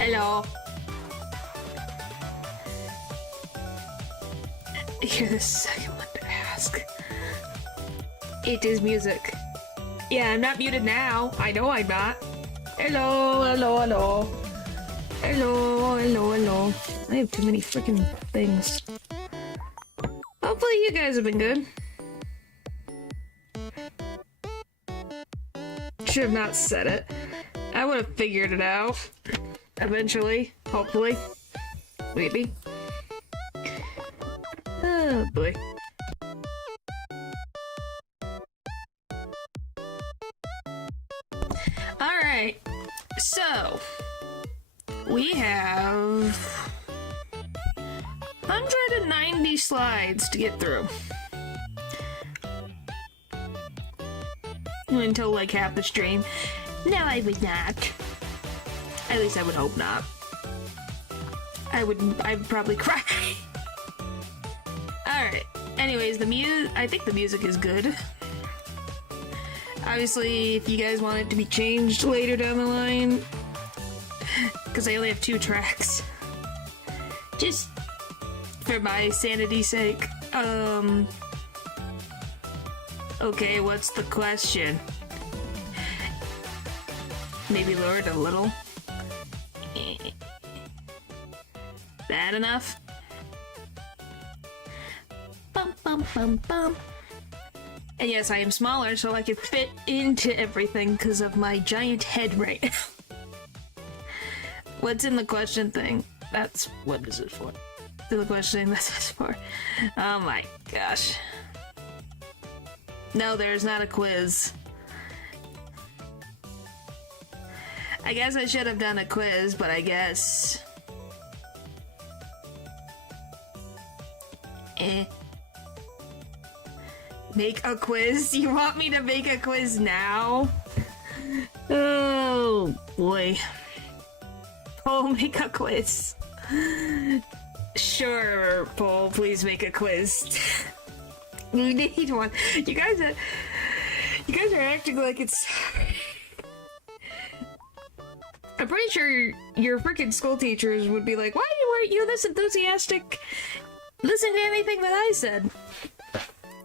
Hello. You're the second one to ask. It is music. Yeah, I'm not muted now. I know I'm not. Hello, hello, hello. Hello, hello, hello. I have too many freaking things. Hopefully you guys have been good. Should have not said it. I would have figured it out. Eventually. Hopefully. Maybe. Oh boy. Alright. So. We have 190 slides to get through. Until like half the stream. No, I would not. At least I would hope not. I'd probably cry. Alright. Anyways, I think the music is good. Obviously, if you guys want it to be changed later down the line, because I only have 2 tracks. Just for my sanity's sake. Okay, what's the question? Maybe lower it a little. That enough? Bum bum bum bum. And yes, I am smaller, so I can fit into everything because of my giant head right now. What's in the question thing? That's what is it for? The question that's it for. Oh my gosh. No, there's not a quiz. I guess I should have done a quiz, but I guess... Make a quiz? You want me to make a quiz now? Oh boy. Paul, make a quiz. Sure, Paul, please make a quiz. We need one. You guys are acting like it's... I'm pretty sure your freaking school teachers would be like, why weren't you this enthusiastic? Listen to anything that I said.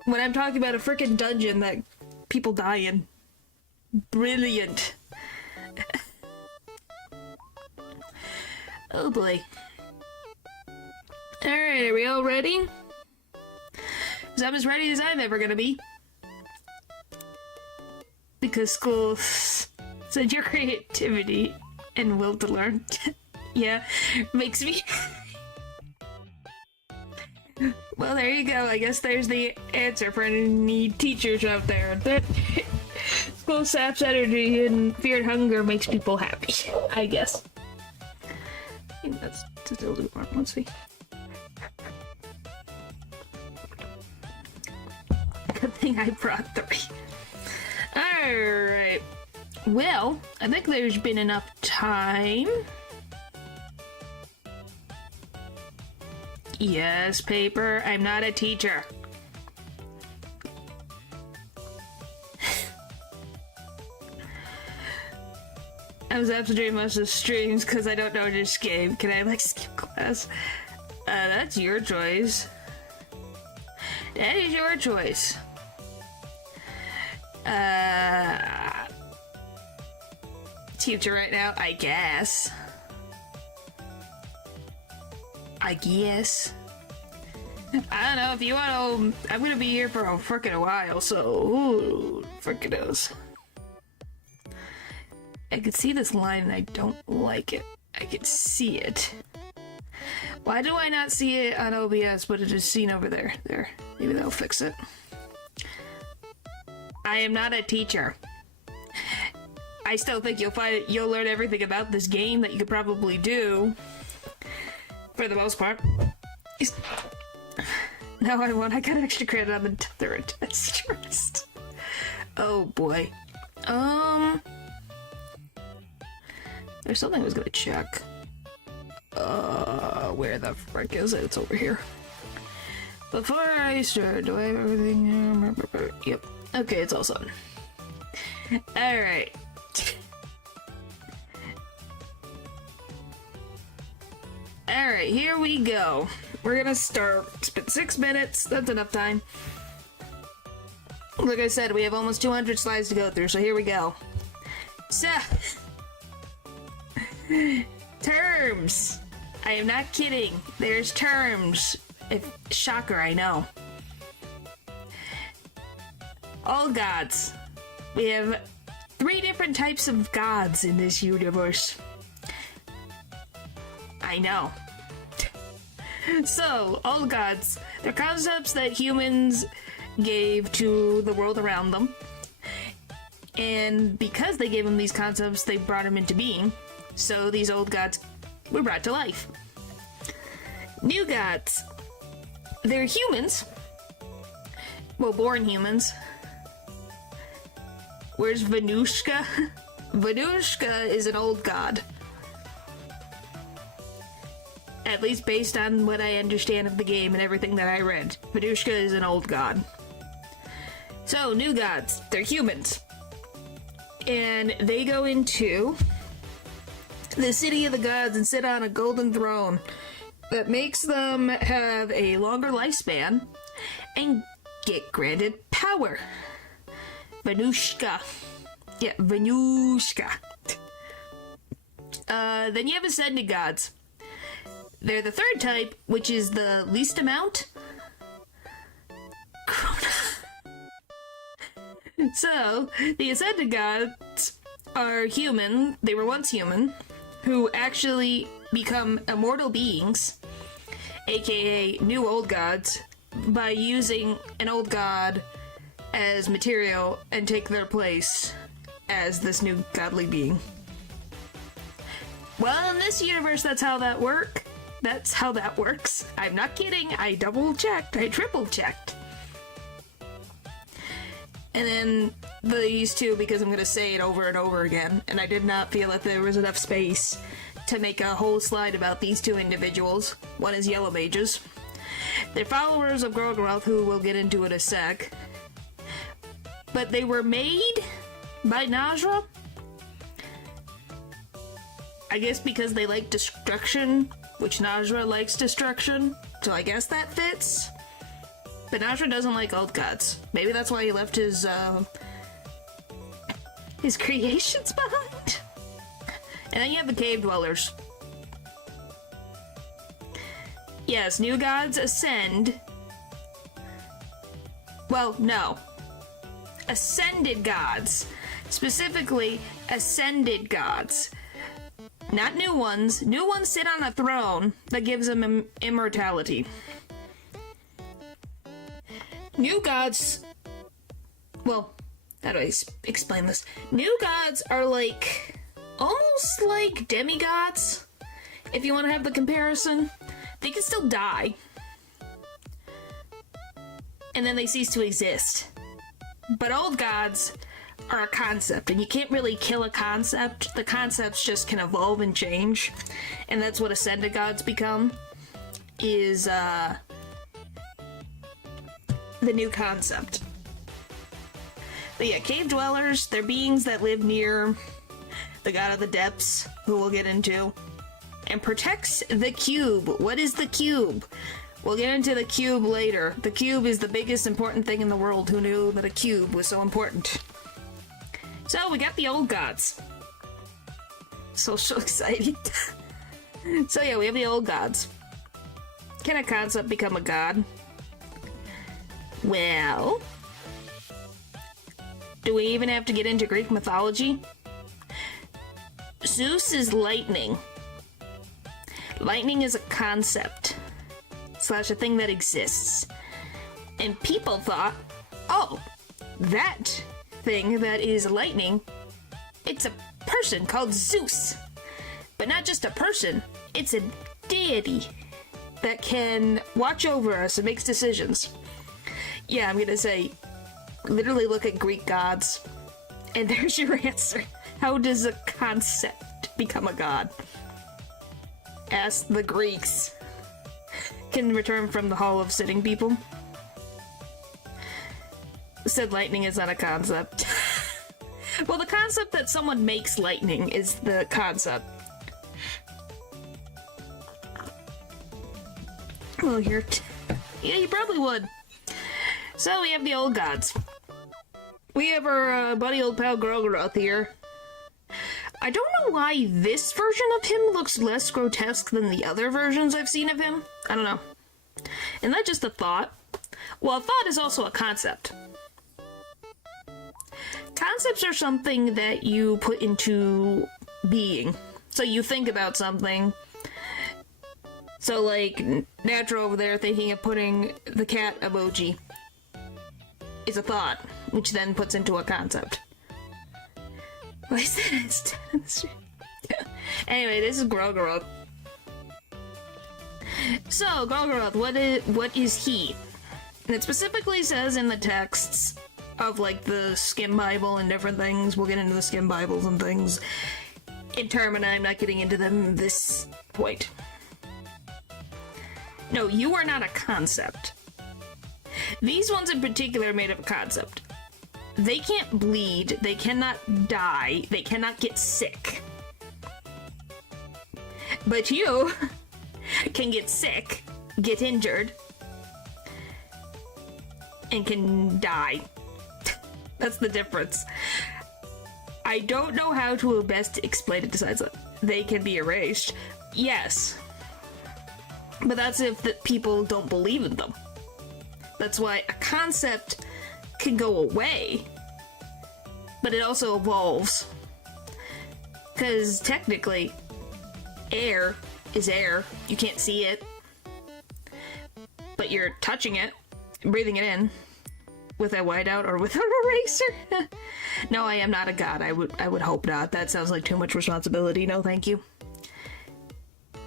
When I'm talking about a freaking dungeon that people die in. Brilliant. Oh boy. Alright, are we all ready? Because I'm as ready as I'm ever gonna be. Because school said your creativity and will to learn, yeah, makes me... Well, there you go. I guess there's the answer for any teachers out there. That school saps energy and feared hunger makes people happy, I guess. I think that's still do more. Let's see. Good thing I brought 3. Alright. Well, I think there's been enough time. Yes, paper. I'm not a teacher. I was up to do most of the streams because I don't know this game. Can I like skip class? That's your choice. That is your choice. Teacher right now, I guess. I guess. I don't know, if you want to... I'm gonna be here for a frickin' while, so... Ooh, frickin' knows. I can see this line and I don't like it. I can see it. Why do I not see it on OBS, but it is seen over there? There. Maybe that'll fix it. I am not a teacher. I still think you'll learn everything about this game that you could probably do. For the most part. No, I won't. I got an extra credit on the third test. Oh boy. There's something I was gonna check. Where the frick is it? It's over here. Before I start, do I have everything? Yep. Okay, it's all done. Alright. Alright, here we go. We're gonna start. It's been 6 minutes. That's enough time. Like I said, we have almost 200 slides to go through, so here we go. So, terms. I am not kidding. There's terms. Shocker, I know. All gods. We have 3 different types of gods in this universe. I know. So, all gods. They're concepts that humans gave to the world around them. And because they gave them these concepts, they brought them into being. So these old gods were brought to life. New gods. They're humans. Well, born humans. Where's Venushka? Venushka is an old god. At least based on what I understand of the game and everything that I read. Venushka is an old god. So, new gods. They're humans. And they go into the city of the gods and sit on a golden throne that makes them have a longer lifespan and get granted power. Venushka. Yeah, Venushka. Then you have ascended gods. They're the third type, which is the least amount. So, the ascended gods are human, they were once human, who actually become immortal beings, aka new old gods, by using an old god as material and take their place as this new godly being. Well, in this universe, that's how that works. I'm not kidding, I double-checked, I triple-checked. And then these two, because I'm going to say it over and over again, and I did not feel that there was enough space to make a whole slide about these two individuals. One is Yellow Mages. They're followers of Gorgoroth, who we'll get into in a sec. But they were made by Najra? I guess because they like destruction, which Najra likes destruction, so I guess that fits. But Najra doesn't like old gods. Maybe that's why he left his creations behind. And then you have the cave dwellers. Yes, new gods ascend. Well, no. Ascended gods. Specifically, ascended gods. Not new ones. New ones sit on a throne that gives them immortality. New gods... Well, how do I explain this? New gods are like... almost like demigods, if you want to have the comparison. They can still die. And then they cease to exist. But old gods are a concept, and you can't really kill a concept. The concepts just can evolve and change. And that's what ascended gods become. Is, the new concept. But yeah, cave dwellers, they're beings that live near the god of the depths, who we'll get into, and protects the cube. What is the cube? We'll get into the cube later. The cube is the biggest important thing in the world. Who knew that a cube was so important? So we got the old gods. So exciting. So yeah, we have the old gods. Can a concept become a god? Well, do we even have to get into Greek mythology? Zeus is lightning. Lightning is a concept, / a thing that exists. And people thought, oh, that thing that is lightning, it's a person called Zeus. But not just a person, it's a deity that can watch over us and makes decisions. Yeah, I'm gonna say, literally look at Greek gods, and there's your answer. How does a concept become a god? Ask the Greeks. Can return from the Hall of Sitting People. Said lightning is not a concept. Well, the concept that someone makes lightning is the concept. normal here. Yeah, you probably would. So we have the old gods. We have our buddy old pal Gorgoroth here. I don't know why this version of him looks less grotesque than the other versions I've seen of him. I don't know. And that's just a thought. Well, a thought is also a concept. Concepts are something that you put into being. So you think about something. So, like, Natural over there thinking of putting the cat emoji is a thought, which then puts into a concept. Why is that? Anyway, this is Gorgoroth. So, Gorgoroth, what is he? And it specifically says in the texts of, like, the Skim Bible and different things. We'll get into the Skim Bibles and things in term, and I'm not getting into them at this point. No, you are not a concept. These ones in particular are made of a concept. They can't bleed, they cannot die, they cannot get sick. But you can get sick, get injured, and can die. That's the difference. I don't know how to best explain it besides that. They can be erased. Yes. But that's if the people don't believe in them. That's why a concept can go away, but it also evolves. Because technically, air is air. You can't see it, but you're touching it, breathing it in with a whiteout or with an eraser. No, I am not a god. I would hope not. That sounds like too much responsibility. No, thank you.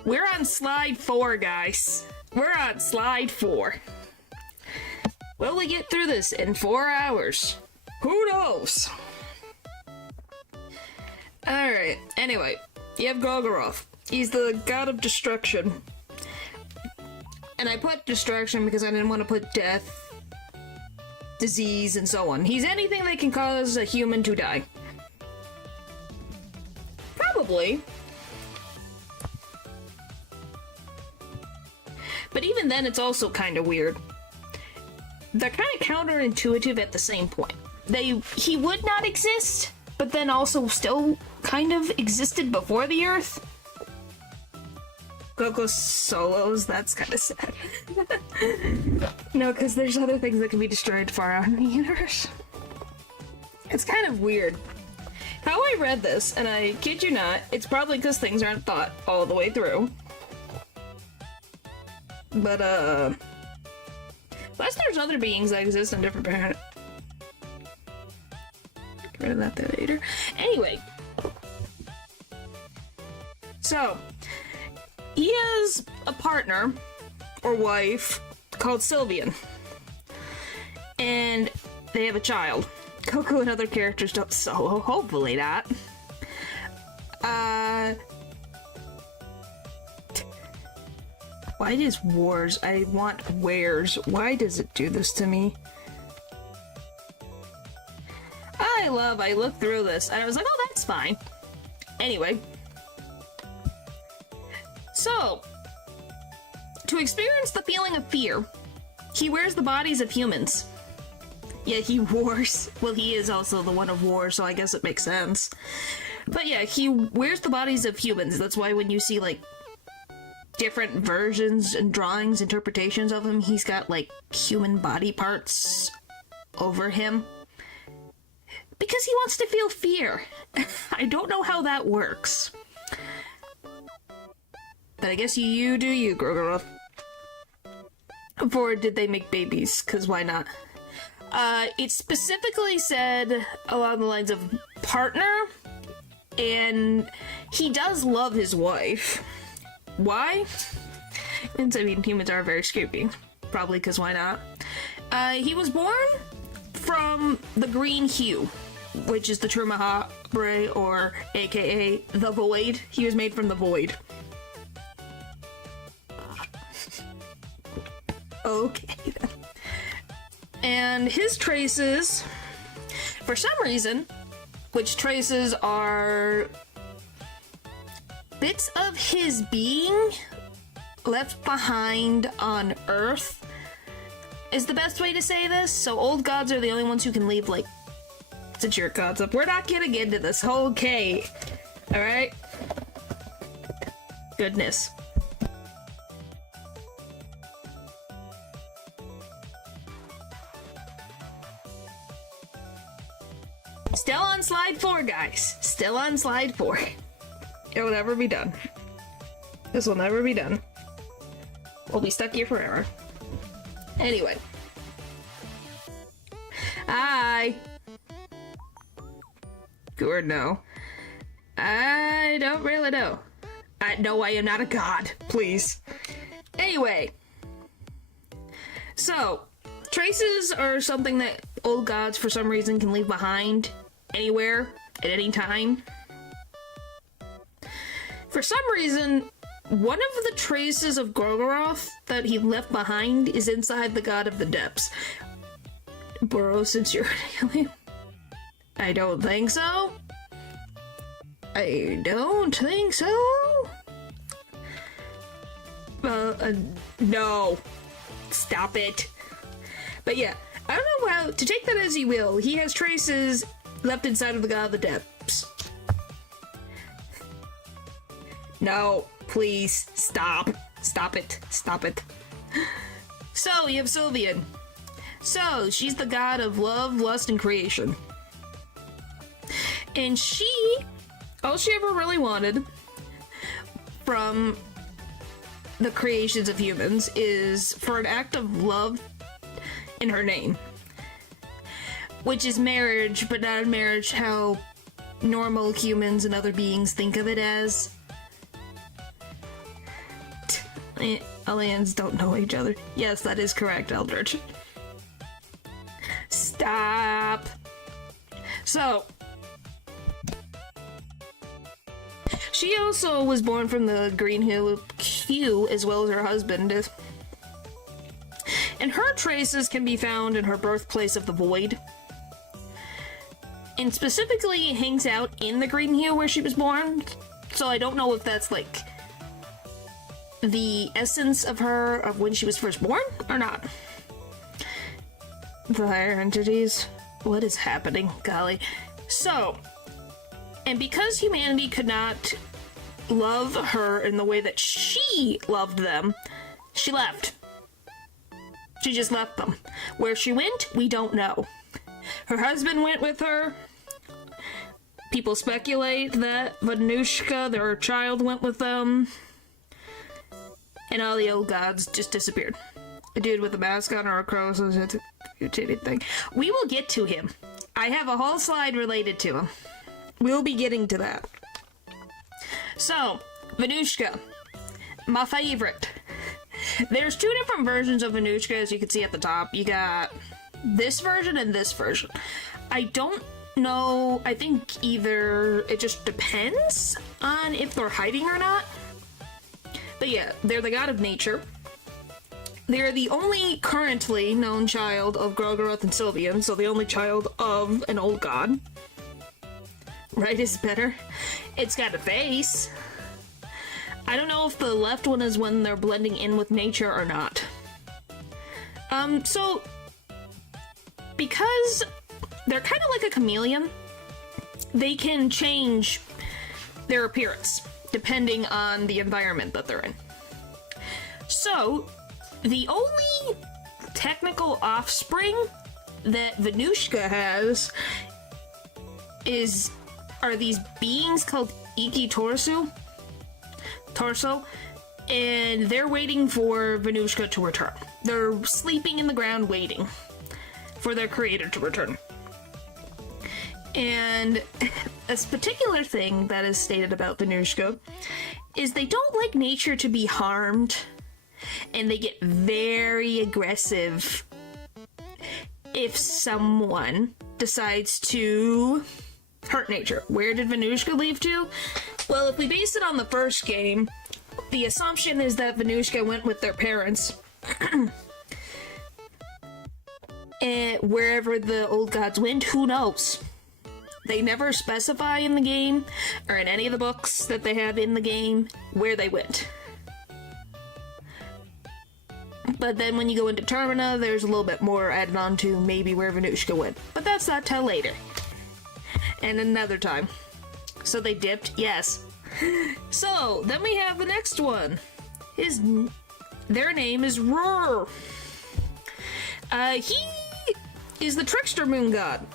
We're on slide 4, guys. We're on slide 4. Will we get through this in 4 hours? Who knows? Alright, anyway. You have Gorgoroth. He's the god of destruction. And I put destruction because I didn't want to put death, disease, and so on. He's anything that can cause a human to die. Probably. But even then, it's also kind of weird. They're kind of counterintuitive at the same point. He would not exist, but then also still kind of existed before the Earth. Coco Solos, that's kind of sad. No, because there's other things that can be destroyed far out in the universe. It's kind of weird. How I read this, and I kid you not, it's probably because things aren't thought all the way through. But, unless there's other beings that exist on different planets. Get rid of that there later. Anyway. So, he has a partner, or wife, called Sylvian. And they have a child. Coco and other characters don't solo, hopefully not. Why does wars? I want wares. Why does it do this to me? I looked through this and I was like, oh, that's fine. Anyway. So, to experience the feeling of fear, he wears the bodies of humans. Yeah, he wars. Well, he is also the one of war, so I guess it makes sense. But yeah, he wears the bodies of humans. That's why when you see, like, different versions and drawings, interpretations of him, he's got, like, human body parts over him. Because he wants to feel fear. I don't know how that works. But I guess you do you, Gorgoroth. Or did they make babies? Because why not? It specifically said along the lines of partner, and he does love his wife. Why? I mean, humans are very scary. Probably because why not? He was born from the green hue, which is the true Mahabre, or aka the Void. He was made from the Void. Okay, then. And his traces, for some reason, which traces are bits of his being left behind on Earth is the best way to say this. So old gods are the only ones who can leave, like, to cheer gods up. We're not getting into this. Okay. Alright? Goodness. Still on slide 4, guys. Still on slide 4. It will never be done. This will never be done. We'll be stuck here forever. Anyway. Hi. Good or no? I don't really know. No, I am not a god. Please. Anyway. So, traces are something that old gods for some reason can leave behind anywhere at any time. For some reason, one of the traces of Gorgoroth that he left behind is inside the God of the Depths. Burrow, since you're an alien? I don't think so. I don't think so. No. Stop it. But yeah, I don't know how to take that as you will. He has traces left inside of the God of the Depths. No, please, stop. Stop it. Stop it. So, you have Sylvian. So, she's the god of love, lust, and creation. And all she ever really wanted from the creations of humans is for an act of love in her name. Which is marriage, but not marriage how normal humans and other beings think of it as. Aliens don't know each other. Yes, that is correct, Eldritch. Stop. So, she also was born from the green hue as well as her husband. And her traces can be found in her birthplace of the Void. And specifically hangs out in the green hue where she was born. So I don't know if that's like the essence of her of when she was first born or not. The higher entities. What is happening? Golly. So, and because humanity could not love her in the way that she loved them, she left. She just left them. Where she went, we don't know. Her husband went with her. People speculate that Venushka, their child, went with them. And all the old gods just disappeared. A dude with a mask on or a crow, so it's a mutated thing. We will get to him. I have a whole slide related to him. We'll be getting to that. So, Venushka. My favorite. There's two different versions of Venushka, as you can see at the top. You got this version and this version. I don't know. I think either it just depends on if they're hiding or not. But yeah, they're the god of nature. They're the only currently known child of Gorgoroth and Sylvian, so the only child of an old god. Right is better. It's got a face. I don't know if the left one is when they're blending in with nature or not. So, because they're kind of like a chameleon, they can change their appearance depending on the environment that they're in. So, the only technical offspring that Venushka has are these beings called Iki Torso, and they're waiting for Venushka to return. They're sleeping in the ground waiting for their creator to return. And this particular thing that is stated about Venushka is they don't like nature to be harmed, and they get very aggressive if someone decides to hurt nature. Where did Venushka leave to? Well, if we base it on the first game, the assumption is that Venushka went with their parents. And wherever the old gods went, who knows? They never specify in the game, or in any of the books that they have in the game, where they went. but then when you go into Termina, there's a little bit more added on to maybe where Venushka went. But that's not till later. And another time. So they dipped? Yes. So, then we have the next one. Their name is Rur. He is the trickster moon god.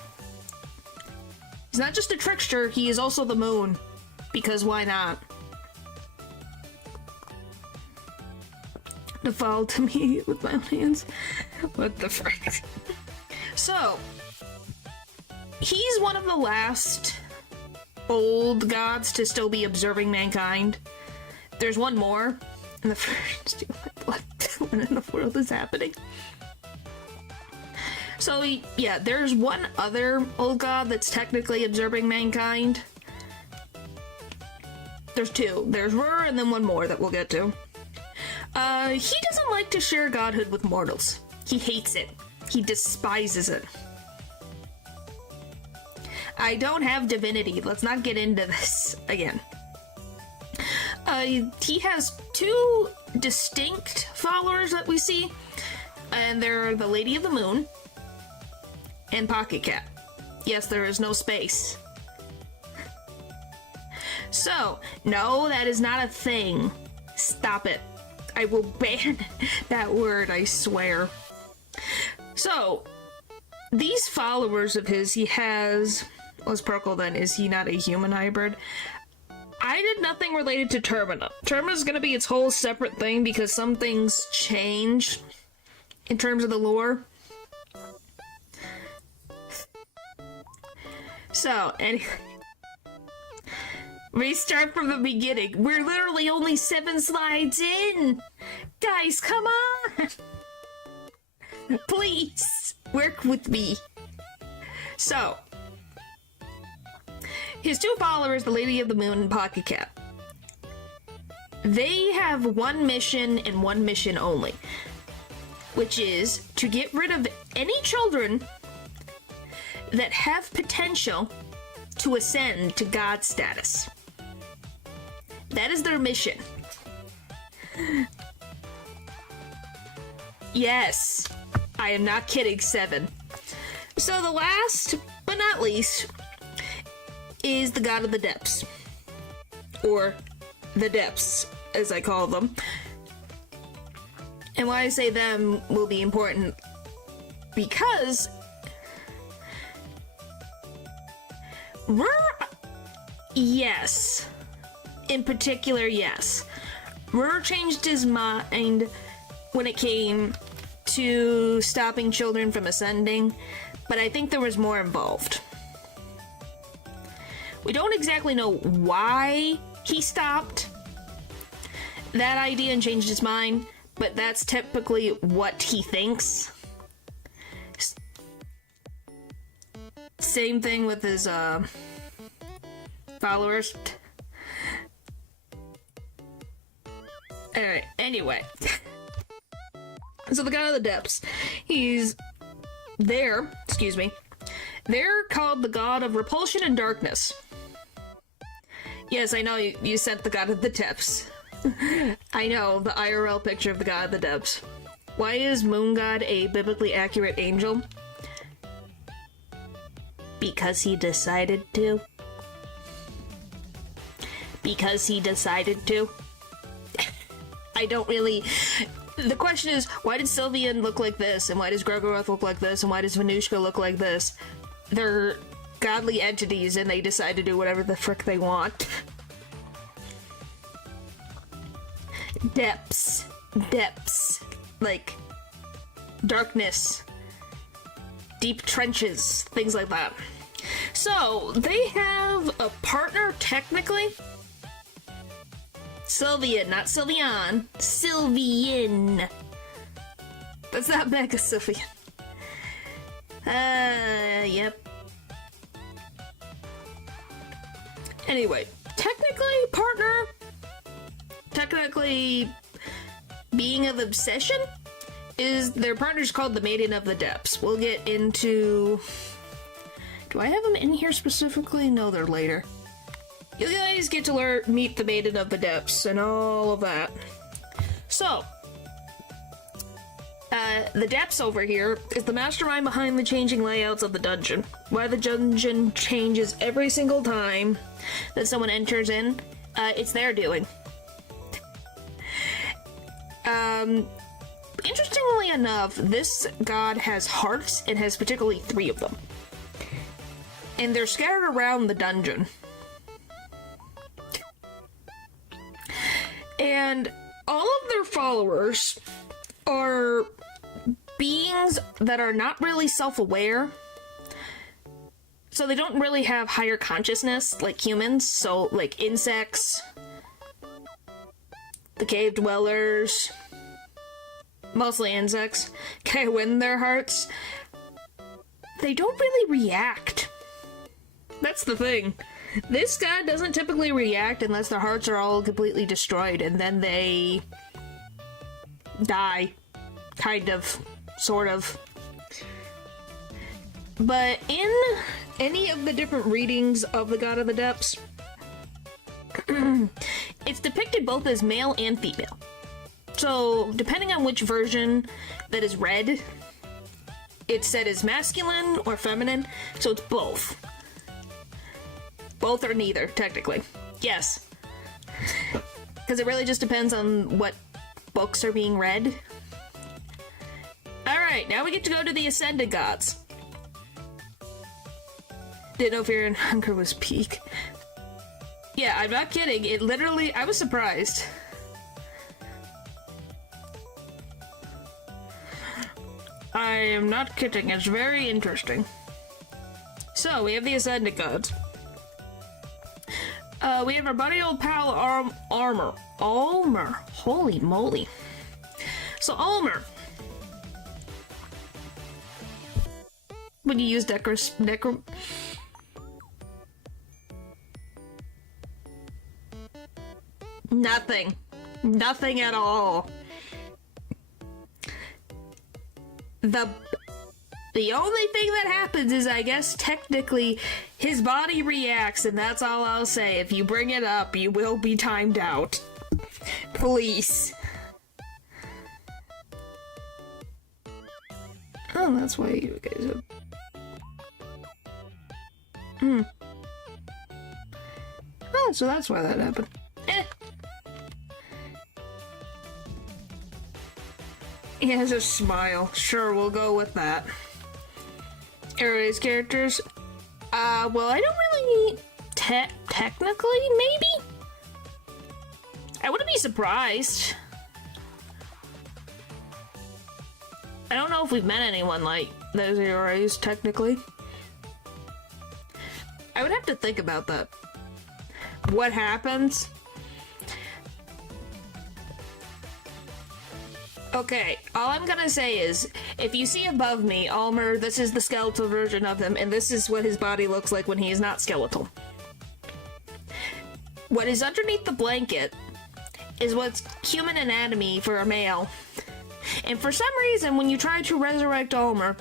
He's not just a trickster, he is also the moon. Because why not? To fall to me with my own hands. What the frick? So, he's one of the last old gods to still be observing mankind. There's one more. And the first, what in the world is happening? So, yeah, there's one other old god that's technically observing mankind. There's two. There's Rur and then one more that we'll get to. He doesn't like to share godhood with mortals. He hates it. He despises it. I don't have divinity. Let's not get into this again. He has two distinct followers that we see, and they're the Lady of the Moon and Pocket Cat. Yes, there is no space. So, no, that is not a thing. Stop it. I will ban that word, I swear. So, these followers of his, he has... Let's Perkle then, is he not a human hybrid? I did nothing related to Termina. Termina's gonna be its whole separate thing because some things change in terms of the lore. So, anyway... Restart from the beginning. We're literally only 7 slides in! Guys, come on! Please, work with me. So, his two followers, the Lady of the Moon and Pocket Cat, they have one mission and one mission only, which is to get rid of any children that have potential to ascend to God status. That is their mission. Yes, I am not kidding, 7. So the last, but not least, is the God of the Depths. Or the Depths, as I call them. And why I say them will be important, because yes. In particular, yes. Rur changed his mind when it came to stopping children from ascending, but I think there was more involved. We don't exactly know why he stopped that idea and changed his mind, but that's typically what he thinks. Same thing with his followers. Alright, anyway. So the God of the Depths, he's there, excuse me, they're called the God of Repulsion and Darkness. Yes, I know you sent the God of the Depths. I know, the IRL picture of the God of the Depths. Why is Moon God a biblically accurate angel? Because he decided to. Because he decided to. I don't really... The question is, why did Sylvian look like this? And why does Gregoroth look like this? And why does Venushka look like this? They're godly entities and they decide to do whatever the frick they want. Depths. Depths. Like, darkness. Deep trenches. Things like that. So, they have a partner, technically. Sylvian, not Sylvian. Sylvian. That's not Mega Sylvian. Yep. Anyway, technically partner, technically being of obsession, is their partner's called the Maiden of the Depths. We'll get into... Do I have them in here specifically? No, they're later. You guys get to meet the Maiden of the Depths and all of that. So, The depths over here is the mastermind behind the changing layouts of the dungeon. Why the dungeon changes every single time that someone enters in, it's their doing. Interestingly enough, this god has hearts and has particularly 3 of them. And they're scattered around the dungeon. And all of their followers are beings that are not really self-aware. So they don't really have higher consciousness like humans. So like insects, the cave dwellers, mostly insects, can win their hearts. They don't really react. That's the thing. This god doesn't typically react unless their hearts are all completely destroyed, and then they die. Kind of. Sort of. But in any of the different readings of the God of the Depths, it's depicted both as male and female. So, depending on which version that is read, it's said as masculine or feminine, so it's both. Both or neither, technically. Yes. Because it really just depends on what books are being read. Alright, now we get to go to the Ascended Gods. Didn't know Fear and Hunger was peak. Yeah, I'm not kidding. It literally, I was surprised. I am not kidding. It's very interesting. So, we have the Ascended Gods. We have our buddy old pal Armor. Almer. Holy moly. So, Almer. When you use Nothing. Nothing at all. The only thing that happens is, I guess, technically, his body reacts, and that's all I'll say. If you bring it up, you will be timed out. Please. Oh, that's why you guys have... Oh, so that's why that happened. He has a smile. Sure, we'll go with that. Everybody's characters. Well, I don't really... technically, maybe? I wouldn't be surprised. I don't know if we've met anyone like those heroes, technically. I would have to think about that. What happens? Okay, all I'm gonna say is, if you see above me, Almer, this is the skeletal version of him, and this is what his body looks like when he is not skeletal. What is underneath the blanket is what's human anatomy for a male. And for some reason, when you try to resurrect Almer,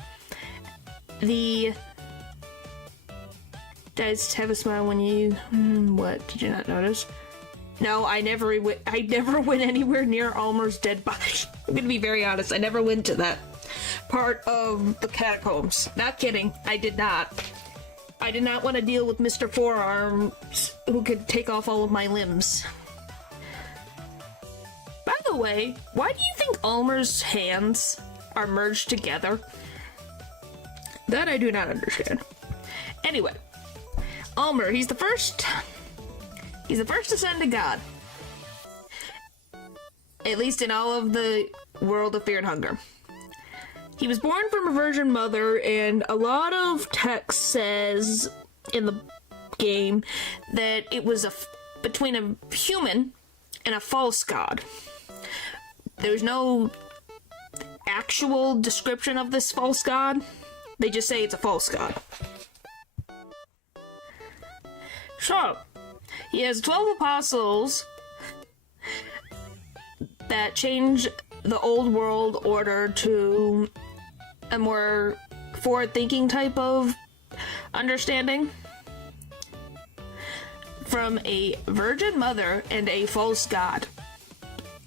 the... Guys, have a smile when you... what? Did you not notice? No, I never went anywhere near Almer's dead body. I'm gonna be very honest, I never went to that part of the catacombs. Not kidding, I did not. I did not want to deal with Mr. Forearms, who could take off all of my limbs. By the way, why do you think Almer's hands are merged together? That I do not understand. Anyway, Almer, he's the first ascended god. At least in all of the world of Fear and Hunger. He was born from a virgin mother, and a lot of text says in the game that it was between a human and a false god. There's no actual description of this false god. They just say it's a false god. So, he has 12 apostles that change the old world order to a more forward-thinking type of understanding. From a virgin mother and a false god.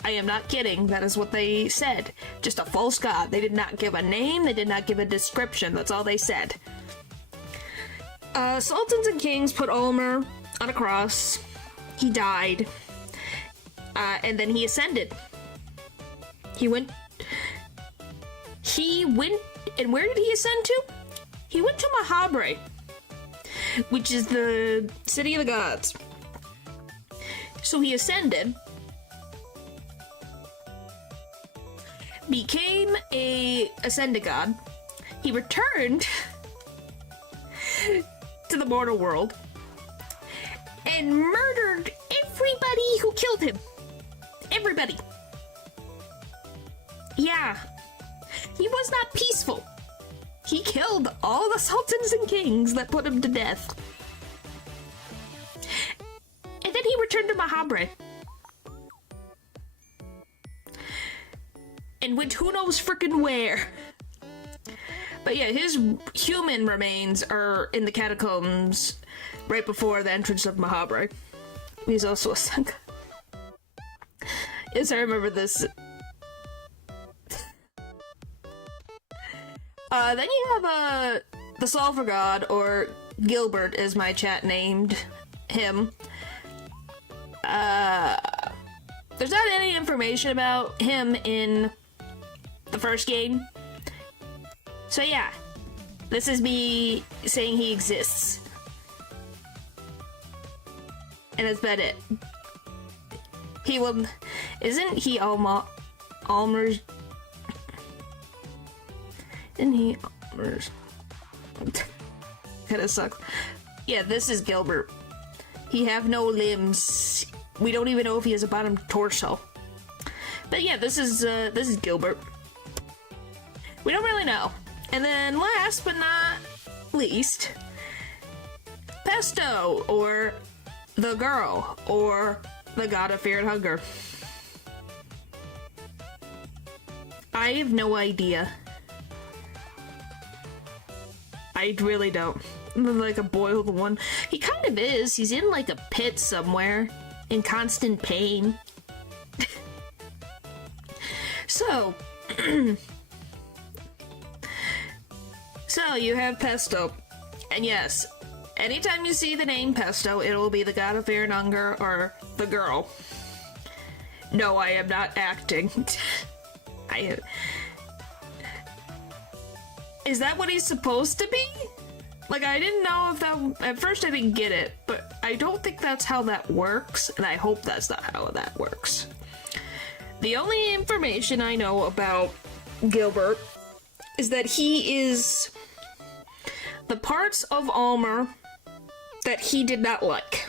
I am not kidding. That is what they said. Just a false god. They did not give a name. They did not give a description. That's all they said. Sultans and kings put Ulmer on a cross. He died. And then he ascended. He went, and where did he ascend to? He went to Mahabre, which is the city of the gods. So he ascended, became a ascended god. He returned to the mortal world and murdered everybody who killed him. Everybody. Yeah. He was not peaceful. He killed all the sultans and kings that put him to death. And then he returned to Mahabre. And went who knows frickin' where. But yeah, his human remains are in the catacombs right before the entrance of Mahabre. He's also a sun god. Yes, I remember this. Then you have, the Sulphur God, or Gilbert, as my chat named him. There's not any information about him in the first game. So yeah, this is me saying he exists. And that's about it. He will... Isn't he Ulmer's... Isn't he Ulmer's... Kinda sucks. Yeah, this is Gilbert. He have no limbs. We don't even know if he has a bottom torso. But yeah, this is Gilbert. We don't really know. And then last but not least, Pesto, or the girl, or the god of fear and hunger. I have no idea. I really don't. Like a boiled one. He kind of is. He's in like a pit somewhere, in constant pain. So, so you have Pesto, and yes, anytime you see the name Pesto, it'll be the god of fear and hunger, or the girl. No, I am not acting. Is that what he's supposed to be? Like, I didn't know if that... At first I didn't get it, but I don't think that's how that works, and I hope that's not how that works. The only information I know about Gilbert is that he is the parts of Ulmer that he did not like.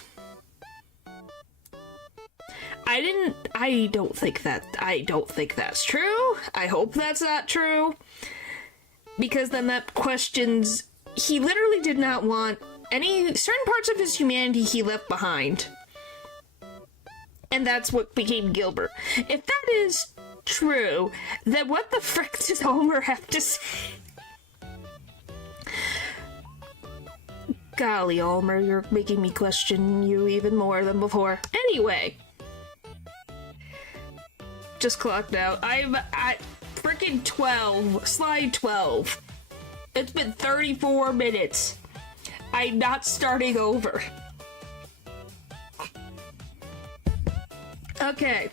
I don't think that's true. I hope that's not true. Because then that questions... He literally did not want any... Certain parts of his humanity he left behind. And that's what became Gilbert. If that is true, then what the frick does Ulmer have to say? Golly, Ulmer, you're making me question you even more than before. Anyway. Just clocked out. I'm at freaking 12. Slide 12. It's been 34 minutes. I'm not starting over. Okay.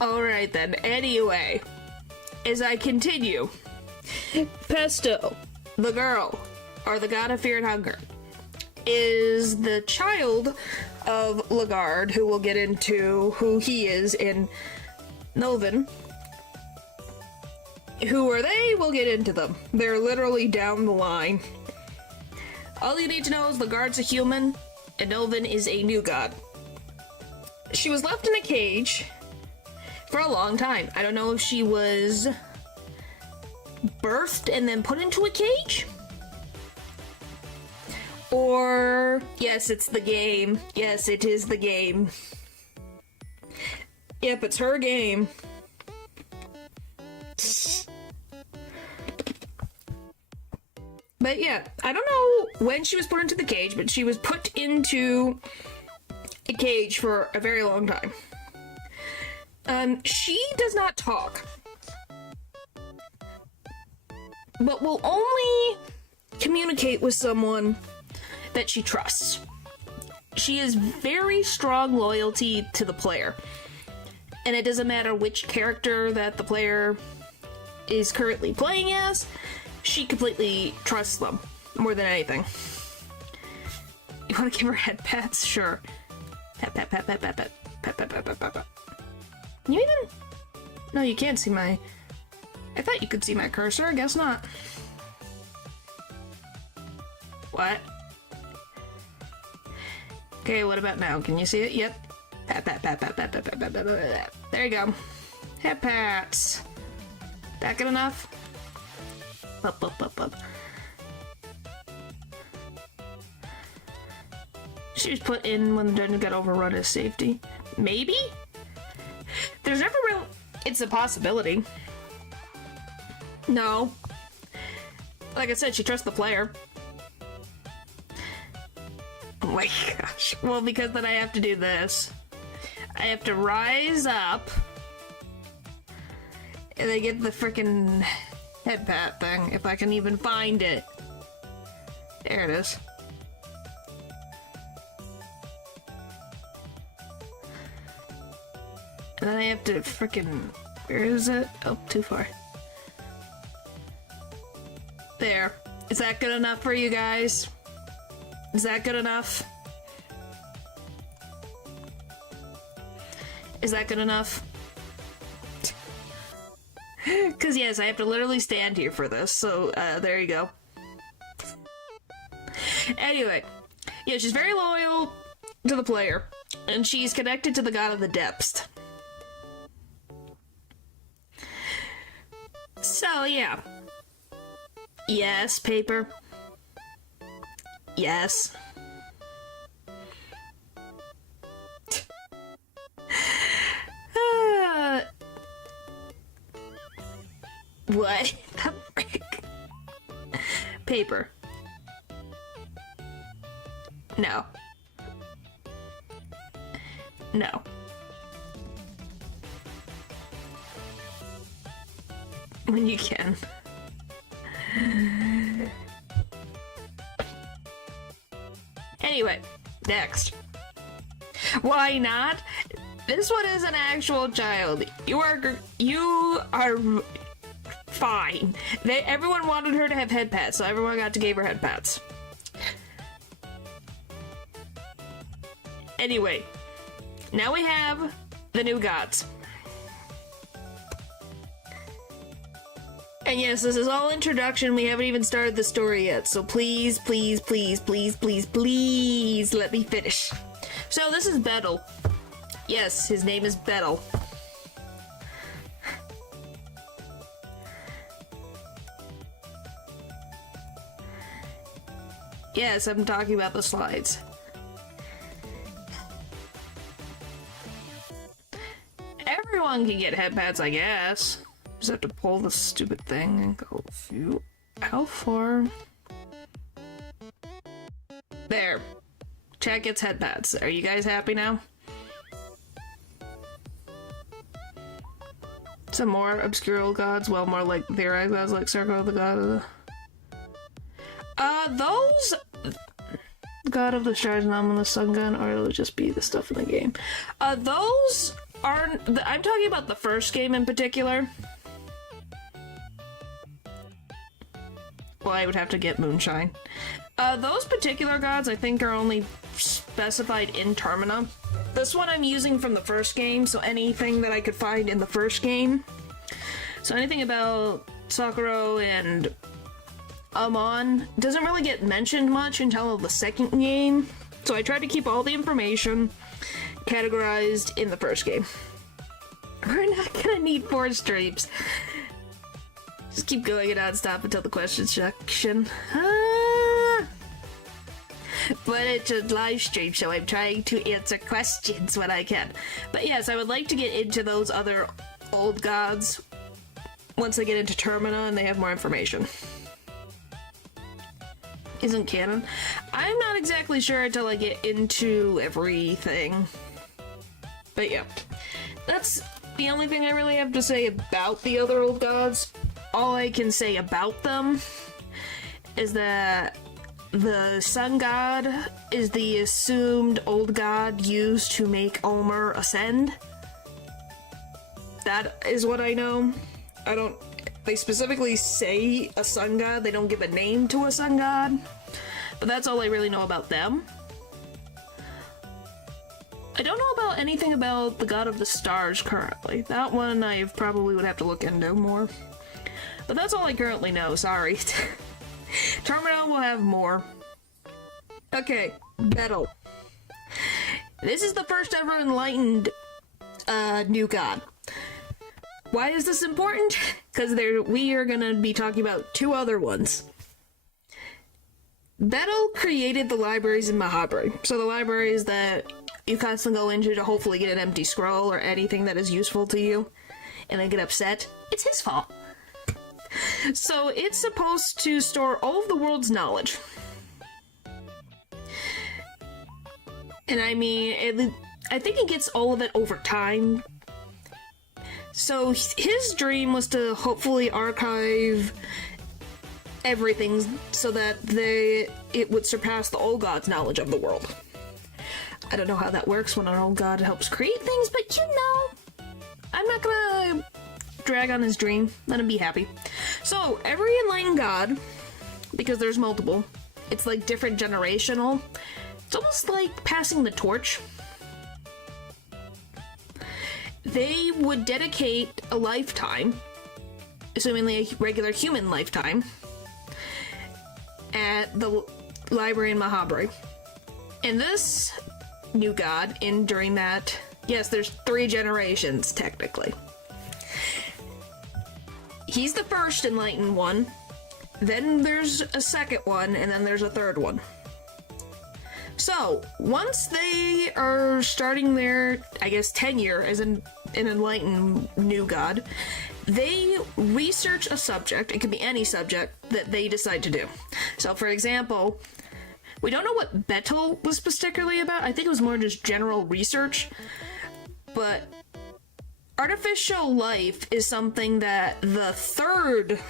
Alright then, anyway. As I continue. Pesto, the girl, or the god of fear and hunger, is the child of Lagarde, who we'll get into who he is in Novan. Who are they? We'll get into them. They're literally down the line. All you need to know is Lagarde's a human, and Novan is a new god. She was left in a cage for a long time. I don't know if she was birthed and then put into a cage? Or, yes, it's the game. Yes, it is the game. Yep, it's her game. But yeah, I don't know when she was put into the cage, but she was put into a cage for a very long time. She does not talk, but will only communicate with someone that she trusts. She has very strong loyalty to the player, and it doesn't matter which character that the player is currently playing as, she completely trusts them more than anything. You want to give her head pats? Sure. Pat, pat, pat, pat, pat, pat, pat, pat, pat, pat, pat, pat. Can you even? No, you can't see my... I thought you could see my cursor. I guess not. What? Okay, what about now? Can you see it? Yep. Pat, pat, pat, pat, pat, pat, pat, pat, pat, pat. There you go. Head pats. That good enough? Up, up, up, up. She was put in when the dungeon got overrun as safety. Maybe? There's never real... It's a possibility. No. Like I said, she trusts the player. Oh my gosh. Well, because then I have to do this. I have to rise up. And then get the frickin' head pat thing, if I can even find it. There it is. And then I have to frickin'... Where is it? Oh, too far. There. Is that good enough for you guys? Is that good enough? Is that good enough? Because yes, I have to literally stand here for this, so there you go. Anyway, yeah, she's very loyal to the player, and she's connected to the god of the depths. So yeah. Yes, paper. Yes. What the frick? Paper. No. No. When you can. Anyway, next. Why not? This one is an actual child. You are fine. Everyone wanted her to have head pats, so everyone gave her head pats. Anyway, now we have the new gods. And yes, this is all introduction. We haven't even started the story yet, so please, please, please, please, please, please let me finish. So this is Betel. Yes, his name is Betel. Yes, I'm talking about the slides. Everyone can get head pats, I guess. Just have to pull the stupid thing and go few. How far? There. Chat gets head pats. Are you guys happy now? Some more obscure gods, well, more like theorized gods, like Circle of the God of the... those... God of the Stars, Anomalous Sun Gun, or it'll just be the stuff in the game. Those aren't... I'm talking about the first game in particular. Well, I would have to get Moonshine. Those particular gods, I think, are only specified in Termina. This one I'm using from the first game, so anything that I could find in the first game. So anything about Sakura and Amon doesn't really get mentioned much until the second game. So I tried to keep all the information categorized in the first game. We're not gonna need 4 streams. Just keep going it non-stop until the question section. But it's a live stream, so I'm trying to answer questions when I can. But yes, I would like to get into those other old gods once I get into Termina and they have more information. isn't canon. I'm not exactly sure until I get into everything. But yeah, that's the only thing I really have to say about the other old gods. All I can say about them is that the sun god is the assumed old god used to make Omer ascend. That is what I know. They specifically say a sun god, they don't give a name to a sun god, but that's all I really know about them. I don't know about anything about the god of the stars currently. That one I probably would have to look into more. But that's all I currently know, sorry. Terminal will have more. Okay, Betel. This is the first ever enlightened new god. Why is this important? Because we are gonna be talking about two other ones. Betel created the libraries in Mahabharata. So the libraries that you constantly go into to hopefully get an empty scroll or anything that is useful to you, and then get upset. It's his fault. So it's supposed to store all of the world's knowledge. And I mean, I think it gets all of it over time. So his dream was to hopefully archive everything so that it would surpass the old god's knowledge of the world. I don't know how that works when an old god helps create things, but you know, I'm not gonna drag on his dream. Let him be happy. So every enlightened god, because there's multiple, it's like different generational. It's almost like passing the torch. They would dedicate a lifetime, assumingly a regular human lifetime, at the library in Mahabharata. And this new god, during that, yes, there's 3 generations, technically. He's the first enlightened one, then there's a second one, and then there's a third one. So, once they are starting their, I guess, tenure as an enlightened new god, they research a subject, it could be any subject, that they decide to do. So, for example, we don't know what Betel was particularly about. I think it was more just general research, but artificial life is something that the third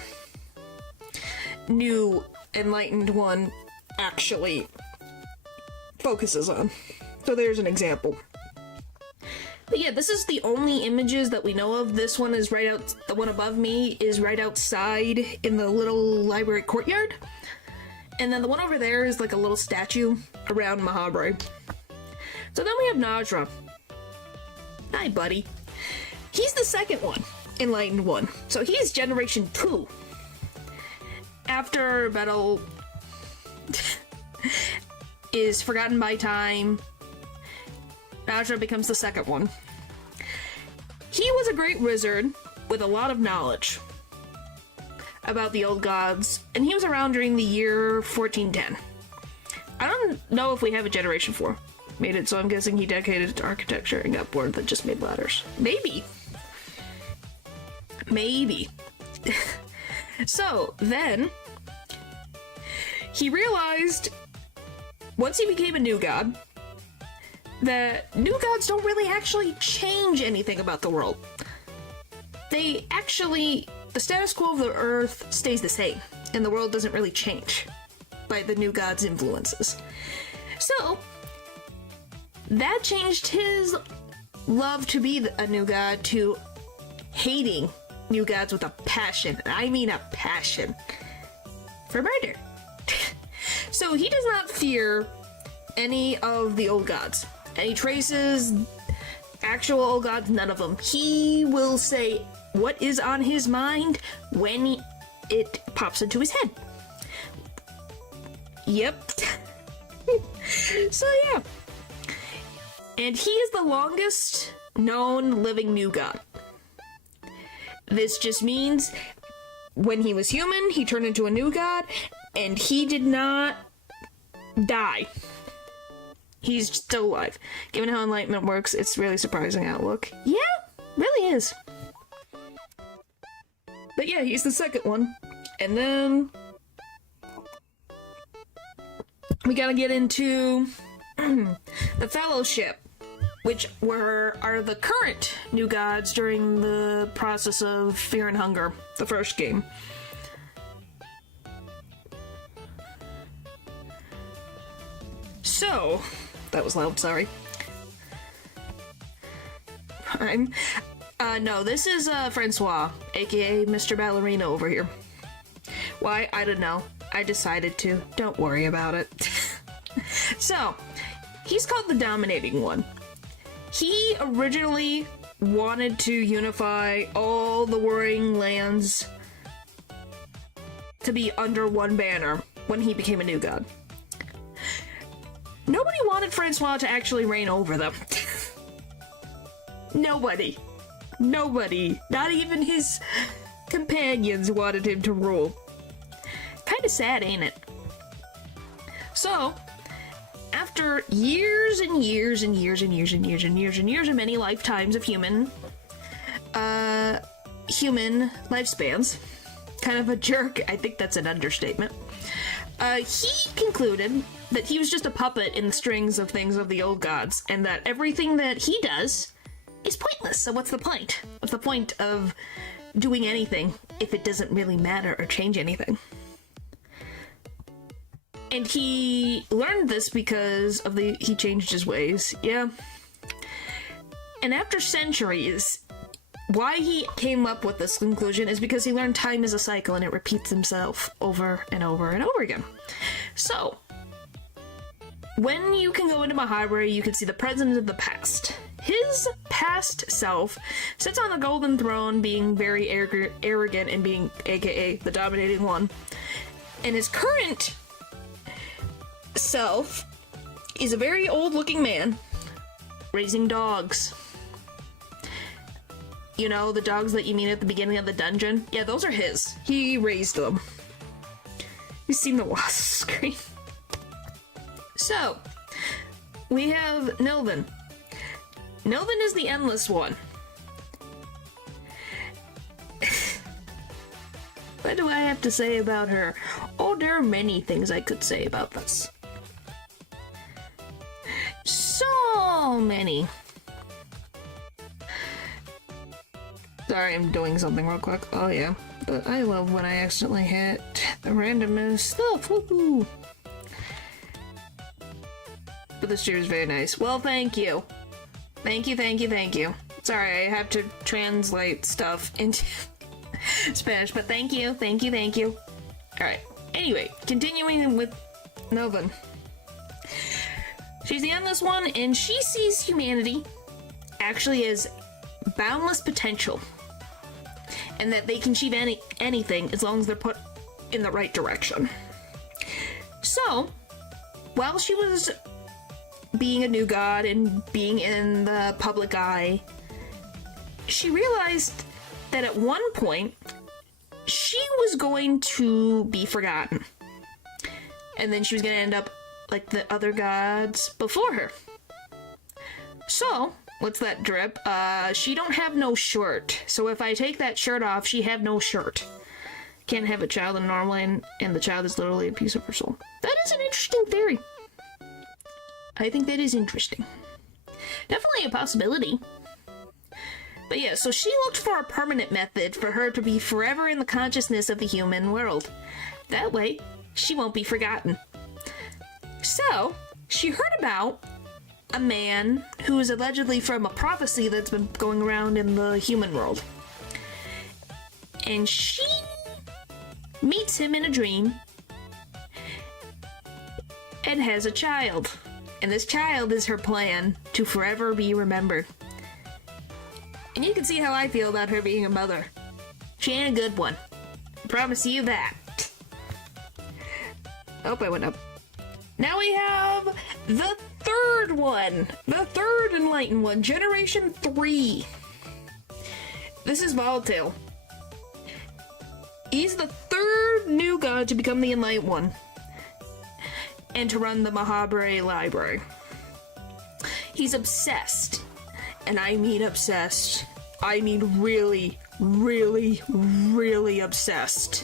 new enlightened one actually focuses on. So there's an example. But yeah, this is the only images that we know of. This one is right out, the one above me is right outside in the little library courtyard. And then the one over there is like a little statue around Mahabharata. So then we have Najra. Hi, buddy. He's the second one, enlightened one. So he's generation 2. After Betel is forgotten by time, Najra becomes the second one. He was a great wizard with a lot of knowledge about the old gods, and he was around during the year 1410. I don't know if we have a generation 4 made it, so I'm guessing he dedicated it to architecture and got bored that just made ladders. Maybe. Maybe. So, then, he realized, once he became a new god, that new gods don't really actually change anything about the world. They actually, the status quo of the earth stays the same, and the world doesn't really change by the new god's influences. So, that changed his love to be a new god to hating new gods with a passion. I mean a passion. For murder. So he does not fear any of the old gods. Any traces, actual old gods, none of them. He will say what is on his mind when it pops into his head. Yep. So yeah. And he is the longest known living new god. This just means when he was human, he turned into a new god, and he did not die. He's still alive. Given how enlightenment works, it's really surprising outlook. Yeah, really is. But yeah, he's the second one. And then we gotta get into the Fellowship, which are the current new gods during the process of Fear and Hunger, the first game. So, that was loud, sorry. No, this is Francois, aka Mr. Ballerina over here. Why? I don't know. I decided to. Don't worry about it. So, he's called the Dominating One. He originally wanted to unify all the warring lands to be under one banner when he became a new god. Nobody wanted Francois to actually reign over them. Nobody. Nobody. Not even his companions wanted him to rule. Kinda sad, ain't it? So, after years and years and years and years and years and years and years and many lifetimes of human lifespans, kind of a jerk, I think that's an understatement, he concluded that he was just a puppet in the strings of things of the old gods, and that everything that he does is pointless. So what's the point? What's the point of doing anything if it doesn't really matter or change anything? And he learned this because of he changed his ways, yeah. And after centuries, why he came up with this conclusion is because he learned time is a cycle and it repeats himself over and over and over again. So, when you can go into Mahabharata, you can see the present of the past. His past self sits on the golden throne being very arrogant and being aka the Dominating One. And his current self is a very old-looking man raising dogs. You know, the dogs that you meet at the beginning of the dungeon? Yeah, those are his. He raised them. You've seen the wasp screen. So, we have Nilvan. Nilvan is the Endless One. What do I have to say about her? Oh, there are many things I could say about this. So many. Sorry, I'm doing something real quick. Oh yeah, but I love when I accidentally hit the randomest stuff. Woohoo! But this cheer is very nice. Well, thank you. Thank you, thank you, thank you. Sorry, I have to translate stuff into Spanish, but thank you, thank you, thank you. Alright, anyway, continuing with Nilvan. She's the Endless One, and she sees humanity actually as boundless potential. And that they can achieve anything as long as they're put in the right direction. So, while she was being a new god and being in the public eye, she realized that at one point, she was going to be forgotten. And then she was going to end up like the other gods before her. So, what's that drip? She don't have no shirt. So if I take that shirt off, she have no shirt. Can't have a child in normal and the child is literally a piece of her soul. That is an interesting theory. I think that is interesting. Definitely a possibility. But yeah, so she looked for a permanent method for her to be forever in the consciousness of the human world. That way, she won't be forgotten. So, she heard about a man who is allegedly from a prophecy that's been going around in the human world. And she meets him in a dream and has a child. And this child is her plan to forever be remembered. And you can see how I feel about her being a mother. She ain't a good one. I promise you that. Oh, I went up. Now we have the third one. The third enlightened one. Generation 3. This is Volatile. He's the third new god to become the enlightened one. And to run the Mahabharata library. He's obsessed. And I mean obsessed. I mean really, really, really obsessed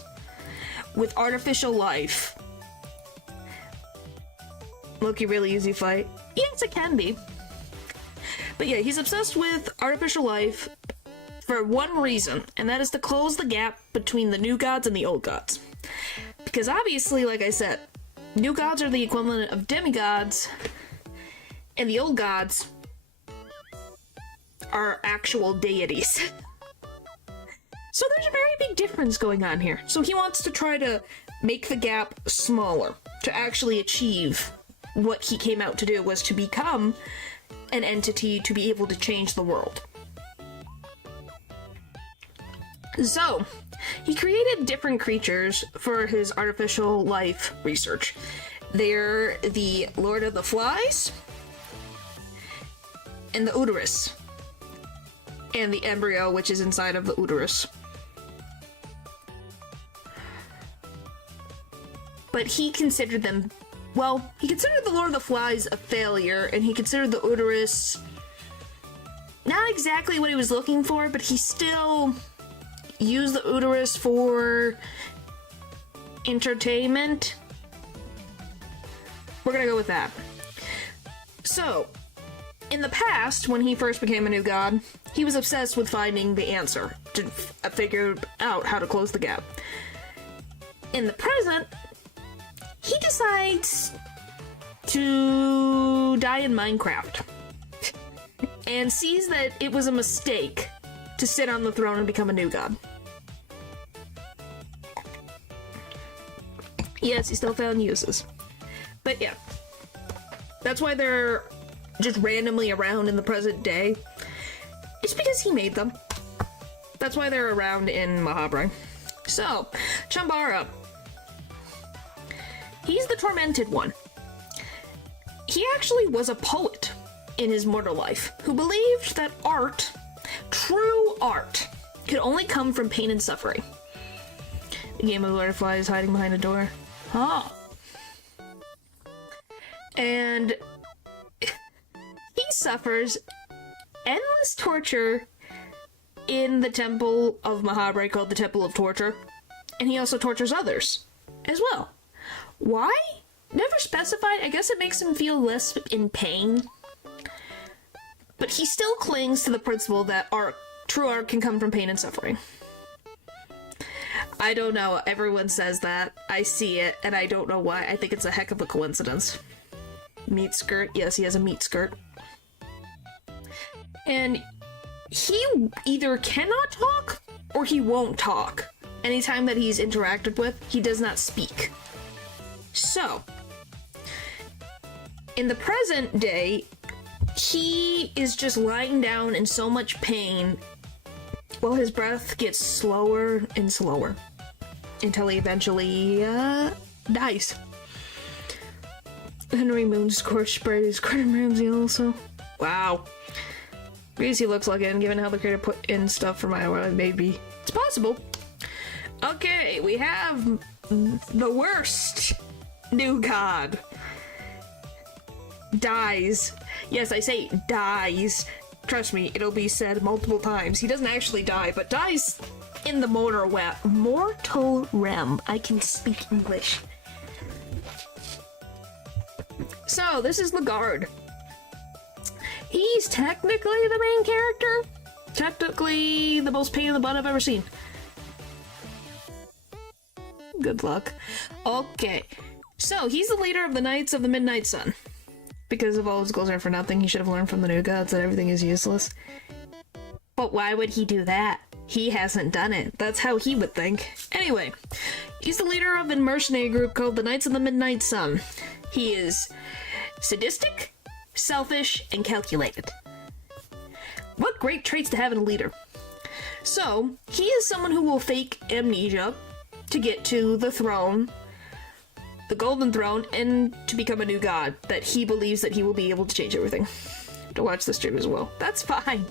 with artificial life. Loki really easy fight. Yes, it can be. But yeah, he's obsessed with artificial life for one reason, and that is to close the gap between the new gods and the old gods. Because obviously, like I said, new gods are the equivalent of demigods, and the old gods are actual deities. So there's a very big difference going on here. So he wants to try to make the gap smaller, to actually achieve what he came out to do, was to become an entity to be able to change the world. So, he created different creatures for his artificial life research. They're the Lord of the Flies, and the uterus, and the embryo, which is inside of the uterus. But he considered them, well, he considered the Lord of the Flies a failure, and he considered the uterus not exactly what he was looking for, but he still used the uterus for entertainment. We're gonna go with that. So, in the past, when he first became a new god, he was obsessed with finding the answer to figure out how to close the gap. In the present, he decides to die in Minecraft and sees that it was a mistake to sit on the throne and become a new god. Yes, he still found uses. But yeah, that's why they're just randomly around in the present day. It's because he made them. That's why they're around in Mahabharata. So, Shambhara. He's the tormented one. He actually was a poet in his mortal life who believed that art, true art, could only come from pain and suffering. The game of butterflies hiding behind a door. Huh. And he suffers endless torture in the temple of Mahabharata called the Temple of Torture. And he also tortures others as well. Why? Never specified. I guess it makes him feel less in pain. But he still clings to the principle that art, true art, can come from pain and suffering. I don't know. Everyone says that. I see it, and I don't know why. I think it's a heck of a coincidence. Meat skirt. Yes, he has a meat skirt. And he either cannot talk, or he won't talk. Anytime that he's interacted with, he does not speak. So, in the present day, he is just lying down in so much pain while his breath gets slower and slower until he eventually dies. Henry Moon scorched bright as Gordon Ramsay also. Wow. Because he looks like it, and given how the creator put in stuff for my world, maybe it's possible. Okay, we have the worst new god. Dies. Yes, I say dies. Trust me, it'll be said multiple times. He doesn't actually die, but dies in the mortal realm. I can speak English. So, this is the guard. He's technically the main character. Technically the most pain in the butt I've ever seen. Good luck. Okay. So, he's the leader of the Knights of the Midnight Sun. Because if all his goals are for nothing, he should have learned from the new gods that everything is useless. But why would he do that? He hasn't done it. That's how he would think. Anyway, he's the leader of a mercenary group called the Knights of the Midnight Sun. He is sadistic, selfish, and calculated. What great traits to have in a leader. So, he is someone who will fake amnesia to get to the throne, the golden throne, and to become a new god that he believes that he will be able to change everything. To watch the stream as well. That's fine.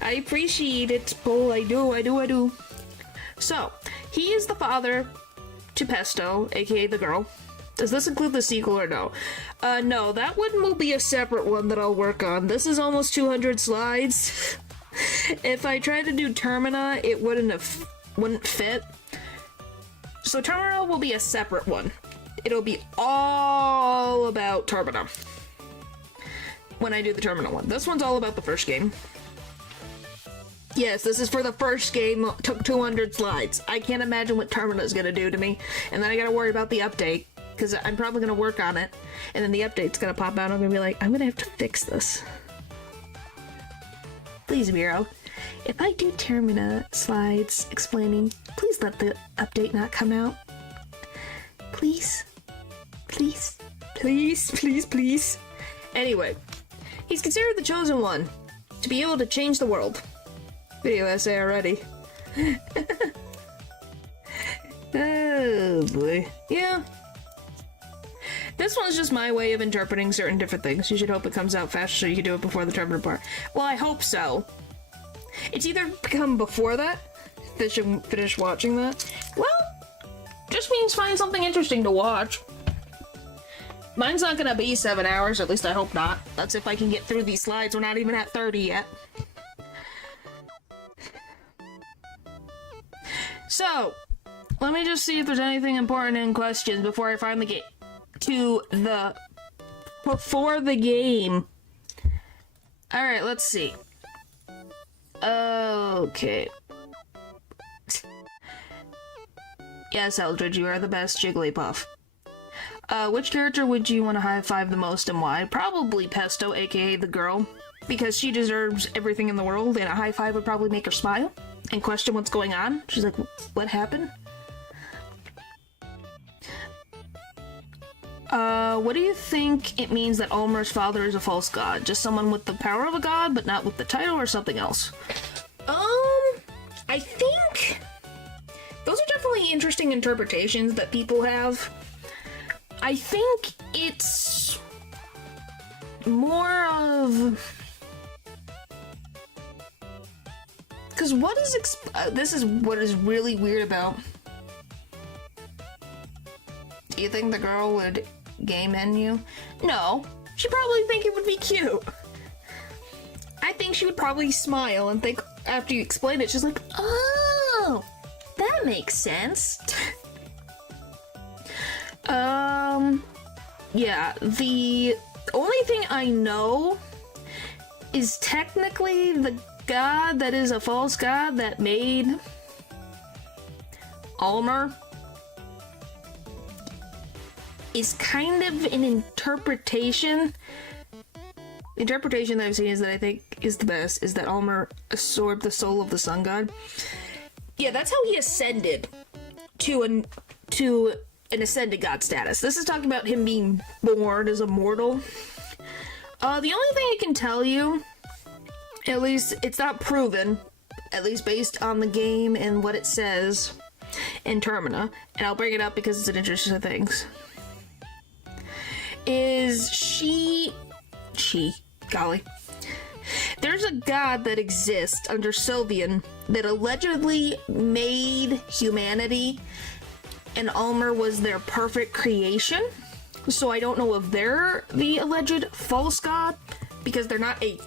I appreciate it, Paul. I do. So, he is the father to Pesto, aka the girl. Does this include the sequel or no? No, that one will be a separate one that I'll work on. This is almost 200 slides. If I tried to do Termina, it wouldn't fit. So Termina will be a separate one. it'll be all about Termina. When I do the Termina one. This one's all about the first game. Yes, this is for the first game. Took 200 slides. I can't imagine what Termina is gonna do to me. And then I gotta worry about the update. Because I'm probably gonna work on it. And then the update's gonna pop out and I'm gonna be like, I'm gonna have to fix this. Please, Miro. If I do Termina slides explaining, please let the update not come out. Please. Please. Please, please, please. Anyway, he's considered the chosen one to be able to change the world. Video essay already. Oh boy. Yeah. This one's just my way of interpreting certain different things. You should hope it comes out faster so you can do it before the Termina part. Well, I hope so. It's either come before that, finish watching that. Well, just means find something interesting to watch. Mine's not gonna be 7 hours, at least I hope not. That's if I can get through these slides. We're not even at 30 yet. So, let me just see if there's anything important in questions before I finally get to the before the game. Alright, let's see. Okay. Yes, Eldridge, you are the best Jigglypuff. Which character would you want to high-five the most and why? Probably Pesto, aka the girl, because she deserves everything in the world, and a high-five would probably make her smile and question what's going on. She's like, what happened? What do you think it means that Ulmer's father is a false god? Just someone with the power of a god, but not with the title, or something else? I think those are definitely interesting interpretations that people have. I think it's more of... Because what is... this is what is really weird about... Do you think the girl would game in you? No. She'd probably think it would be cute. I think she would probably smile and think, after you explain it, she's like, oh, that makes sense. Yeah, the only thing I know is technically the god that is a false god that made Ulmer is kind of an interpretation. The interpretation that I've seen is that I think is the best, is that Ulmer absorbed the soul of the sun god. Yeah, that's how he ascended to an ascended god status. This is talking about him being born as a mortal. The only thing I can tell you, at least it's not proven, at least based on the game and what it says in Termina, and I'll bring it up because it's an interesting thing, is golly. There's a god that exists under Sylvian that allegedly made humanity, and Ulmer was their perfect creation. So I don't know if they're the alleged false god, because they're not a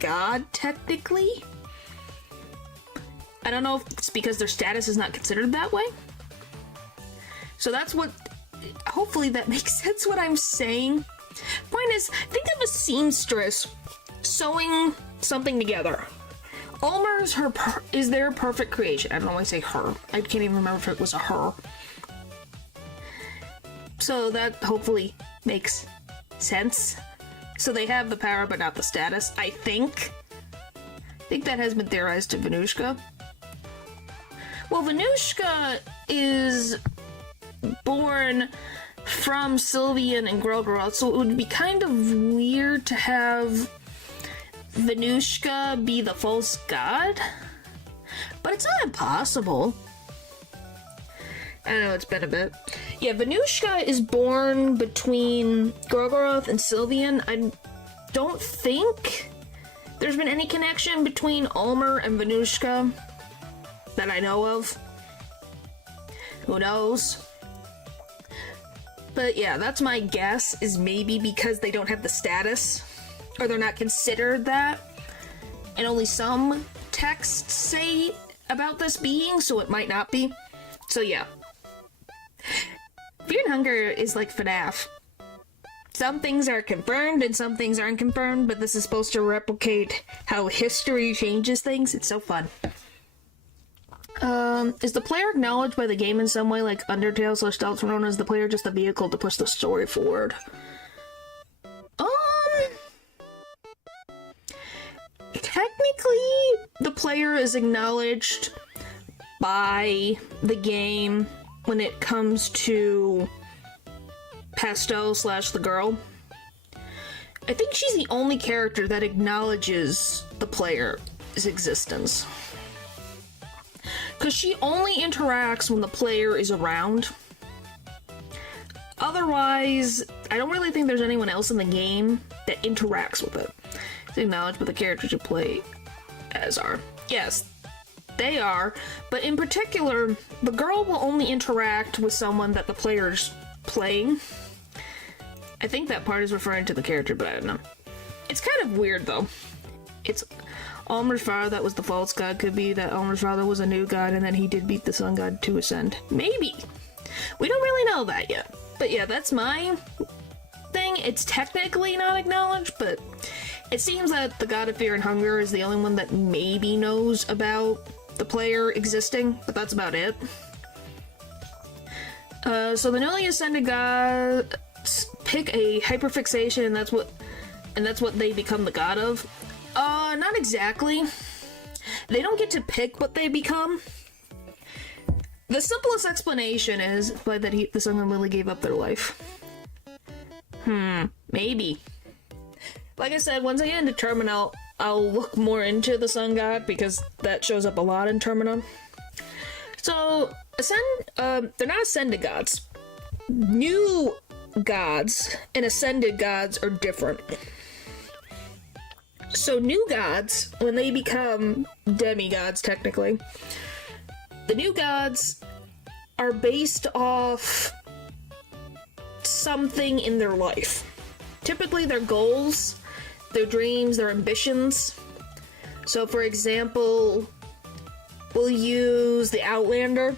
god technically. I don't know if it's because their status is not considered that way. So that's what... Hopefully that makes sense what I'm saying. Point is, think of a seamstress sewing something together. Ulmer is their perfect creation. I don't know why I say her. I can't even remember if it was a her. So that hopefully makes sense. So they have the power but not the status, I think. I think that has been theorized to Venushka. Well, Venushka is born from Sylvian and Grogoroth, so it would be kind of weird to have Venushka be the false god, but it's not impossible. I don't know, it's been a bit. Yeah, Venushka is born between Grogoroth and Sylvian. I don't think there's been any connection between Ulmer and Venushka that I know of. Who knows? But yeah, that's my guess, is maybe because they don't have the status, or they're not considered that, and only some texts say about this being, so it might not be. So yeah. Fear and Hunger is like FNAF. Some things are confirmed and some things aren't confirmed, but this is supposed to replicate how history changes things. It's so fun. Is the player acknowledged by the game in some way, like Undertale / Deltarune? Is the player just a vehicle to push the story forward? Technically, the player is acknowledged by the game when it comes to Pesto / the girl. I think she's the only character that acknowledges the player's existence. Because she only interacts when the player is around. Otherwise, I don't really think there's anyone else in the game that interacts with it. It's acknowledged by the characters you play as are. Yes, they are, but in particular, the girl will only interact with someone that the player's playing. I think that part is referring to the character, but I don't know. It's kind of weird, though. It's Almer's father that was the false god. Could be that Almer's father was a new god, and then he did beat the sun god to ascend. Maybe. We don't really know that yet. But yeah, that's my thing. It's technically not acknowledged, but it seems that the god of fear and hunger is the only one that maybe knows about the player existing, but that's about it. So the newly ascended gods pick a hyperfixation, and that's what they become the god of. Not exactly. They don't get to pick what they become. The simplest explanation is that the sun and Lily gave up their life. Maybe. Like I said, once I get into Terminal, I'll look more into the sun god, because that shows up a lot in Terminal. So, they're not ascended gods. New gods and ascended gods are different. So new gods, when they become demigods, technically, the new gods are based off something in their life. Typically their goals, their dreams, their ambitions. So for example, we'll use the Outlander.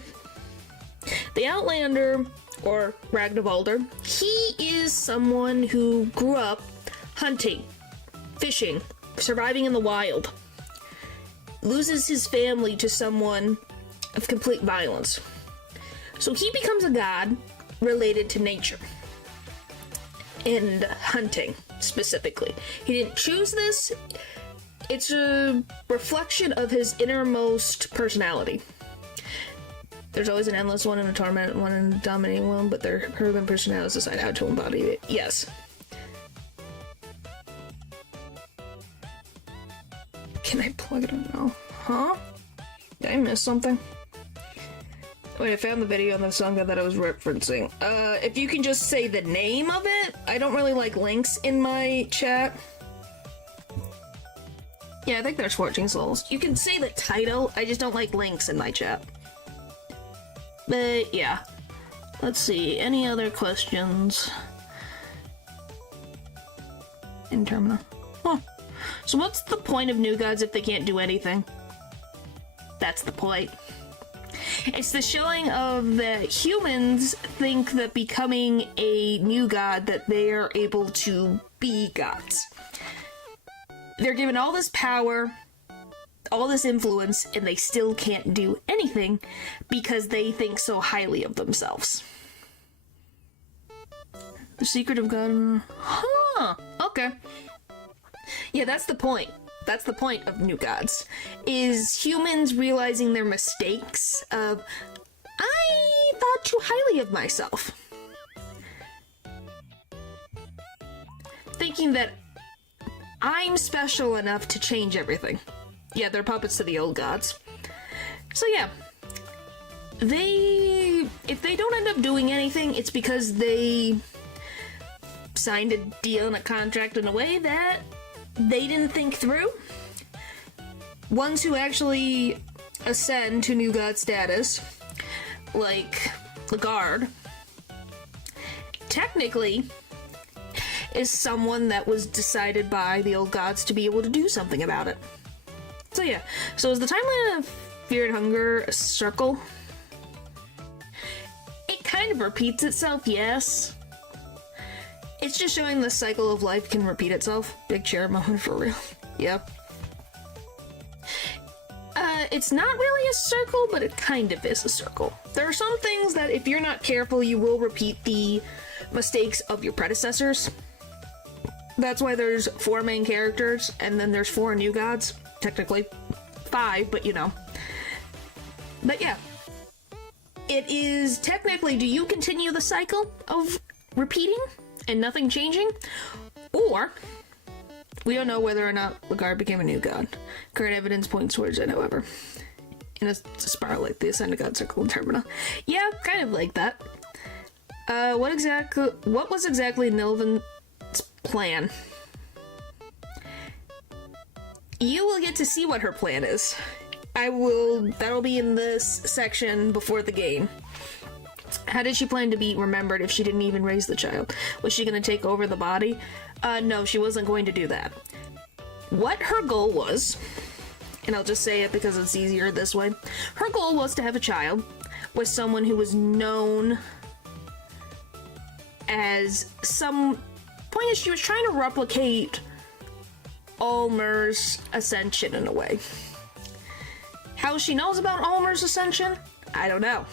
The Outlander, or Ragnvaldr, he is someone who grew up hunting, fishing, surviving in the wild, loses his family to someone of complete violence. So he becomes a god related to nature and hunting specifically. He didn't choose this. It's a reflection of his innermost personality. There's always an endless one and a torment one and a dominating one, but their urban personalities decide how to embody it. Yes. Can I plug it in now? Huh? Did I miss something? Wait, I found the video on the song that I was referencing. If you can just say the name of it. I don't really like links in my chat. Yeah, I think there's 14 souls. You can say the title, I just don't like links in my chat. But, yeah. Let's see, any other questions? In Termina. Huh. So what's the point of new gods if they can't do anything? That's the point. It's the showing of that humans think that becoming a new god that they are able to be gods. They're given all this power, all this influence, and they still can't do anything because they think so highly of themselves. The secret of God... Huh, okay. Yeah, that's the point. That's the point of new gods. Is humans realizing their mistakes of, I thought too highly of myself. Thinking that I'm special enough to change everything. Yeah, they're puppets to the old gods. So yeah. If they don't end up doing anything, it's because they signed a deal and a contract in a way that they didn't think through. Ones who actually ascend to new god status, like the guard, technically is someone that was decided by the old gods to be able to do something about it. So yeah, so is the timeline of Fear and Hunger a circle? It kind kind of repeats itself, yes. It's just showing the cycle of life can repeat itself. Big chair moment for real. Yep. It's not really a circle, but it kind of is a circle. There are some things that if you're not careful, you will repeat the mistakes of your predecessors. That's why there's 4 main characters, and then there's 4 new gods. Technically 5, but you know. But yeah. It is technically, do you continue the cycle of repeating and nothing changing? Or, we don't know whether or not Lagarde became a new god. Current evidence points towards it, however. In a spiral like the Ascended God Circle in Termina. Yeah, kind of like that. What was exactly Nilvin's plan? You will get to see what her plan is. That'll be in this section before the game. How did she plan to be remembered if she didn't even raise the child? Was she going to take over the body? No, she wasn't going to do that. What her goal was, and I'll just say it because it's easier this way, her goal was to have a child with someone who was known as some... Point is, she was trying to replicate Ulmer's ascension in a way. How she knows about Ulmer's ascension? I don't know.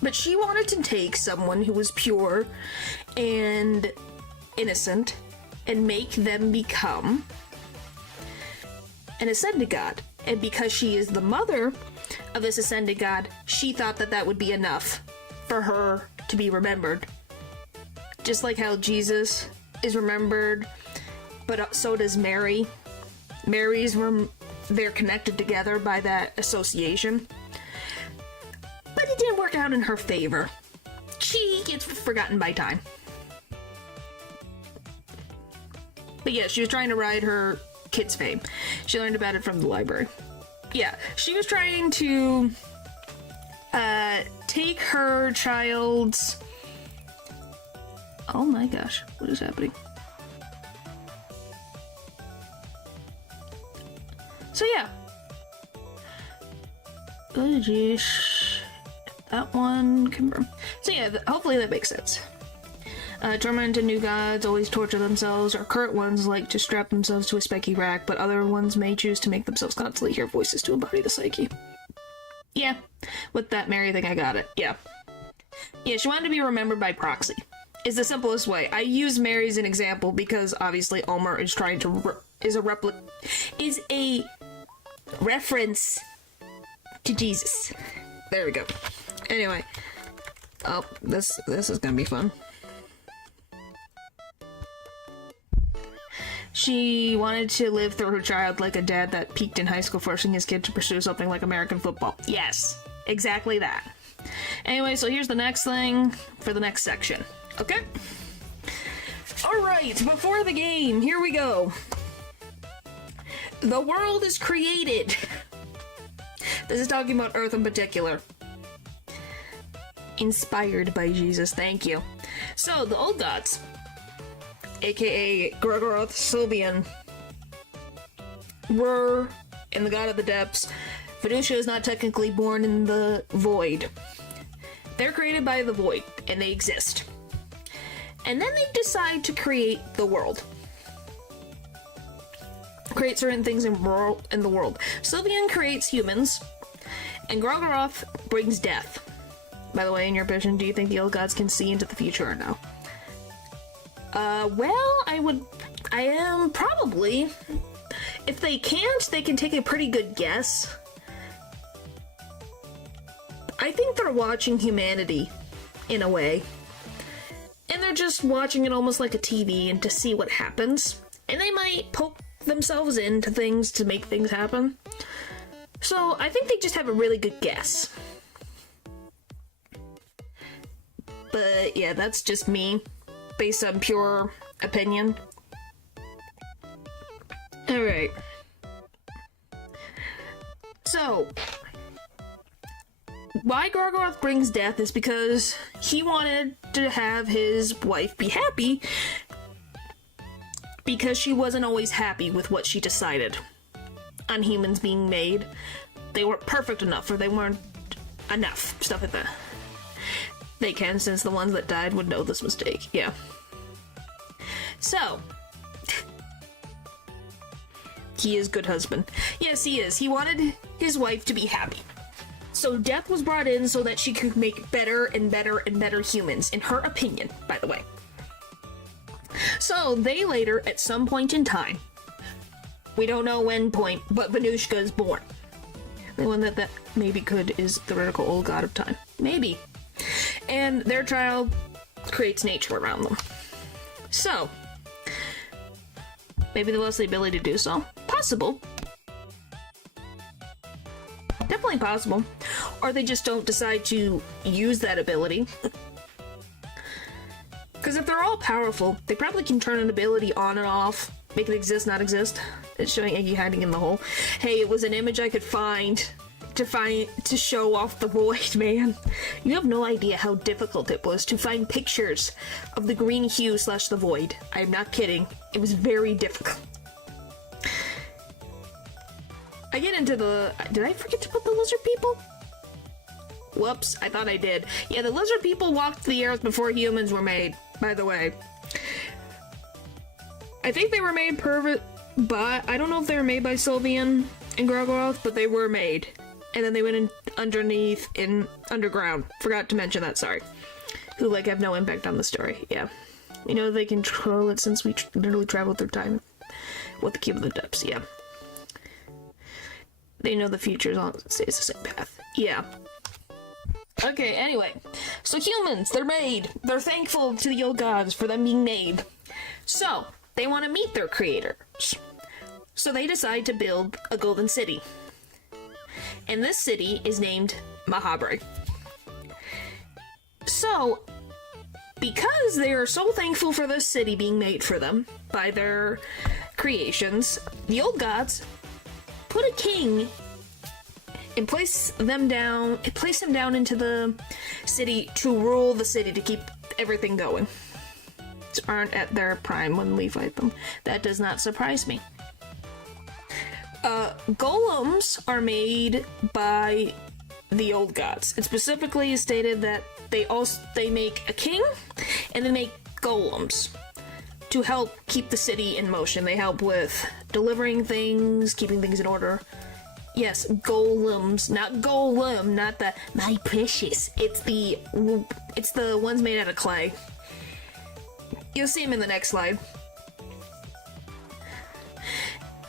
But she wanted to take someone who was pure and innocent and make them become an Ascended God. And because she is the mother of this Ascended God, she thought that that would be enough for her to be remembered. Just like how Jesus is remembered, but so does Mary. They're connected together by that association. But it didn't work out in her favor. She gets forgotten by time. But yeah, she was trying to ride her kid's fame. She learned about it from the library. Yeah, she was trying to take her child's... Oh my gosh, what is happening? So yeah. Oh geez. That one confirmed. So yeah, hopefully that makes sense. Tormented new gods always torture themselves, or current ones like to strap themselves to a spiky rack, but other ones may choose to make themselves constantly hear voices to embody the psyche. Yeah, with that Mary thing I got it, yeah. Yeah, she wanted to be remembered by proxy. Is the simplest way. I use Mary as an example because obviously Ulmer is trying to is a reference to Jesus. There we go. Anyway, oh, this is gonna be fun. She wanted to live through her child like a dad that peaked in high school, forcing his kid to pursue something like American football. Yes, exactly that. Anyway, so here's the next thing for the next section. Okay? Alright, before the game, here we go. The world is created. This is talking about Earth in particular. Inspired by Jesus, thank you. So, the old gods, aka Gorgoroth, Sylvian, were in the God of the Depths. Venusia is not technically born in the Void. They're created by the Void, and they exist. And then they decide to create the world. Create certain things in the world. Sylvian creates humans, and Gorgoroth brings death. By the way, in your vision, do you think the old gods can see into the future or no? Well, I am probably. If they can't, they can take a pretty good guess. I think they're watching humanity, in a way. And they're just watching it almost like a TV and to see what happens. And they might poke themselves into things to make things happen. So, I think they just have a really good guess. But, yeah, that's just me. Based on pure opinion. Alright. So, why Gorgoroth brings death is because he wanted to have his wife be happy because she wasn't always happy with what she decided on humans being made. They weren't perfect enough, or they weren't enough, stuff like that. They can, since the ones that died would know this mistake. Yeah. So, he is good husband. Yes, he is. He wanted his wife to be happy. So Death was brought in so that she could make better and better and better humans, in her opinion, by the way. So they later, at some point in time, we don't know when point, but Venushka is born. The one that maybe could is the vertical old god of time. Maybe. And their child creates nature around them. So, maybe they lost the ability to do so. Possible. Definitely possible. Or they just don't decide to use that ability. Because if they're all powerful, they probably can turn an ability on and off, make it exist, not exist. It's showing Eggy hiding in the hole. Hey, it was an image I could find to show off the void, man. You have no idea how difficult it was to find pictures of the green hue / the void. I'm not kidding. It was very difficult. I get into the... Did I forget to put the lizard people? Whoops, I thought I did. Yeah, the lizard people walked the earth before humans were made, by the way. I think they were made but I don't know if they were made by Sylvian and Gorgoroth, but they were made. And then they went in underneath in underground. Forgot to mention that, sorry. Who, like, have no impact on the story, yeah. We know they control it since we literally traveled through time with the Cube of the Depths, yeah. They know the future stays the same path, yeah. Okay, anyway. So humans, they're made. They're thankful to the old gods for them being made. So, they want to meet their creators. So they decide to build a golden city. And this city is named Mahabre. So, because they are so thankful for this city being made for them by their creations, the old gods put a king and place him down into the city to rule the city, to keep everything going. Aren't at their prime when we fight them. That does not surprise me. Golems are made by the old gods. It specifically is stated that they make a king and they make golems to help keep the city in motion. They help with delivering things, keeping things in order. Yes, golems, not golem, not the my precious. It's the ones made out of clay. You'll see them in the next slide.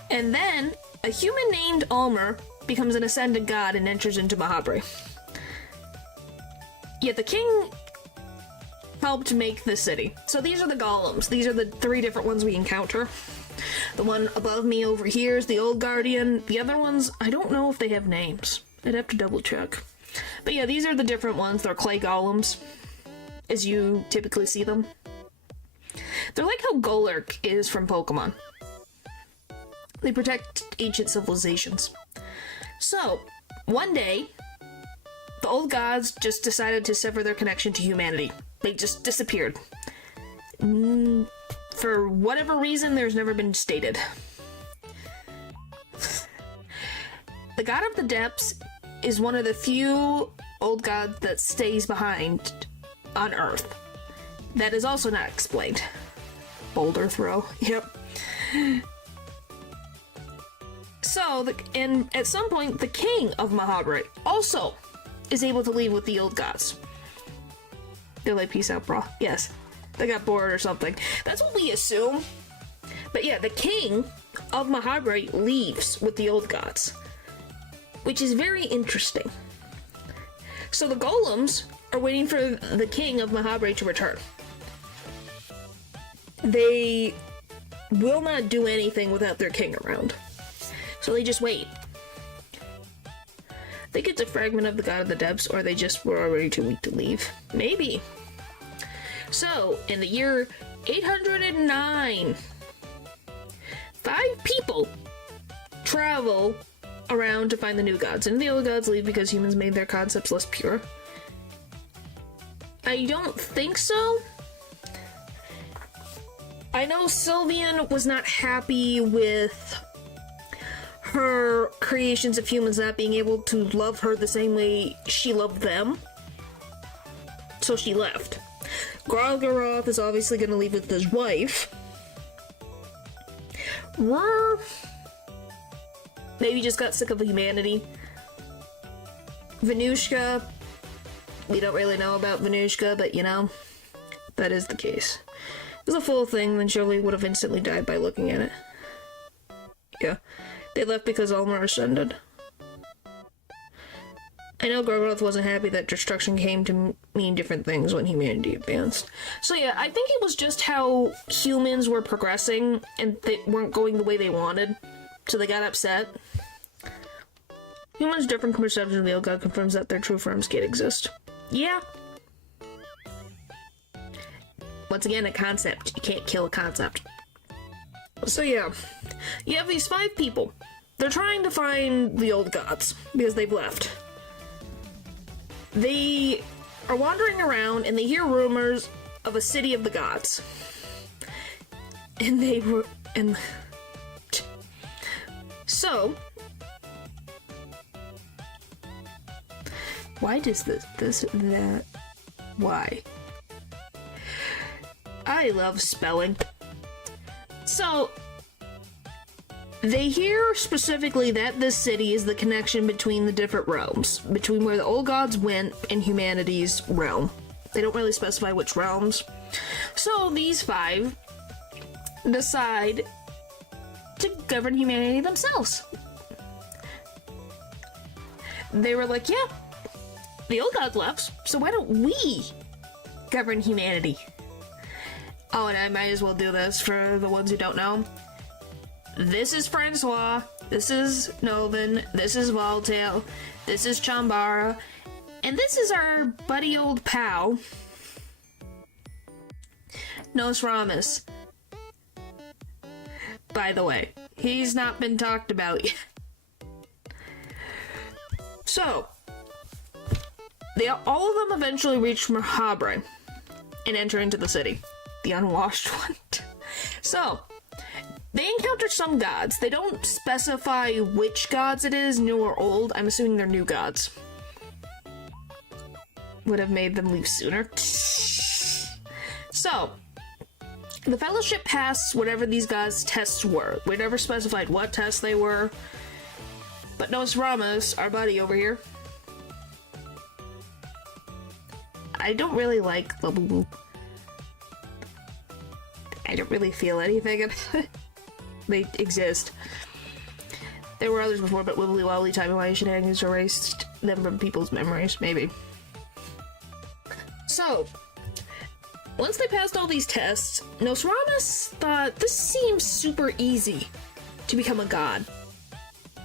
And then a human named Ulmer becomes an ascended god and enters into Mahabre. Yet the king helped make the city. So these are the golems. These are the 3 different ones we encounter. The one above me over here is the old guardian. The other ones, I don't know if they have names. I'd have to double check. But yeah, these are the different ones. They're clay golems, as you typically see them. They're like how Golurk is from Pokemon. They protect ancient civilizations. So, one day, the old gods just decided to sever their connection to humanity. They just disappeared. For whatever reason, there's never been stated. The God of the Depths is one of the few old gods that stays behind on Earth. That is also not explained. Boulder throw. Yep. So, and at some point, the king of Mahabre also is able to leave with the old gods. They're like, peace out, bro. Yes. They got bored or something. That's what we assume. But yeah, the king of Mahabre leaves with the old gods, which is very interesting. So the golems are waiting for the king of Mahabre to return. They will not do anything without their king around. So they just wait. I think it's a fragment of the God of the Depths, or they just were already too weak to leave. Maybe. So, in the year 809, 5 people travel around to find the new gods, and the old gods leave because humans made their concepts less pure. I don't think so. I know Sylvian was not happy with her creations of humans not being able to love her the same way she loved them. So she left. Gorgoroth is obviously going to leave with his wife. Or maybe just got sick of humanity. Venushka, we don't really know about Venushka, but you know, that is the case. If it was a full thing, then Jolie would have instantly died by looking at it. Yeah, they left because Ulmer ascended. I know Gorgoroth wasn't happy that destruction came to mean different things when humanity advanced. So yeah, I think it was just how humans were progressing and they weren't going the way they wanted, so they got upset. Humans' different perception of the old god confirms that their true forms can't exist. Yeah. Once again, a concept. You can't kill a concept. So yeah, you have these 5 people. They're trying to find the old gods because they've left. They are wandering around and they hear rumors of a city of the gods. And they were... So... Why does that... Why? I love spelling. So... They hear specifically that this city is the connection between the different realms, between where the old gods went and humanity's realm. They don't really specify which realms. So these 5 decide to govern humanity themselves. They were like, yeah, the old gods left, so why don't we govern humanity? Oh, and I might as well do this for the ones who don't know. This is Francois, this is Novan, this is Voltaire, this is Chambara, and this is our buddy old pal, Nosramus. By the way, he's not been talked about yet. So, all of them eventually reach Mahabre and enter into the city. The unwashed one. So, they encounter some gods. They don't specify which gods it is, new or old. I'm assuming they're new gods. Would have made them leave sooner. So, the Fellowship passed whatever these gods' tests were. We never specified what tests they were. But Nosramus, our buddy over here, I don't really like Labu. I don't really feel anything about it. They exist. There were others before, but wibbly wobbly timey-wimey shenanigans erased them from people's memories, maybe. So, once they passed all these tests, Nosramus thought this seems super easy to become a god.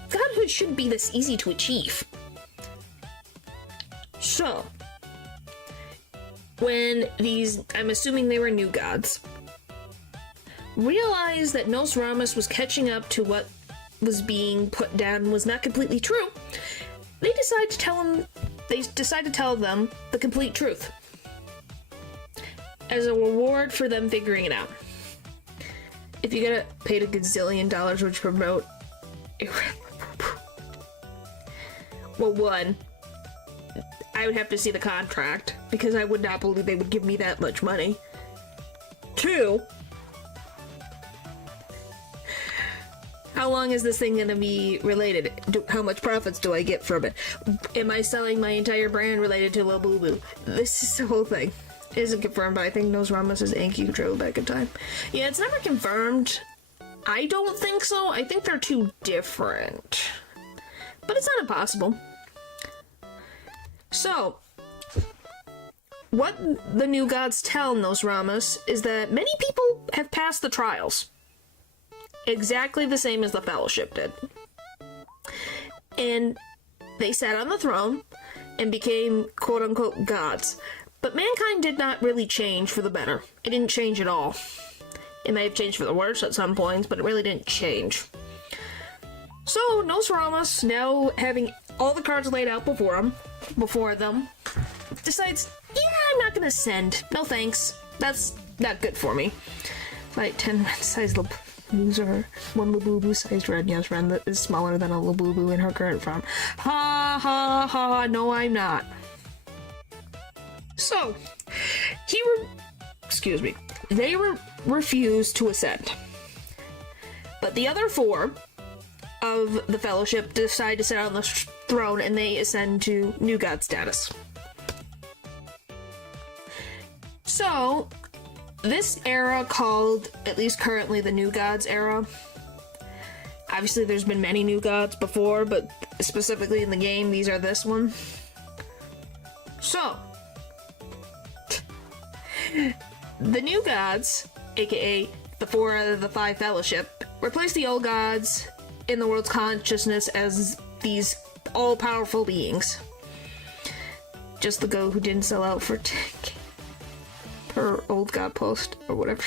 Godhood shouldn't be this easy to achieve. So, when these, I'm assuming they were new gods, realized that Nosramus was catching up to what was being put down was not completely true, they decide to tell them the complete truth as a reward for them figuring it out. If you get paid $1 gazillion to promote well, one, I would have to see the contract because I would not believe they would give me that much money. 2, how long is this thing going to be related? How much profits do I get from it? Am I selling my entire brand related to Labubu? This is the whole thing. It isn't confirmed, but I think Nosramus is Anki who traveled back in time. Yeah, it's never confirmed. I don't think so. I think they're too different. But it's not impossible. So, what the new gods tell Nosramus is that many people have passed the trials. Exactly the same as the Fellowship did. And they sat on the throne and became quote-unquote gods. But mankind did not really change for the better. It didn't change at all. It may have changed for the worse at some points, but it really didn't change. So, Nosramus, now having all the cards laid out before them, decides, yeah, I'm not gonna send. No thanks. That's not good for me. Like 10 red-sized loser, 1 Labubu-sized red yes friend that is smaller than a Labubu in her current form. Ha ha ha, no I'm not. So, they refuse to ascend. But the other four of the Fellowship decide to sit on the throne, and they ascend to new god status. So, this era called, at least currently, the New Gods era. Obviously, there's been many New Gods before, but specifically in the game, these are this one. So, the New Gods, aka the four out of the five Fellowship, replace the old gods in the world's consciousness as these all-powerful beings. Just the go who didn't sell out for 10K per old god post, or whatever.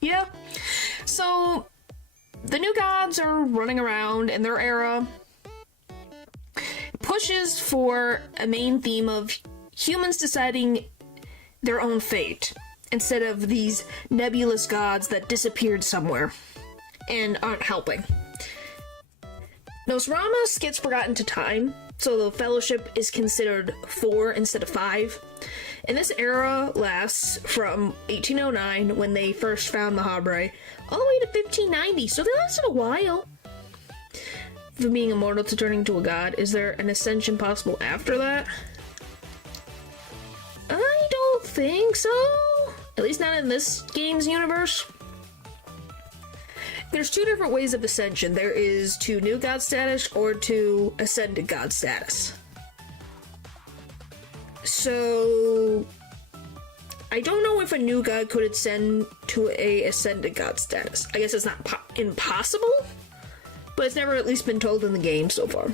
Yeah. So, the new gods are running around, and their era pushes for a main theme of humans deciding their own fate, instead of these nebulous gods that disappeared somewhere and aren't helping. Nostradamus gets forgotten to time, so the Fellowship is considered 4 instead of 5. And this era lasts from 1809, when they first found Mahabharata, all the way to 1590, so they lasted a while. From being immortal to turning into a god, is there an ascension possible after that? I don't think so. At least not in this game's universe. There's 2 different ways of ascension. There is to new god status or to ascended god status. So, I don't know if a new god could ascend to a ascended god status. I guess it's not impossible, but it's never at least been told in the game so far.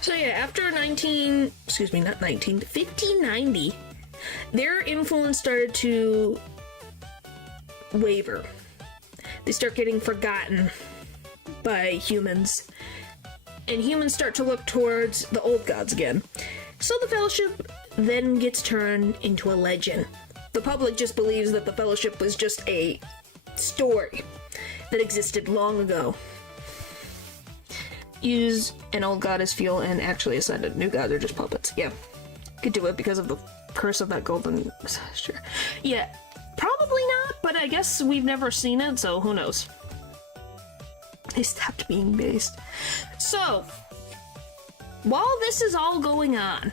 So yeah, after 1590, their influence started to waver. They start getting forgotten by humans, and humans start to look towards the old gods again. So the Fellowship then gets turned into a legend. The public just believes that the Fellowship was just a story that existed long ago. Use an old god as fuel and actually ascended. New gods are just puppets. Yeah. Could do it because of the curse of that golden sure. Yeah, probably not, but I guess we've never seen it, so who knows. They stopped being based. So, while this is all going on,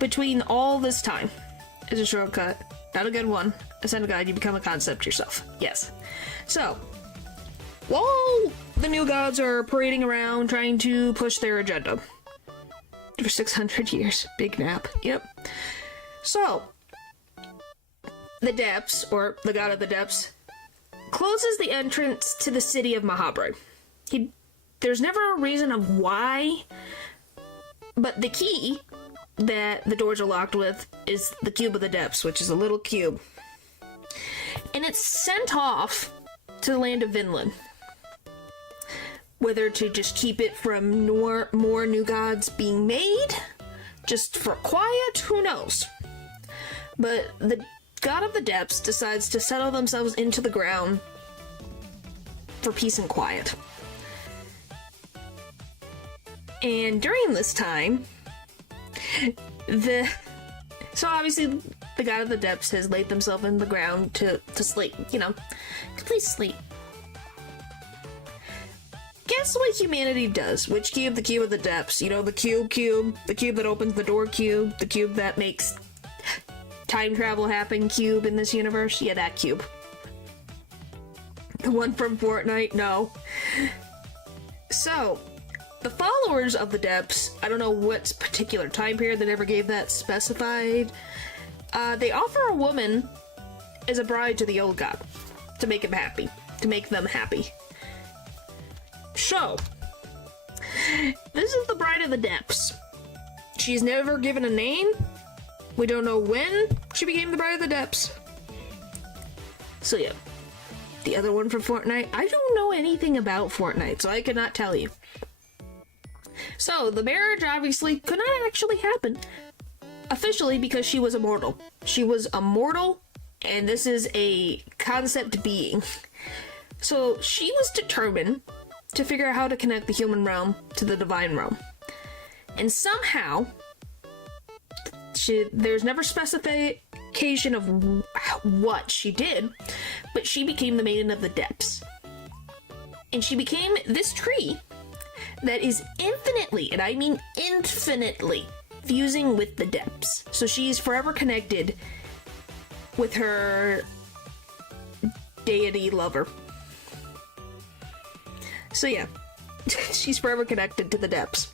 between all this time, is a shortcut. Not a good one. Ascend a god, you become a concept yourself. Yes. So, while the new gods are parading around trying to push their agenda for 600 years. Big nap. Yep. So, the depths, or the god of the depths, closes the entrance to the city of Mahabharata. There's never a reason of why, but the key that the doors are locked with is the cube of the depths, which is a little cube. And it's sent off to the land of Vinland. Whether to just keep it from more new gods being made, just for quiet, who knows? But the god of the depths decides to settle themselves into the ground for peace and quiet. And during this time, so obviously the god of the depths has laid themselves in the ground to sleep, complete sleep. Guess what humanity does? Which cube? The cube of the depths. The cube, the cube that opens the door cube, the cube that makes time travel happen cube in this universe. Yeah, that cube. The one from Fortnite? No. So, the followers of the depths, I don't know what particular time period, they never gave that specified, they offer a woman as a bride to the old god to make him happy, to make them happy. So, this is the bride of the depths. She's never given a name. We don't know when she became the bride of the depths. So yeah, the other one from Fortnite, I don't know anything about Fortnite, so I cannot tell you. So, the marriage obviously could not actually happen officially because she was immortal. She was immortal, and this is a concept being. So, she was determined to figure out how to connect the human realm to the divine realm. And somehow, There's never specification of what she did, but she became the Maiden of the Depths. And she became this tree that is infinitely, and I mean infinitely, fusing with the depths. So she's forever connected with her deity lover. So yeah, she's forever connected to the depths.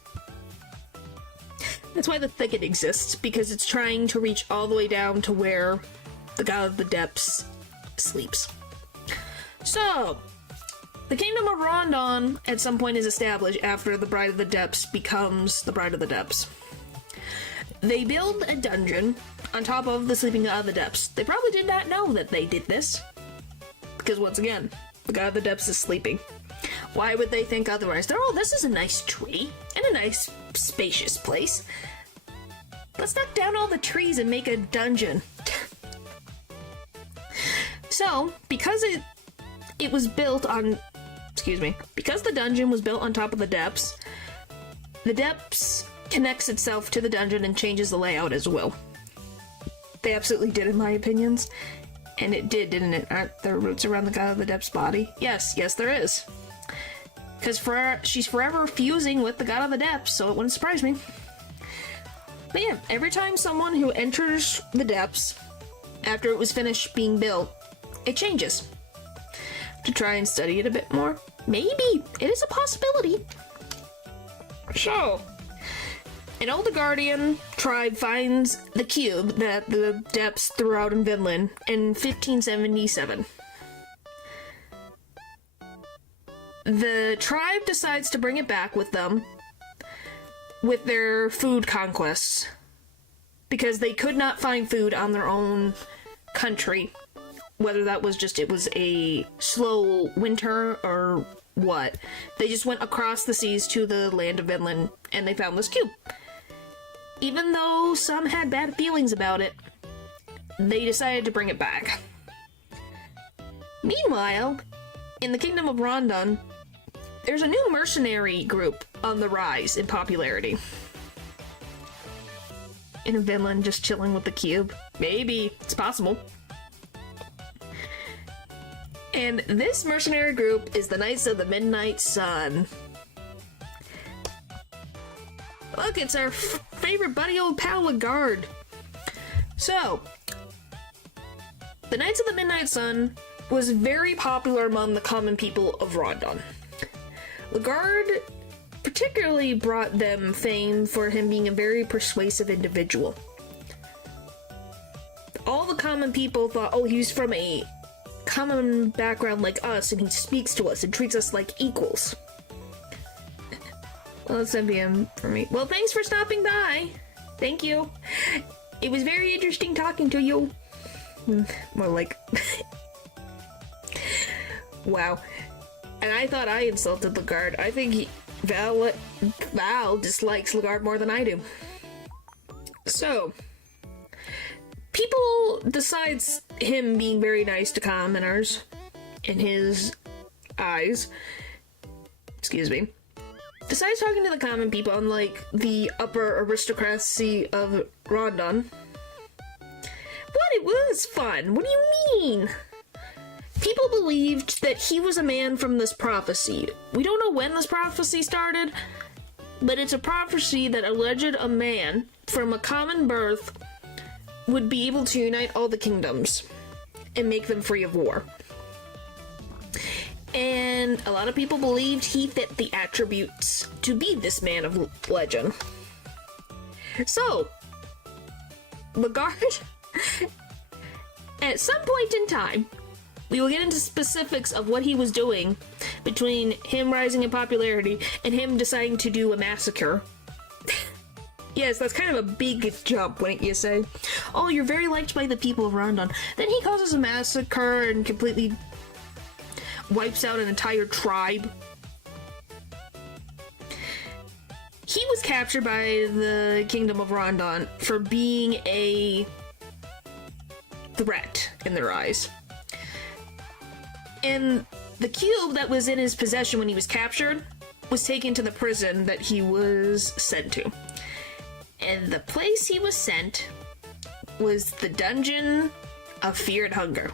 That's why the thicket exists, because it's trying to reach all the way down to where the god of the depths sleeps. So, the Kingdom of Rondon at some point is established after the Bride of the Depths becomes the Bride of the Depths. They build a dungeon on top of the Sleeping God of the Depths. They probably did not know that they did this, because once again, the God of the Depths is sleeping. Why would they think otherwise? They're, oh, this is a nice tree, and a nice spacious place. Let's knock down all the trees and make a dungeon. So, because it was built on, because the dungeon was built on top of the depths connects itself to the dungeon and changes the layout as well. They absolutely did, in my opinions. And it did, didn't it? Aren't there roots around the God of the Depths' body? Yes, there is. Because she's forever fusing with the God of the Depths, so it wouldn't surprise me. But yeah, every time someone who enters the depths, after it was finished being built, it changes. To try and study it a bit more. Maybe! It is a possibility. So, an Oldegardian tribe finds the cube that the depths threw out in Vinland in 1577. The tribe decides to bring it back with them with their food conquests, because they could not find food on their own country, whether that was just it was a slow winter or what. They just went across the seas to the land of Vinland and they found this cube. Even though some had bad feelings about it, they decided to bring it back. Meanwhile, in the Kingdom of Rondon, there's a new mercenary group on the rise in popularity. In Vinland, just chilling with the cube. Maybe. It's possible. And this mercenary group is the Knights of the Midnight Sun. Look, it's our favorite buddy old pal Lagarde. So, the Knights of the Midnight Sun was very popular among the common people of Rondon. Lagarde particularly brought them fame for him being a very persuasive individual. All the common people thought, oh, he's from a common background like us, and he speaks to us and treats us like equals. Well, that's NPM for me. Well, thanks for stopping by. Thank you. It was very interesting talking to you. More like... Wow. And I thought I insulted Lagarde. I think Val dislikes Lagarde more than I do. So, people, besides him being very nice to commoners in his eyes, besides talking to the common people, unlike the upper aristocracy of Rondon, it was fun. What do you mean? People believed that he was a man from this prophecy. We don't know when this prophecy started, but it's a prophecy that alleged a man from a common birth would be able to unite all the kingdoms and make them free of war. And a lot of people believed he fit the attributes to be this man of legend. So, Lagarde, at some point in time, we will get into specifics of what he was doing between him rising in popularity and him deciding to do a massacre. Yes, that's kind of a big jump, wouldn't you say? Oh, you're very liked by the people of Rondon. Then he causes a massacre and completely wipes out an entire tribe. He was captured by the Kingdom of Rondon for being a threat in their eyes. And the cube that was in his possession when he was captured was taken to the prison that he was sent to. And the place he was sent was the Dungeon of Fear and Hunger.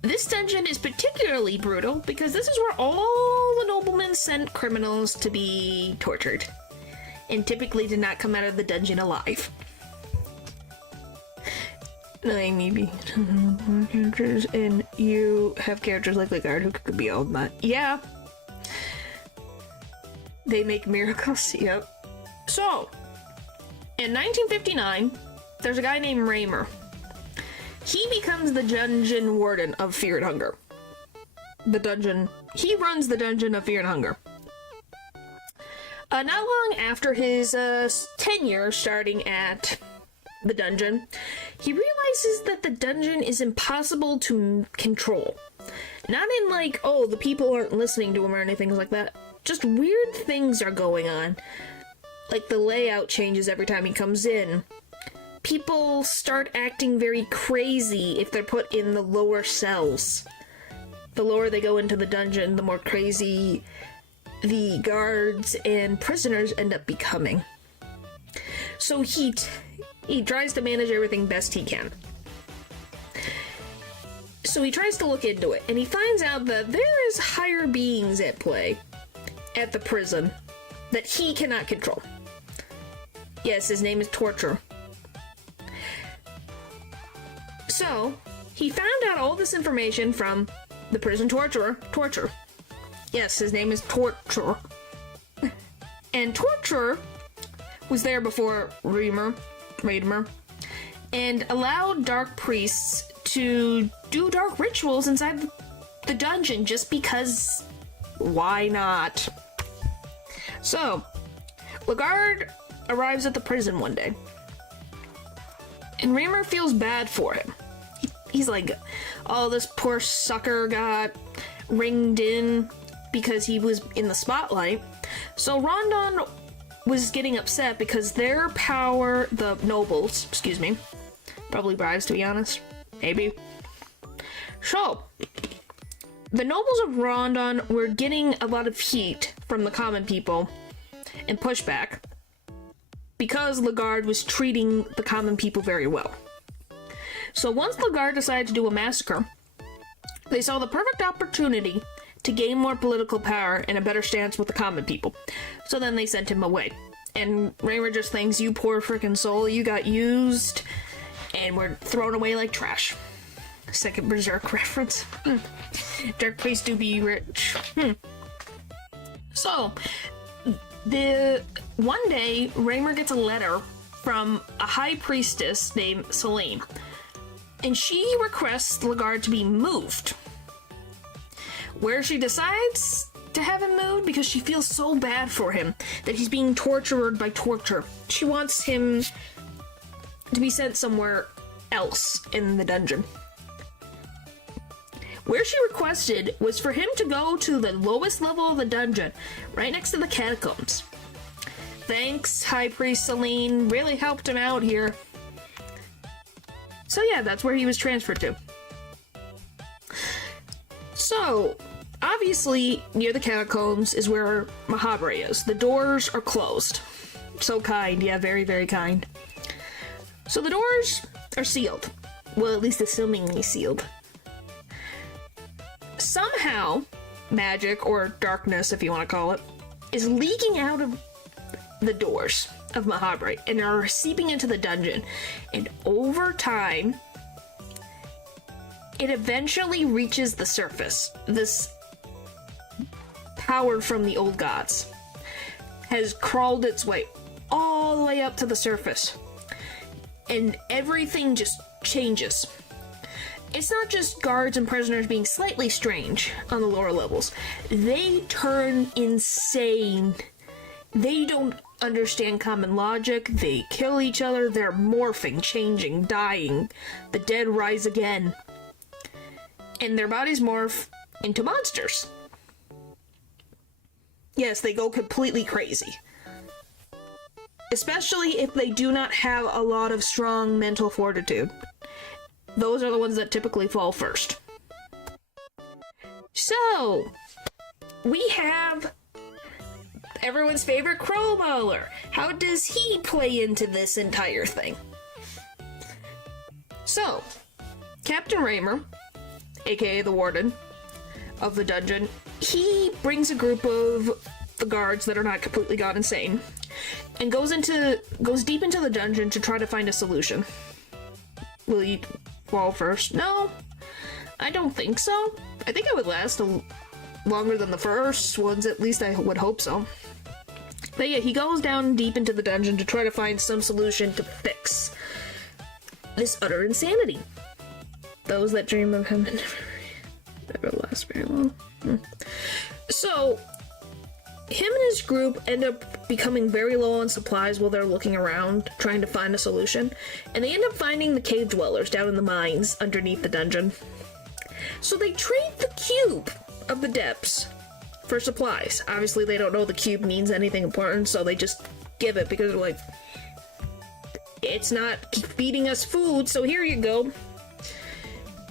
This dungeon is particularly brutal because this is where all the noblemen sent criminals to be tortured, and typically did not come out of the dungeon alive. Maybe characters, and you have characters like Legard who could be all that. Yeah. They make miracles, yep. So, in 1959, there's a guy named Raymer. He becomes the dungeon warden of Fear and Hunger. He runs the Dungeon of Fear and Hunger. Not long after his tenure starting at the dungeon, he realizes that the dungeon is impossible to control. Not in like, oh, the people aren't listening to him or anything like that. Just weird things are going on. Like the layout changes every time he comes in. People start acting very crazy if they're put in the lower cells. The lower they go into the dungeon, the more crazy the guards and prisoners end up becoming. So he tries to manage everything best he can. So he tries to look into it, and he finds out that there is higher beings at play at the prison that he cannot control. Yes, his name is Torture. So, he found out all this information from the prison torturer, Torture. Yes, his name is Torture. And Torture was there before Raymer, and allowed dark priests to do dark rituals inside the dungeon just because why not? So, Legard arrives at the prison one day, and Raymer feels bad for him. He's like, oh, this poor sucker got ringed in because he was in the spotlight. So Rondon was getting upset because their power, the nobles, probably bribes to be honest, maybe. So, the nobles of Rondon were getting a lot of heat from the common people and pushback because Legard was treating the common people very well. So once Legard decided to do a massacre, they saw the perfect opportunity to gain more political power and a better stance with the common people. So then they sent him away. And Raymer just thinks, you poor frickin' soul, you got used and were thrown away like trash. Second Berserk reference. Dark place do be rich. So, one day, Raymer gets a letter from a high priestess named Selene, and she requests Legard to be moved. Where she decides to have him moved because she feels so bad for him that he's being tortured by Torture. She wants him to be sent somewhere else in the dungeon. Where she requested was for him to go to the lowest level of the dungeon, right next to the catacombs. Thanks, High Priest Selene, really helped him out here. So yeah, that's where he was transferred to. So, obviously, near the catacombs is where Mahabre is. The doors are closed. So kind, yeah, very, very kind. So the doors are sealed. Well, at least assumingly sealed. Somehow, magic, or darkness, if you want to call it, is leaking out of the doors of Mahabre and are seeping into the dungeon. And over time, it eventually reaches the surface. This power from the old gods has crawled its way all the way up to the surface. And everything just changes. It's not just guards and prisoners being slightly strange on the lower levels. They turn insane. They don't understand common logic. They kill each other. They're morphing, changing, dying. The dead rise again. And their bodies morph into monsters. Yes, they go completely crazy. Especially if they do not have a lot of strong mental fortitude. Those are the ones that typically fall first. So, we have everyone's favorite crow mauler. How does he play into this entire thing? So, Captain Raymer, aka the warden of the dungeon, he brings a group of the guards that are not completely gone insane and goes deep into the dungeon to try to find a solution. Will you fall first? No, I don't think so. I think I would last longer than the first ones, at least I would hope so. But yeah, he goes down deep into the dungeon to try to find some solution to fix this utter insanity. Those that dream of him never last very long. So, him and his group end up becoming very low on supplies while they're looking around, trying to find a solution, and they end up finding the cave dwellers down in the mines underneath the dungeon. So they trade the cube of the depths for supplies. Obviously, they don't know the cube means anything important, so they just give it because they're like, it's not feeding us food, so here you go.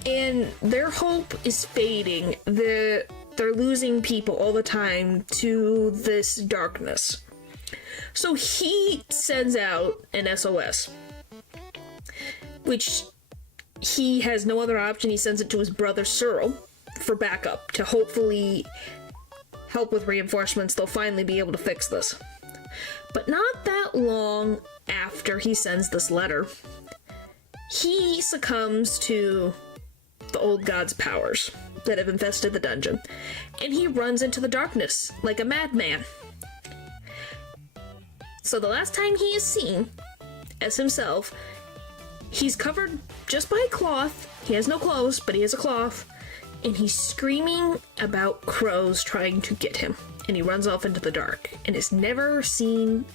And their hope is fading. They're losing people all the time to this darkness. So he sends out an SOS, which he has no other option. He sends it to his brother Cyril for backup to hopefully help with reinforcements. They'll finally be able to fix this. But not that long after he sends this letter, he succumbs to the old god's powers that have infested the dungeon, and he runs into the darkness like a madman. So the last time he is seen as himself, he's covered just by a cloth. He has no clothes, but he has a cloth, and he's screaming about crows trying to get him, and he runs off into the dark and is never seen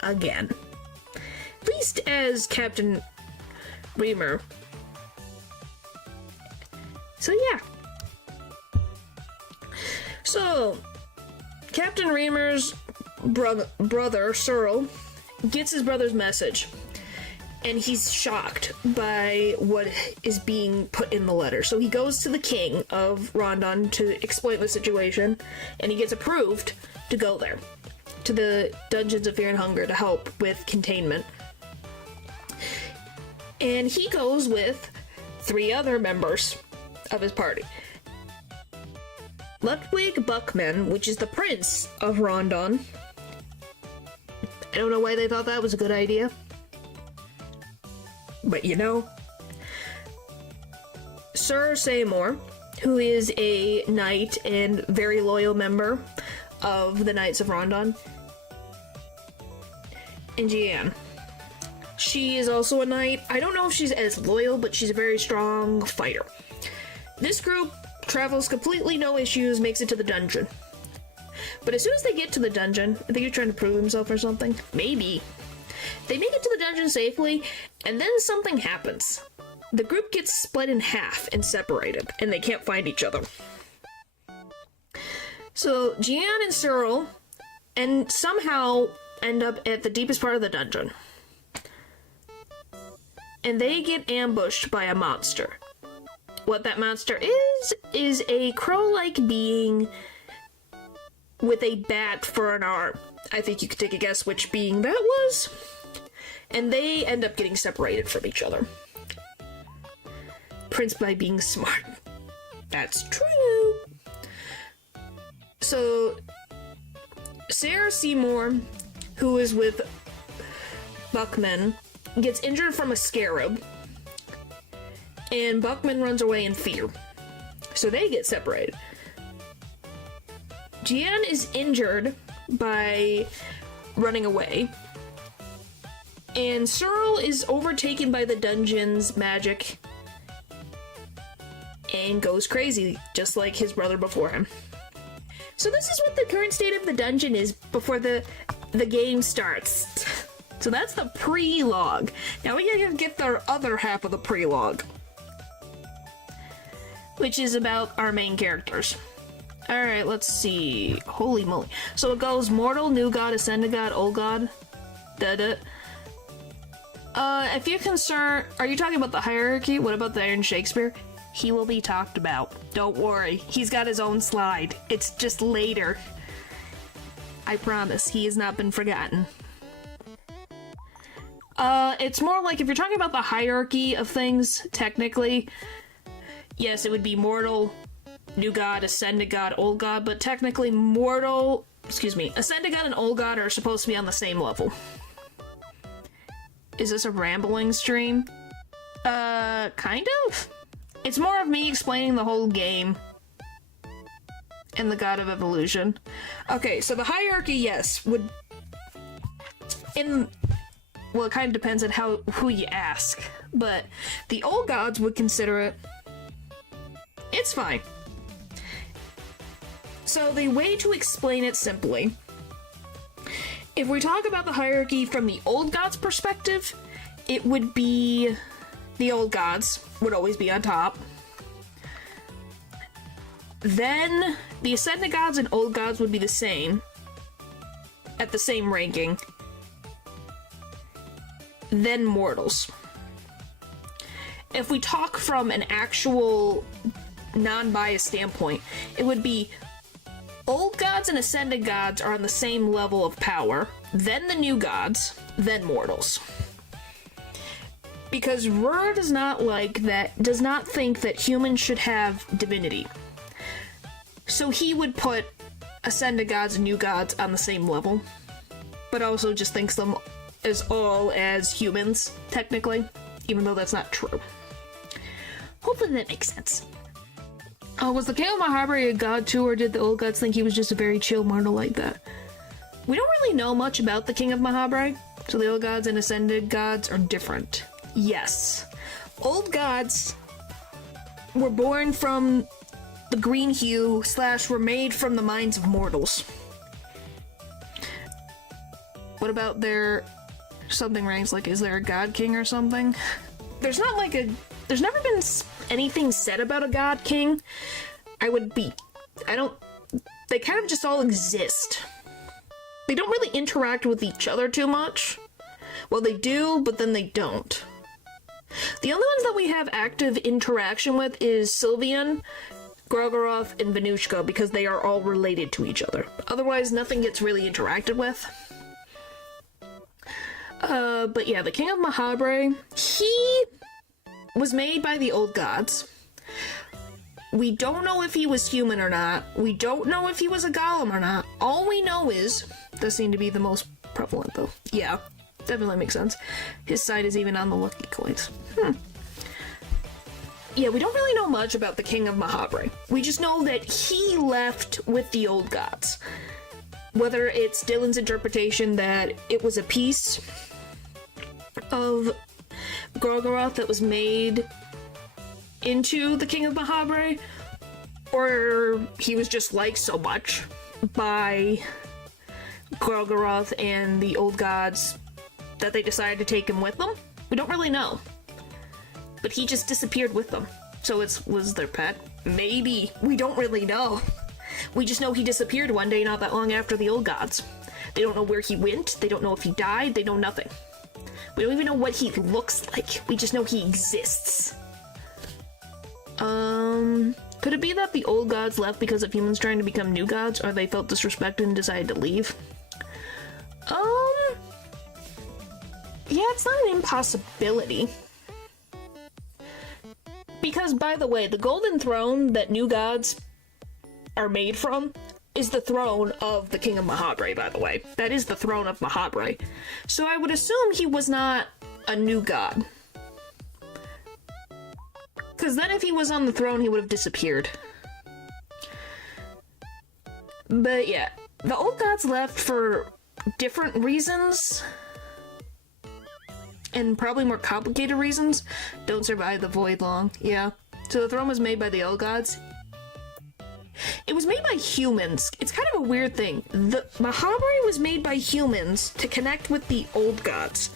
again. At least as Captain Raymer. So yeah. So, Captain Raymer's brother, Cyril, gets his brother's message, and he's shocked by what is being put in the letter. So he goes to the king of Rondon to explain the situation, and he gets approved to go there, to the Dungeons of Fear and Hunger to help with containment. And he goes with 3 other members of his party. Ludwig Buckman, which is the prince of Rondon. I don't know why they thought that was a good idea, but you know. Sir Seymour, who is a knight and very loyal member of the Knights of Rondon. And Jeanne. She is also a knight. I don't know if she's as loyal, but she's a very strong fighter. This group travels completely no issues, makes it to the dungeon. But as soon as they get to the dungeon, I think he's trying to prove himself or something. Maybe. They make it to the dungeon safely, and then something happens. The group gets split in half and separated, and they can't find each other. So Jeanne and Cyril somehow end up at the deepest part of the dungeon. And they get ambushed by a monster. What that monster is a crow-like being with a bat for an arm. I think you could take a guess which being that was. And they end up getting separated from each other. Prince by being smart. That's true. So, Sarah Seymour, who is with Buckman, gets injured from a scarab, and Buckman runs away in fear. So they get separated. Jeanne is injured by running away, and Cyril is overtaken by the dungeon's magic and goes crazy, just like his brother before him. So this is what the current state of the dungeon is before the game starts. So that's the pre-log. Now we gotta get the other half of the pre-log, which is about our main characters. Alright, let's see. Holy moly. So it goes mortal, new god, ascended god, old god. If you're concerned, are you talking about the hierarchy? What about the Iron Shakespeare? He will be talked about. Don't worry. He's got his own slide. It's just later. I promise, he has not been forgotten. It's more like if you're talking about the hierarchy of things, technically, yes, it would be mortal, new god, ascended god, old god, but technically ascended god and old god are supposed to be on the same level. Is this a rambling stream? Kind of? It's more of me explaining the whole game and the god of evolution. Okay, so the hierarchy, yes, would... Well, it kind of depends on who you ask, but the old gods would consider it... It's fine. So the way to explain it simply, if we talk about the hierarchy from the old gods' perspective, it would be the old gods would always be on top. Then the ascended gods and old gods would be the same, at the same ranking. Then mortals. If we talk from an actual non-biased standpoint, it would be old gods and ascended gods are on the same level of power, then the new gods, then mortals. Because Rur does not think that humans should have divinity. So he would put ascended gods and new gods on the same level, but also just thinks them as humans, technically, even though that's not true. Hopefully that makes sense. Was the King of Mahabharata a god too, or did the old gods think he was just a very chill mortal like that? We don't really know much about the King of Mahabharata, so the old gods and ascended gods are different. Yes. Old gods were born from the green hue / were made from the minds of mortals. What about their something ranks? Like, is there a god king or something? There's never been anything said about a god king. They kind of just all exist. They don't really interact with each other too much. Well, they do, but then they don't. The only ones that we have active interaction with is Sylvian, Gorgoroth, and Venushka, because they are all related to each other. Otherwise, nothing gets really interacted with. But yeah, the King of Mahabharata, he was made by the old gods. We don't know if he was human or not. We don't know if he was a golem or not. All we know is, does seem to be the most prevalent though. Yeah, definitely makes sense. His side is even on the lucky coins. Yeah, we don't really know much about the King of Mahabharata. We just know that he left with the old gods. Whether it's Dylan's interpretation that it was a piece of Gorgoroth that was made into the King of Mahabharata, or he was just liked so much by Gorgoroth and the old gods that they decided to take him with them. We don't really know. But he just disappeared with them. So was their pet? Maybe. We don't really know. We just know he disappeared one day not that long after the old gods. They don't know where he went. They don't know if he died. They know nothing. We don't even know what he looks like. We just know he exists. Could it be that the old gods left because of humans trying to become new gods, or they felt disrespected and decided to leave? Yeah, it's not an impossibility. Because, by the way, the golden throne that new gods are made from is the throne of the King of Mahabharata, by the way. That is the throne of Mahabharata. So I would assume he was not a new god. Because then if he was on the throne, he would have disappeared. But yeah, the old gods left for different reasons. And probably more complicated reasons. Don't survive the void long. Yeah. So the throne was made by the old gods. It was made by humans. It's kind of a weird thing. The Mahabharata was made by humans to connect with the old gods.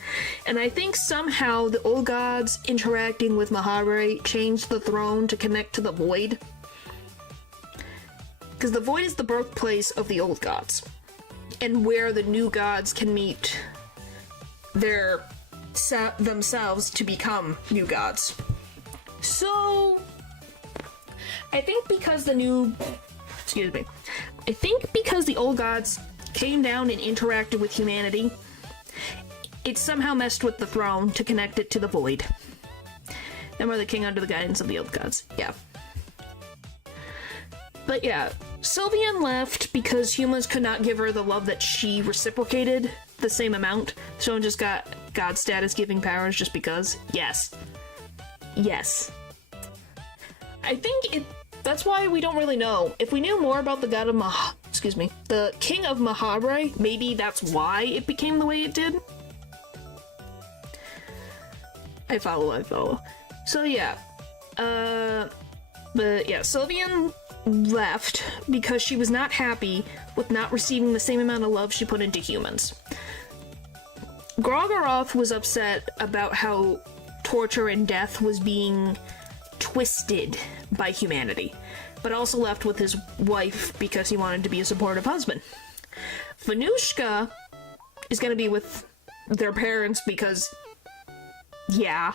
And I think somehow the old gods interacting with Mahabharata changed the throne to connect to the void. Because the void is the birthplace of the old gods. And where the new gods can meet themselves to become new gods. So I think because the old gods came down and interacted with humanity. It somehow messed with the throne to connect it to the void. Then we're the king under the guidance of the old gods. Yeah. But yeah, Sylvian left because humans could not give her the love that she reciprocated the same amount. Someone just got god status giving powers just because. Yes. Yes. I think that's why we don't really know. If we knew more about the god of the king of Mahabre, maybe that's why it became the way it did. I follow. So yeah. But yeah, Sylvian left because she was not happy with not receiving the same amount of love she put into humans. Grogoroth was upset about how torture and death was being twisted by humanity, but also left with his wife because he wanted to be a supportive husband. Venushka is going to be with their parents because, yeah,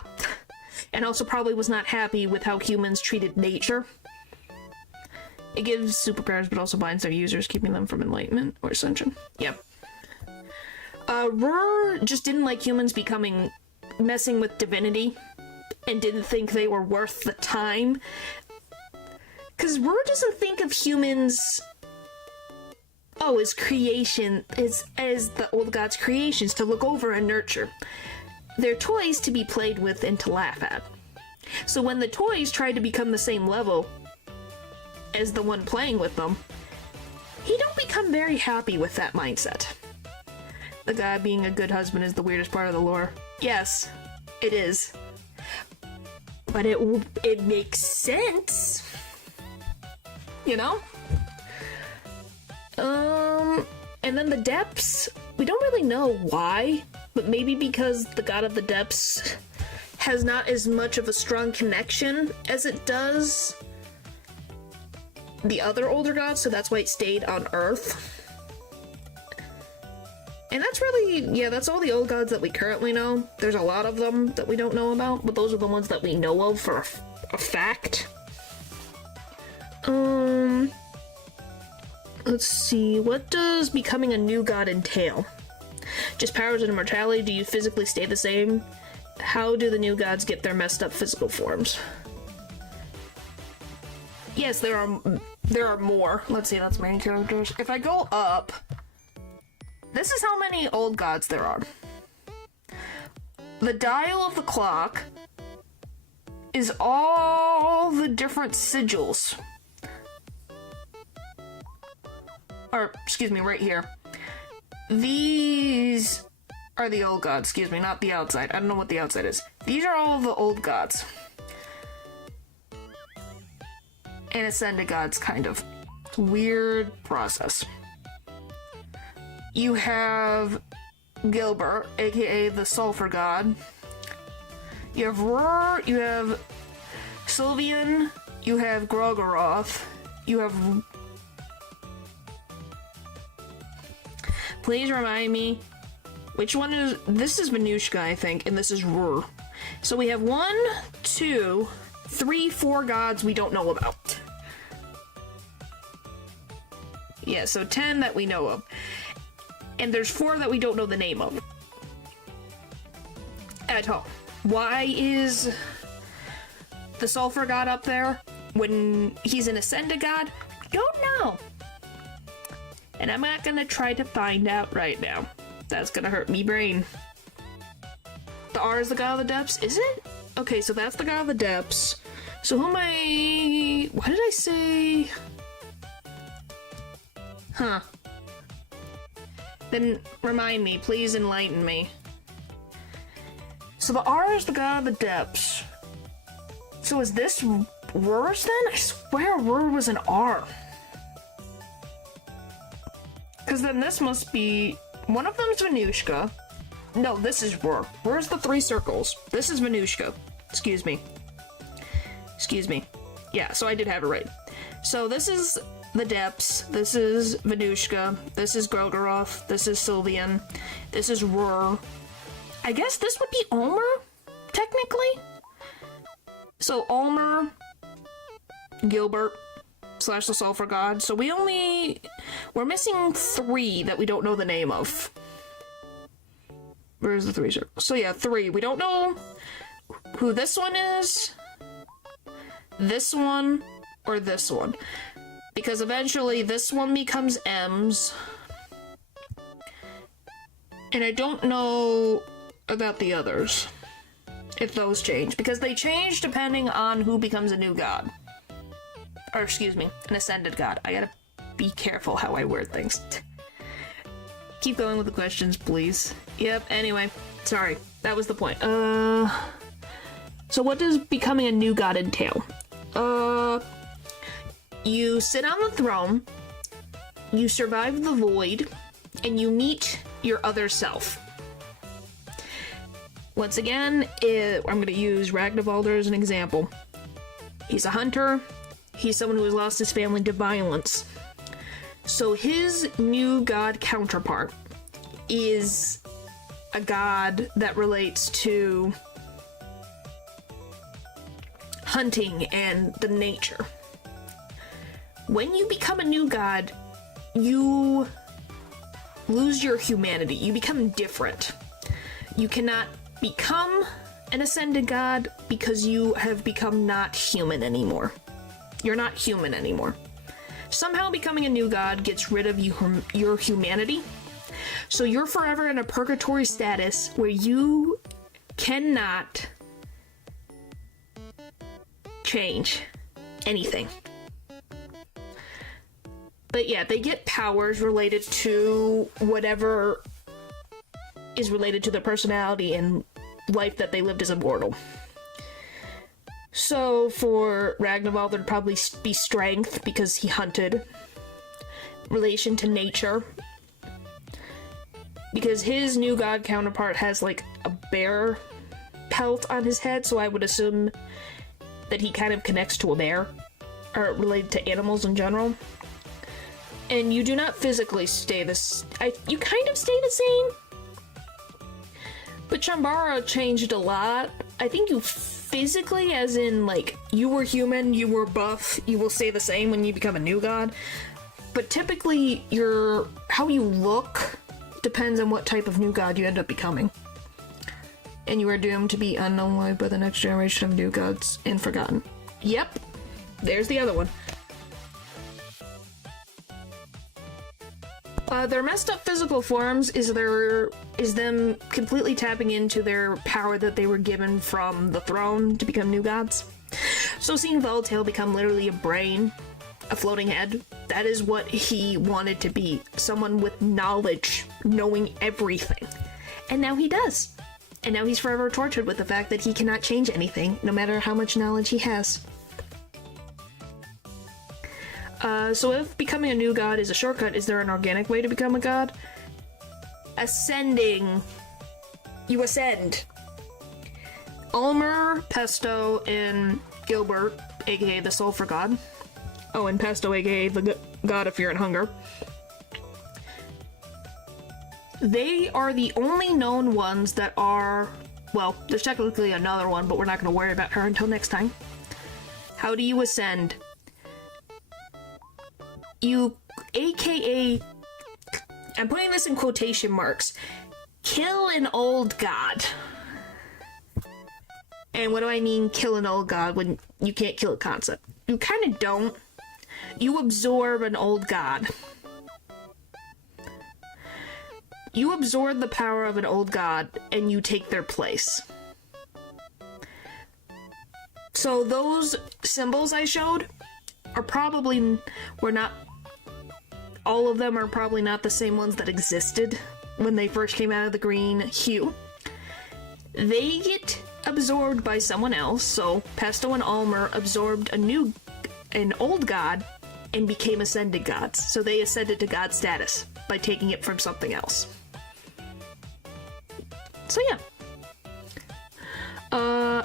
and also probably was not happy with how humans treated nature. It gives superpowers, but also binds their users, keeping them from enlightenment or ascension. Yep. Rur just didn't like humans messing with divinity, and didn't think they were worth the time. Because Rur doesn't think of humans, as creation, as the old gods' creations to look over and nurture. They're toys to be played with and to laugh at. So when the toys tried to become the same level as the one playing with them, he don't become very happy with that mindset. The guy being a good husband is the weirdest part of the lore. Yes, it is. But it makes sense. You know? And then the depths, we don't really know why, but maybe because the god of the depths has not as much of a strong connection as it does the other older gods, so that's why it stayed on Earth. And that's really, yeah, that's all the old gods that we currently know. There's a lot of them that we don't know about, but those are the ones that we know of for a fact. Let's see, what does becoming a new god entail? Just powers and immortality? Do you physically stay the same? How do the new gods get their messed up physical forms? Yes, there are more. Let's see, that's main characters. If I go up, this is how many old gods there are. The dial of the clock is all the different sigils. Or, excuse me, right here. These are the old gods, excuse me, not the outside. I don't know what the outside is. These are all the old gods. And ascended gods, kind of. It's a weird process. You have Gilbert, aka the Sulphur God. You have Rur, you have Sylvian, you have Grogoroth, you have... Please remind me, which one is... This is Venushka, I think, and this is Rur. So we have 1, 2, 3, 4 gods we don't know about. Yeah, so 10 that we know of. And there's 4 that we don't know the name of. At all. Why is the Sulphur God up there when he's an Ascended God? Don't know. And I'm not gonna try to find out right now. That's gonna hurt me brain. The R is the God of the Depths, is it? Okay, so that's the God of the Depths. So who am I... What did I say? Huh. Then remind me, please enlighten me. So the R is the God of the Depths. So is this Rur's then? I swear Rur was an R. Because then this must be... One of them's Venushka. No, this is Rur. Rur's the 3 circles. This is Venushka. Excuse me. Excuse me. Yeah, so I did have it right. So this is the Depths. This is Venushka. This is Grogoroth. This is Sylvian. This is Rur. I guess this would be Ulmer, technically. So Ulmer, Gilbert, slash the sulfur god. So we're missing 3 that we don't know the name of. Where's the 3 circles? So yeah, 3. We don't know who this one is, this one, or this one. Because eventually this one becomes M's. And I don't know about the others, if those change. Because they change depending on who becomes a new god. Or, excuse me, an ascended god. I gotta be careful how I word things. Keep going with the questions, please. Yep, anyway. Sorry, that was the point. So what does becoming a new god entail? You sit on the throne, you survive the void, and you meet your other self. Once again, I'm going to use Ragnvaldr as an example. He's a hunter. He's someone who has lost his family to violence. So his new god counterpart is a god that relates to hunting and the nature. When you become a new god, you lose your humanity. You become different. You cannot become an ascended god because you have become not human anymore. You're not human anymore. Somehow becoming a new god gets rid of your humanity. So you're forever in a purgatory status where you cannot change anything. But yeah, they get powers related to whatever is related to their personality and life that they lived as a mortal. So for Ragnvaldr, there'd probably be strength because he hunted. Relation to nature. Because his new god counterpart has like a bear pelt on his head, so I would assume that he kind of connects to a bear. Or related to animals in general. And you do not physically stay you kind of stay the same. But Shambara changed a lot. I think you physically, as in, like, you were human, you were buff, you will stay the same when you become a new god. But typically, how you look depends on what type of new god you end up becoming. And you are doomed to be unknown by the next generation of new gods and forgotten. Yep, there's the other one. Their messed up physical forms is them completely tapping into their power that they were given from the throne to become new gods. So seeing Voltail become literally a brain, a floating head, that is what he wanted to be. Someone with knowledge, knowing everything. And now he does. And now he's forever tortured with the fact that he cannot change anything, no matter how much knowledge he has. So if becoming a new god is a shortcut, is there an organic way to become a god? Ascending. You ascend. Ulmer, Pesto, and Gilbert, aka the Sulfur God. Oh, and Pesto, aka the God of Fear and Hunger. They are the only known ones that are... Well, there's technically another one, but we're not going to worry about her until next time. How do you ascend? You, aka, I'm putting this in quotation marks, kill an old god. And what do I mean, kill an old god, when you can't kill a concept? You kind of don't. You absorb an old god. You absorb the power of an old god, and you take their place. So those symbols I showed are probably, all of them are probably not the same ones that existed when they first came out of the green hue. They get absorbed by someone else, so Pesto and Ulmer absorbed an old god and became ascended gods. So they ascended to god status by taking it from something else. So yeah.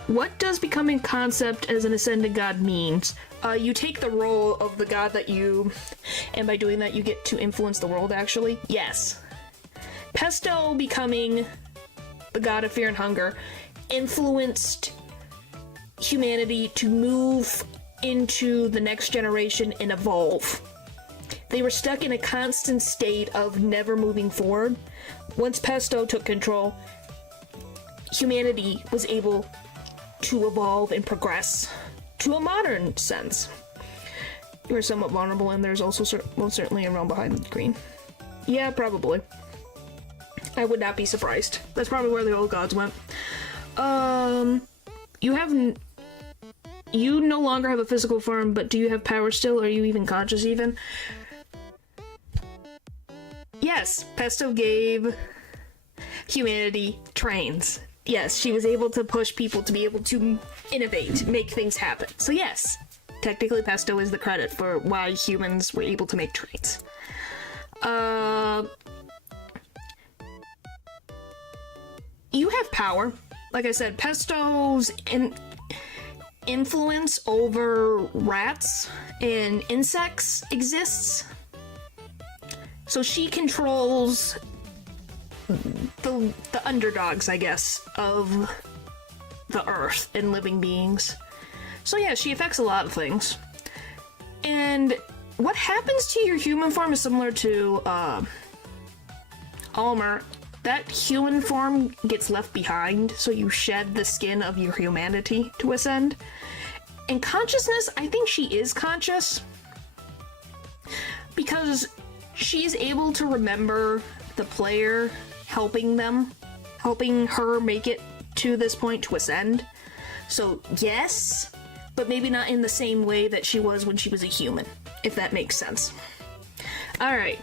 What does becoming concept as an ascended god means? You take the role of the god that and by doing that you get to influence the world, actually. Yes. Pesto becoming the god of fear and hunger influenced humanity to move into the next generation and evolve. They were stuck in a constant state of never moving forward. Once Pesto took control, humanity was able to evolve and progress to a modern sense. You were somewhat vulnerable, and there's also most certainly a realm behind the green. Yeah, probably. I would not be surprised. That's probably where the old gods went. You no longer have a physical form, but do you have power still? Are you even conscious even? Yes, Pesto gave humanity trains. Yes, she was able to push people to be able to innovate, make things happen. So yes, technically Pesto is the credit for why humans were able to make trains. You have power. Like I said, Pesto's influence over rats and insects exists. So she controls the underdogs, I guess, of the earth and living beings. So yeah, she affects a lot of things. And what happens to your human form is similar to Almer. That human form gets left behind, so you shed the skin of your humanity to ascend. And consciousness, I think she is conscious, because she's able to remember the player helping her make it to this point to ascend. So yes, but maybe not in the same way that she was when she was a human, if that makes sense. Alright,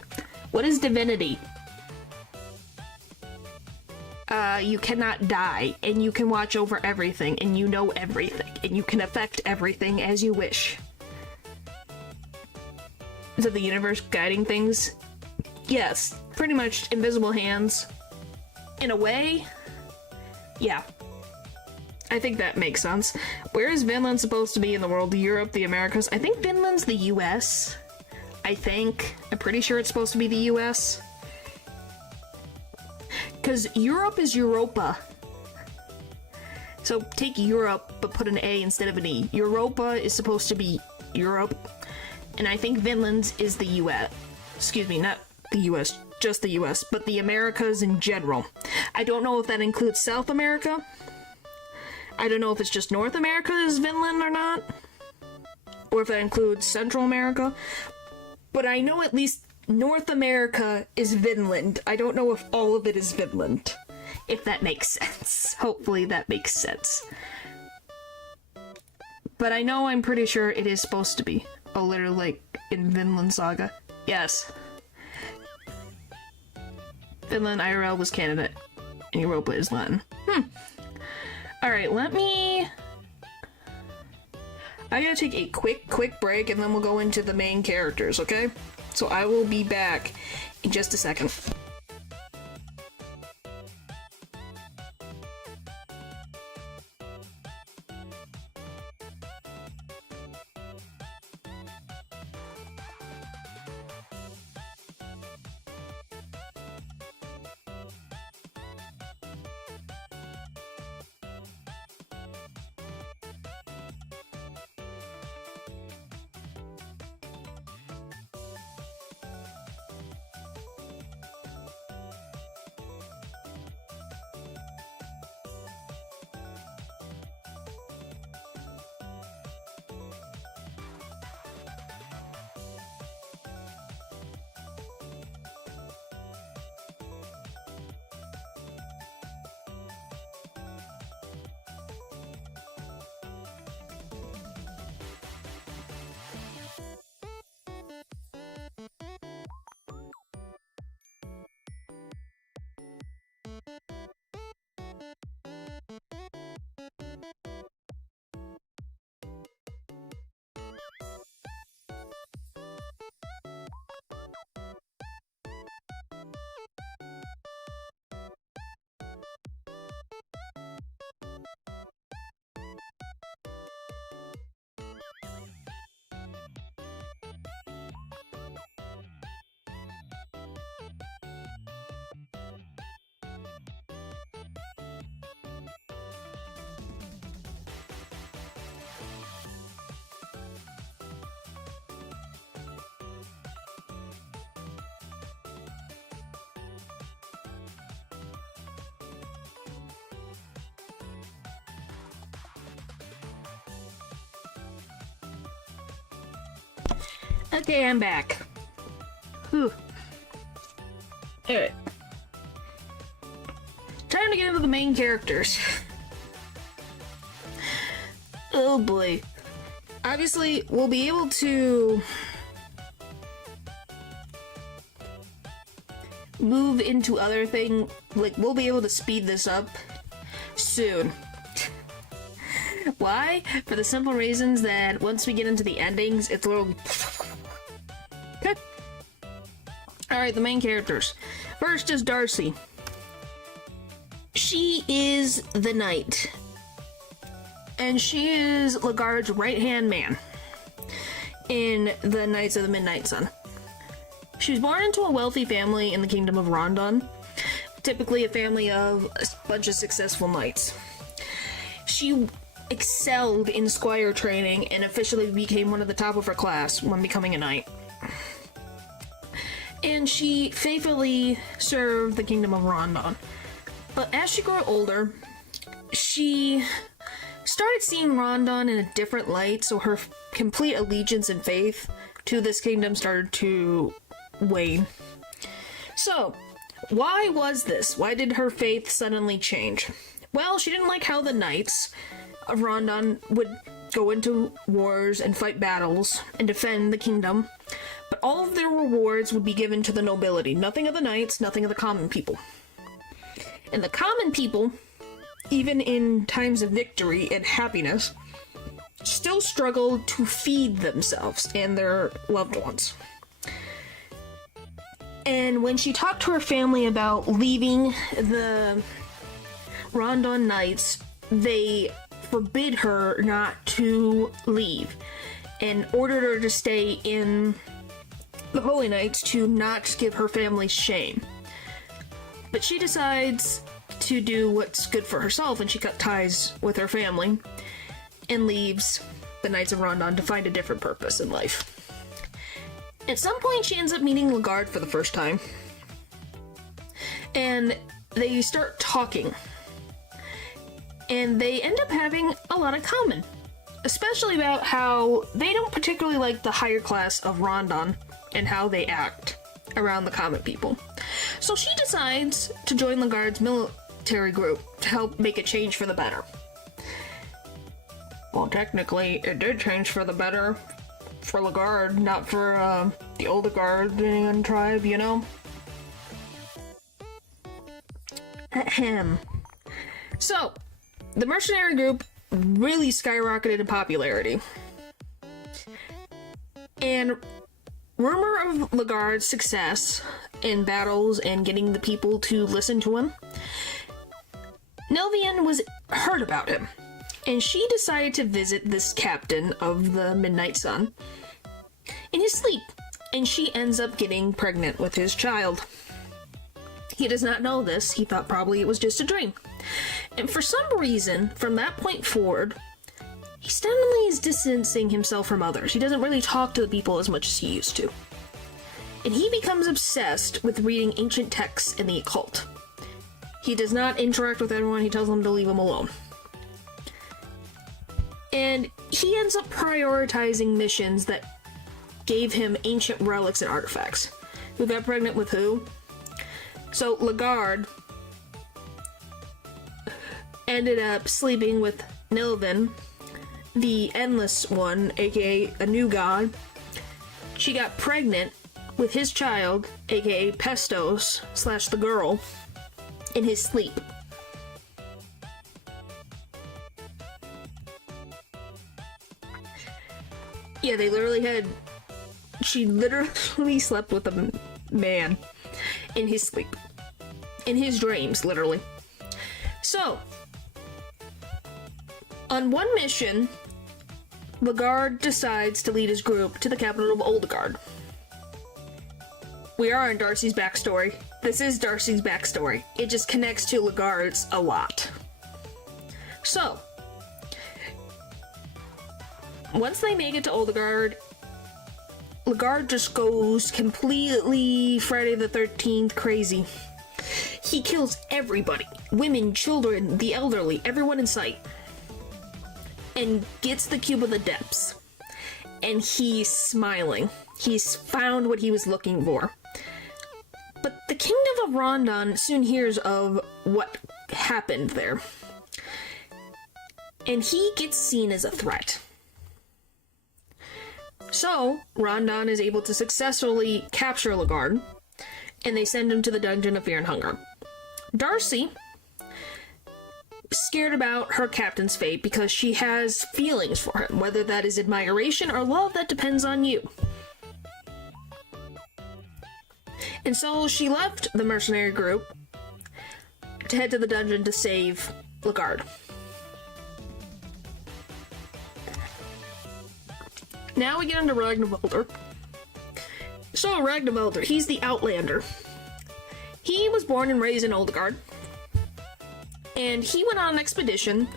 what is divinity? You cannot die, and you can watch over everything, and you know everything, and you can affect everything as you wish. Is it the universe guiding things? Yes, pretty much invisible hands. In a way, yeah. I think that makes sense. Where is Vinland supposed to be in the world? Europe, the Americas? I think Vinland's the US. I'm pretty sure it's supposed to be the US. Because Europe is Europa. So take Europe, but put an A instead of an E. Europa is supposed to be Europe. And I think Vinland is the US. Excuse me, not the US, just the US, but the Americas in general. I don't know if that includes South America. I don't know if it's just North America is Vinland or not. Or if that includes Central America. But I know at least North America is Vinland. I don't know if all of it is Vinland. If that makes sense. Hopefully that makes sense. But I know I'm pretty sure it is supposed to be. Oh, literally like in Vinland Saga. Yes. Finland IRL was Canada. And Europa is Latin. Alright, I gotta take a quick break and then we'll go into the main characters, okay? So I will be back in just a second. Okay, I'm back. Whew. Alright. Time to get into the main characters. Oh boy. Obviously, we'll be able to move into other thing, like, we'll be able to speed this up soon. Why? For the simple reasons that once we get into the endings, it's a little... Okay. Alright, the main characters. First is Darcy. She is the knight. And she is Lagarde's right-hand man in the Knights of the Midnight Sun. She was born into a wealthy family in the Kingdom of Rondon, typically a family of a bunch of successful knights. She excelled in squire training and officially became one of the top of her class when becoming a knight. And she faithfully served the Kingdom of Rondon. But as she grew older, she started seeing Rondon in a different light, so her complete allegiance and faith to this kingdom started to wane. So, why was this? Why did her faith suddenly change? Well, she didn't like how the knights of Rondon would go into wars and fight battles and defend the kingdom, but all of their rewards would be given to the nobility. Nothing of the knights, nothing of the common people. And the common people, even in times of victory and happiness, still struggled to feed themselves and their loved ones. And when she talked to her family about leaving the Rondon Knights, they forbid her not to leave and ordered her to stay in the Holy Knights to not give her family shame. But she decides to do what's good for herself, and she cut ties with her family and leaves the Knights of Rondon to find a different purpose in life. At some point, she ends up meeting Lagarde for the first time, and they start talking, and they end up having a lot in common, especially about how they don't particularly like the higher class of Rondon and how they act around the common people. So she decides to join Lagarde's military group to help make a change for the better. Well, technically, it did change for the better for Lagarde, not for the Oldegardian tribe, you know? Ahem. So, the mercenary group really skyrocketed in popularity. And rumor of Lagarde's success in battles and getting the people to listen to him, Nelvian was heard about him, and she decided to visit this captain of the Midnight Sun in his sleep, and she ends up getting pregnant with his child. He does not know this. He thought probably it was just a dream. And for some reason, from that point forward, he suddenly is distancing himself from others. He doesn't really talk to the people as much as he used to. And he becomes obsessed with reading ancient texts and the occult. He does not interact with everyone. He tells them to leave him alone. And he ends up prioritizing missions that gave him ancient relics and artifacts. Who got pregnant with who? So Lagarde ended up sleeping with Nilvin, the Endless One, aka a new god. She got pregnant with his child, aka Pestos / the girl, in his sleep. Yeah, she literally slept with a man in his sleep. In his dreams, literally. So, on one mission, Lagarde decides to lead his group to the capital of Oldegard. We are in Darcy's backstory. This is Darcy's backstory. It just connects to Lagarde's a lot. So, once they make it to Oldegard, Lagarde just goes completely Friday the 13th crazy. He kills everybody. Women, children, the elderly, everyone in sight. And gets the Cube of the Depths. and he's smiling. He's found what he was looking for. But the kingdom of Rondon soon hears of what happened there. And he gets seen as a threat. So, Rondon is able to successfully capture Lagarde, and they send him to the Dungeon of Fear and Hunger. Darcy, scared about her captain's fate because she has feelings for him. Whether that is admiration or love, that depends on you. And so she left the mercenary group to head to the dungeon to save Lagarde. Now we get into Ragnvaldr. So Ragnvaldr, he's the Outlander. He was born and raised in Oldgard, and he went on an expedition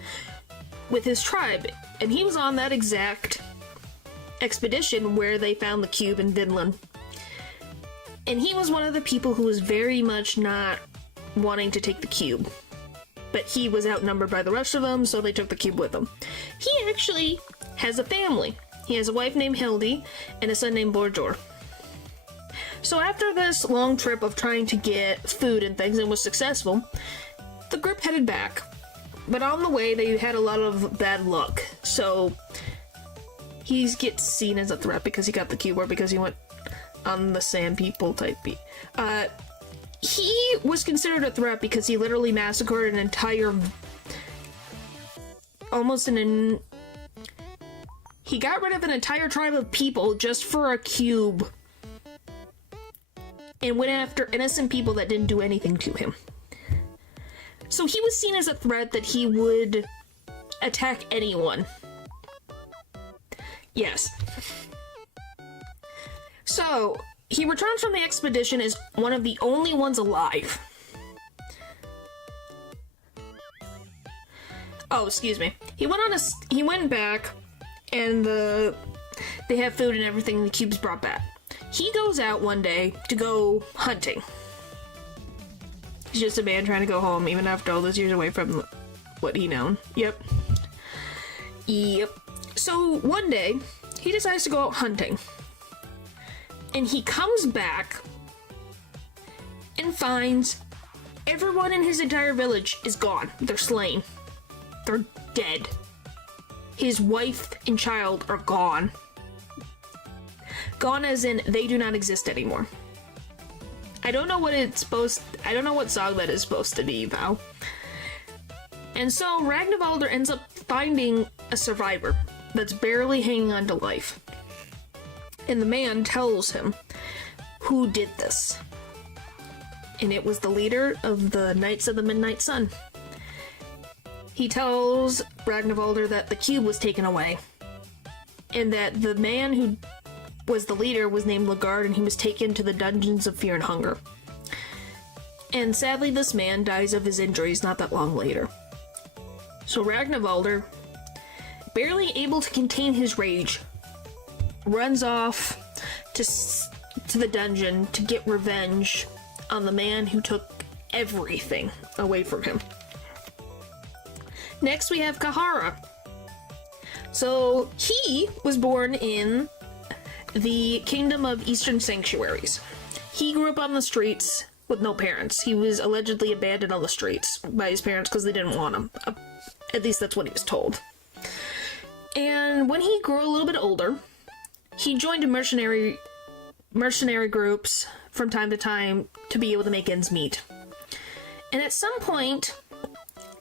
with his tribe, and he was on that exact expedition where they found the cube in Vinland. And he was one of the people who was very much not wanting to take the cube, but he was outnumbered by the rest of them, so they took the cube with him. He actually has a family. He has a wife named Hildi and a son named Borjor. So after this long trip of trying to get food and things and was successful, the group headed back. But on the way, they had a lot of bad luck. So he gets seen as a threat because he got the cube, or because he went on the Sand People type beat. He was considered a threat because he literally massacred an entire... He got rid of an entire tribe of people just for a cube. And went after innocent people that didn't do anything to him. So he was seen as a threat that he would attack anyone. Yes. So, he returns from the expedition as one of the only ones alive. Oh, excuse me. He went back, and they have food and everything, and the cube's brought back. He goes out one day to go hunting. He's just a man trying to go home, even after all those years away from what he known. Yep. So, one day, he decides to go out hunting. And he comes back and finds everyone in his entire village is gone. They're slain. They're dead. His wife and child are gone. Gone as in they do not exist anymore. I don't know what song that is supposed to be, though. And so Ragnvaldr ends up finding a survivor that's barely hanging on to life. And the man tells him who did this. And it was the leader of the Knights of the Midnight Sun. He tells Ragnvaldr that the cube was taken away. And that the man who was the leader was named Lagarde, and he was taken to the Dungeons of Fear and Hunger. And sadly, this man dies of his injuries not that long later. So Ragnvaldr, barely able to contain his rage, runs off to the dungeon to get revenge on the man who took everything away from him. Next we have Kahara. So he was born in the Kingdom of Eastern Sanctuaries. He grew up on the streets with no parents. He was allegedly abandoned on the streets by his parents because they didn't want him. At least that's what he was told. And when he grew a little bit older, he joined mercenary groups from time to time to be able to make ends meet. And at some point,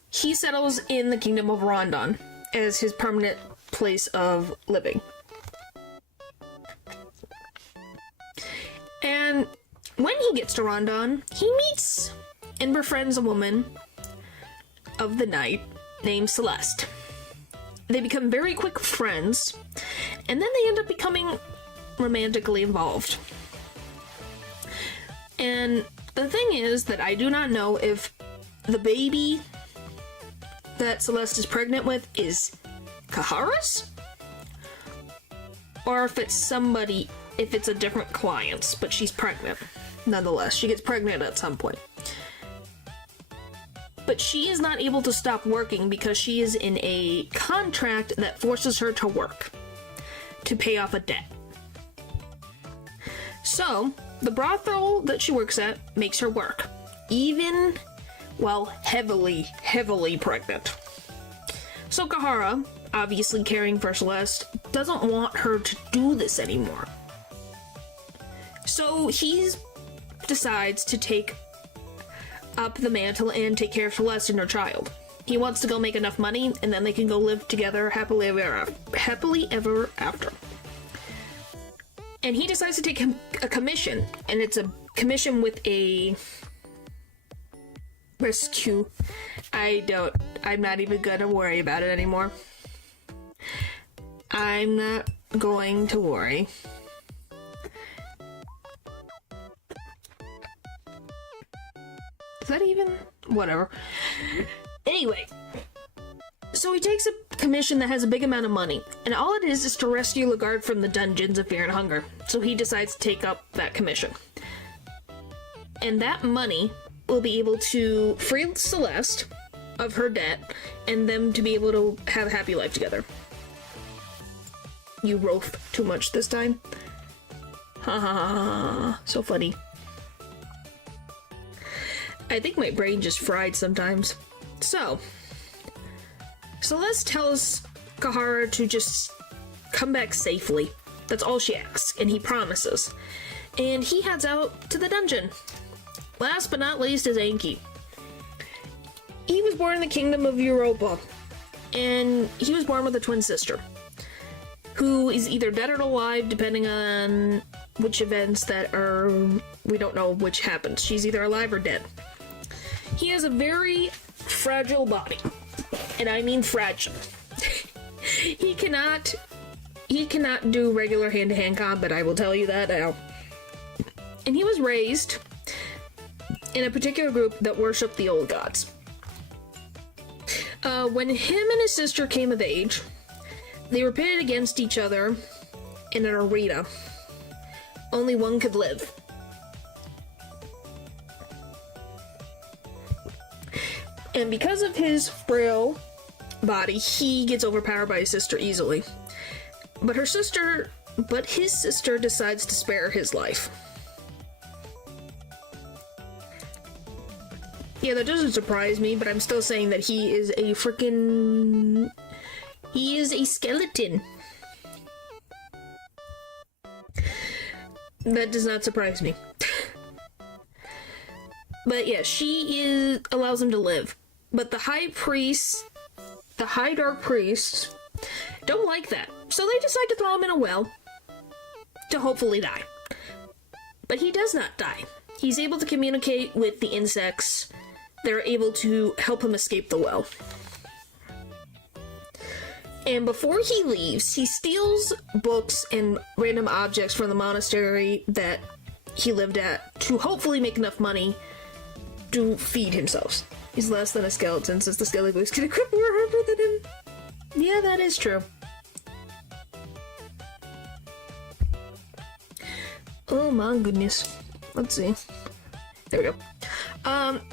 he settles in the Kingdom of Rondon as his permanent place of living. And when he gets to Rondon, he meets and befriends a woman of the night named Celeste. They become very quick friends, and then they end up becoming romantically involved. And the thing is that I do not know if the baby that Celeste is pregnant with is Kahara's, or if it's a different client's, but she's pregnant. Nonetheless, she gets pregnant at some point. But she is not able to stop working because she is in a contract that forces her to work. to pay off a debt. So, the brothel that she works at makes her work, even while heavily pregnant. So Kahara, obviously caring for Celeste, doesn't want her to do this anymore. So he decides to take up the mantle and take care of Celeste and her child. He wants to go make enough money, and then they can go live together happily ever after. And he decides to take a commission, and it's a commission with a rescue. I'm not even gonna worry about it anymore. I'm not going to worry. Is that even? Whatever. Anyway, so he takes a commission that has a big amount of money, and all it is to rescue Lagarde from the dungeons of fear and hunger. So he decides to take up that commission. And that money will be able to free Celeste of her debt, and them to be able to have a happy life together. You roast too much this time. Ha ha ha, so funny. I think my brain just fried sometimes. So, Celeste tells Kahara to just come back safely. That's all she asks, and he promises. And he heads out to the dungeon. Last but not least is Anki. He was born in the kingdom of Europa, and he was born with a twin sister, who is either dead or alive, depending on which events that are... we don't know which happened. She's either alive or dead. He has a very fragile body, and I mean fragile. He cannot do regular hand-to-hand combat, I will tell you that now. And he was raised in a particular group that worshipped the old gods. When him and his sister came of age, they were pitted against each other in an arena. Only one could live. And because of his frail body, he gets overpowered by his sister easily. But his sister decides to spare his life. Yeah, that doesn't surprise me, but I'm still saying that he is a skeleton. That does not surprise me. But yeah, she allows him to live. But the High Dark Priests, don't like that. So they decide to throw him in a well to hopefully die. But he does not die. He's able to communicate with the insects. They're able to help him escape the well. And before he leaves, he steals books and random objects from the monastery that he lived at to hopefully make enough money to feed himself. He's less than a skeleton, since the Skelly Boys can equip more armor than him. Yeah, that is true. Oh my goodness. Let's see. There we go.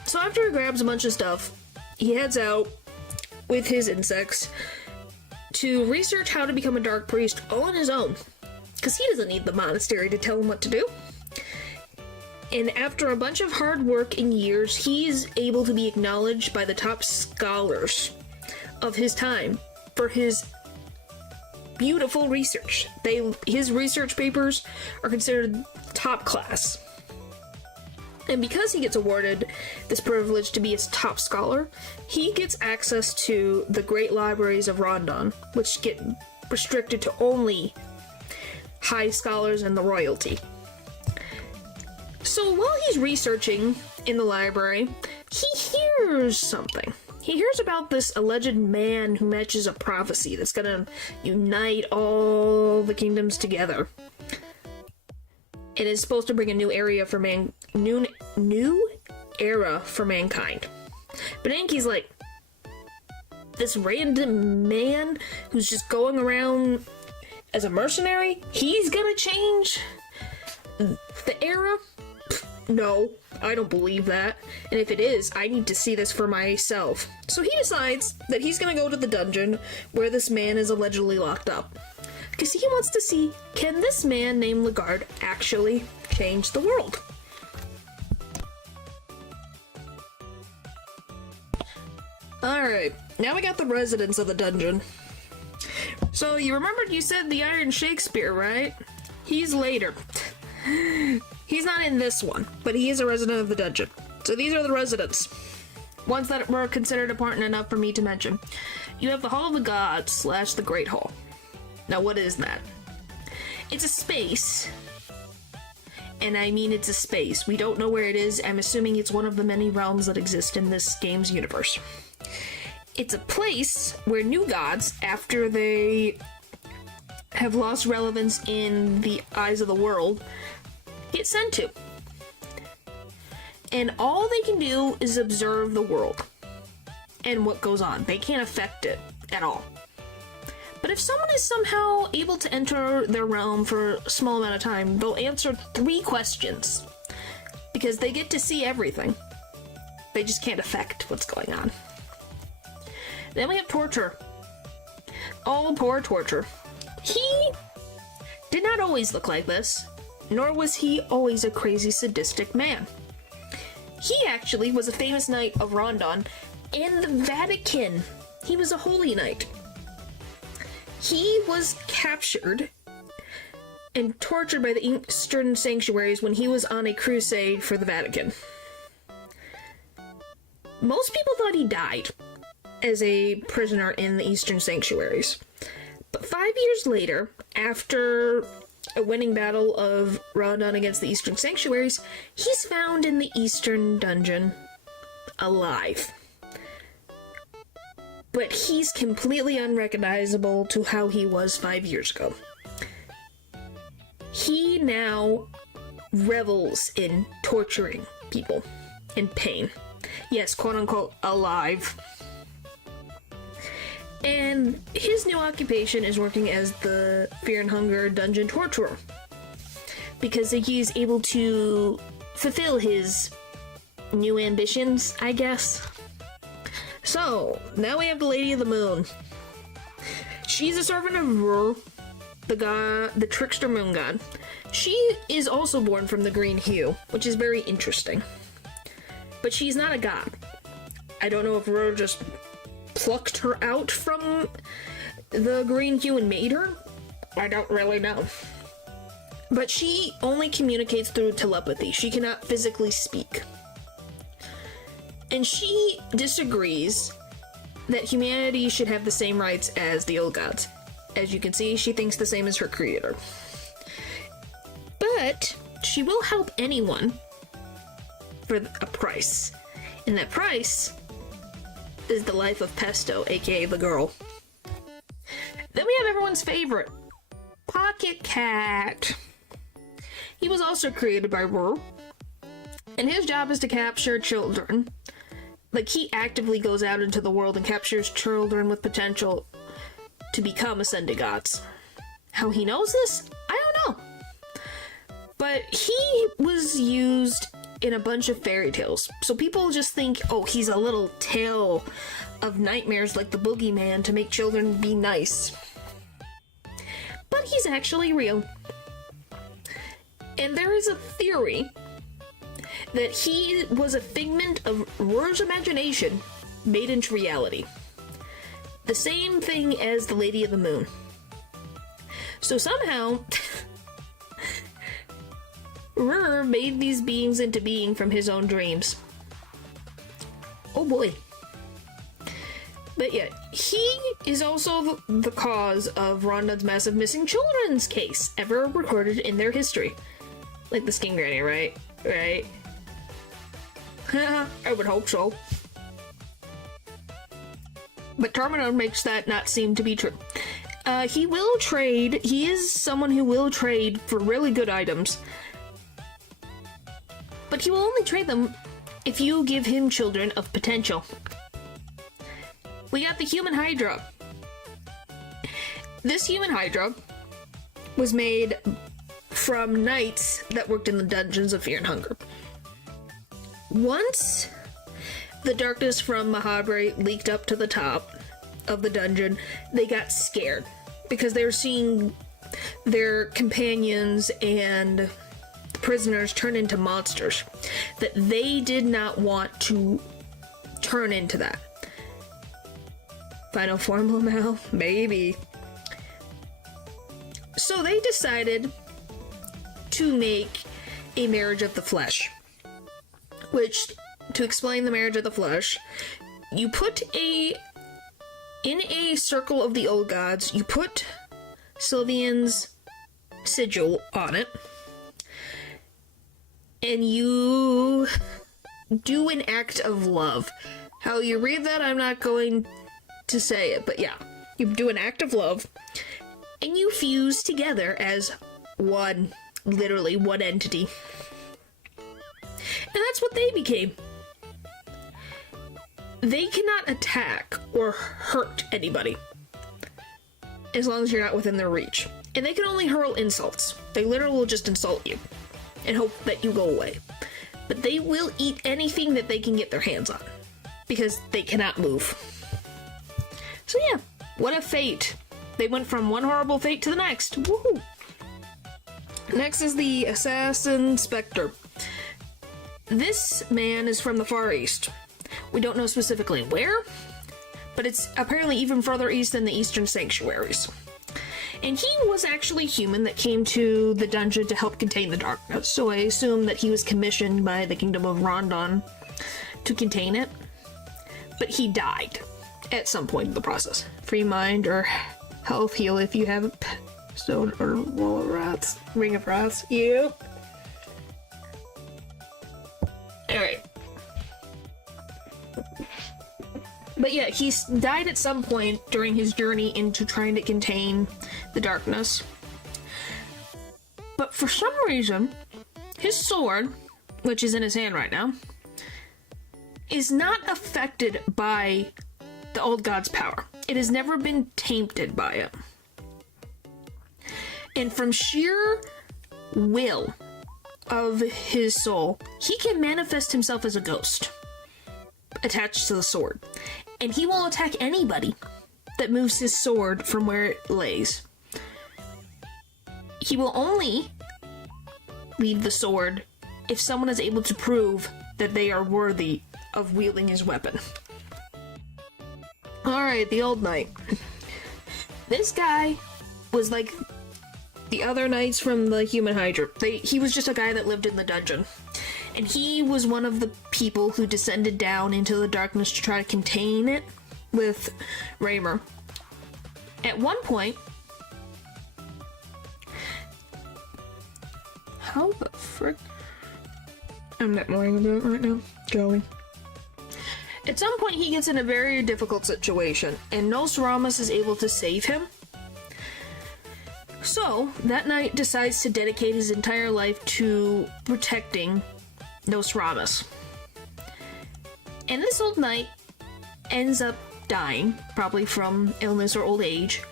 So after he grabs a bunch of stuff, he heads out with his insects to research how to become a dark priest all on his own, because he doesn't need the monastery to tell him what to do. And after a bunch of hard work and years, he's able to be acknowledged by the top scholars of his time for his beautiful research. His research papers are considered top class. And because he gets awarded this privilege to be his top scholar, he gets access to the great libraries of Rondon, which get restricted to only high scholars and the royalty. So while he's researching in the library, he hears something. He hears about this alleged man who matches a prophecy that's gonna unite all the kingdoms together. It is supposed to bring a new era for mankind. But Anki's like, this random man who's just going around as a mercenary, he's gonna change the era? No, I don't believe that. And if it is, I need to see this for myself. So he decides that he's gonna go to the dungeon where this man is allegedly locked up. because he wants to see, can this man named Lagarde actually change the world? Alright, now we got the residents of the dungeon. So you remembered you said the Iron Shakespeare, right? He's later. He's not in this one, but he is a resident of the dungeon. So these are the residents. Ones that were considered important enough for me to mention. You have the Hall of the Gods / the Great Hall. Now what is that? It's a space. And I mean it's a space. We don't know where it is. I'm assuming it's one of the many realms that exist in this game's universe. It's a place where new gods, after they have lost relevance in the eyes of the world, get sent to. And all they can do is observe the world and what goes on. They can't affect it at all. But if someone is somehow able to enter their realm for a small amount of time, they'll answer 3 questions. Because they get to see everything. They just can't affect what's going on. Then we have Torture. Oh, poor Torture. He did not always look like this, nor was he always a crazy sadistic man. He actually was a famous knight of Rondon in the Vatican. He was a holy knight. He was captured and tortured by the Eastern Sanctuaries when he was on a crusade for the Vatican. Most people thought he died as a prisoner in the Eastern Sanctuaries. But 5 years later, after a winning battle of Rondon against the Eastern Sanctuaries, he's found in the Eastern Dungeon, alive. But he's completely unrecognizable to how he was 5 years ago. He now revels in torturing people in pain. Yes, quote-unquote, alive. And his new occupation is working as the Fear and Hunger dungeon torturer. Because he's able to fulfill his new ambitions, I guess. So, now we have the Lady of the Moon. She's a servant of Rur, the trickster moon god. She is also born from the green hue, which is very interesting. But she's not a god. I don't know if Rur just plucked her out from the green hue and made her. I don't really know. But she only communicates through telepathy. She cannot physically speak. And she disagrees that humanity should have the same rights as the old gods. As you can see, she thinks the same as her creator. But she will help anyone for a price. And that price is the life of Pesto, aka the girl. Then we have everyone's favorite, Pocket Cat. He was also created by Rur, and his job is to capture children. Like, he actively goes out into the world and captures children with potential to become ascended gods. How he knows this? I don't know. But he was used in a bunch of fairy tales. So people just think, oh, he's a little tale of nightmares like the boogeyman to make children be nice. But he's actually real. And there is a theory that he was a figment of Rur's imagination made into reality. The same thing as the Lady of the Moon. So somehow, Rur made these beings into being from his own dreams. Oh boy. But yeah, he is also the cause of Rondon's massive missing children's case ever recorded in their history. Like the Skin Granny, right? Right? I would hope so. But Termino makes that not seem to be true. He will trade. He is someone who will trade for really good items. But he will only trade them if you give him children of potential. We got the Human Hydra. This Human Hydra was made from knights that worked in the dungeons of Fear and Hunger. Once the darkness from Mahabre leaked up to the top of the dungeon, they got scared because they were seeing their companions and the prisoners turn into monsters, that they did not want to turn into that. Final formula now? Maybe. So they decided to make a marriage of the flesh. Which, to explain the marriage of the flesh, you put in a circle of the old gods, you put Sylvian's sigil on it, and you do an act of love. How you read that, I'm not going to say it, but yeah, you do an act of love, and you fuse together as one, literally one entity. And that's what they became. They cannot attack or hurt anybody as long as you're not within their reach. And they can only hurl insults. They literally will just insult you and hope that you go away. But they will eat anything that they can get their hands on because they cannot move. So yeah, what a fate. They went from one horrible fate to the next. Woohoo! Next is the Assassin Spectre. This man is from the Far East. We don't know specifically where, but it's apparently even further east than the Eastern Sanctuaries. And he was actually human that came to the dungeon to help contain the darkness, so I assume that he was commissioned by the Kingdom of Rondon to contain it. But he died at some point in the process. Free mind or health heal if you have a stone or wall of rats. Ring of rats. Yep. Alright. But yeah, he died at some point during his journey into trying to contain the darkness. But for some reason, his sword, which is in his hand right now, is not affected by the old god's power. It has never been tainted by it. And from sheer will of his soul, he can manifest himself as a ghost attached to the sword. And he will attack anybody that moves his sword from where it lays. He will only leave the sword if someone is able to prove that they are worthy of wielding his weapon. Alright, the old knight. This guy was like the other knights from the Human Hydra. He was just a guy that lived in the dungeon. And he was one of the people who descended down into the darkness to try to contain it with Raymer. At one point... How the frick... I'm not worrying about it right now. Going. At some point he gets in a very difficult situation, and Nosramus is able to save him. So, that knight decides to dedicate his entire life to protecting Nosramus. And this old knight ends up dying, probably from illness or old age,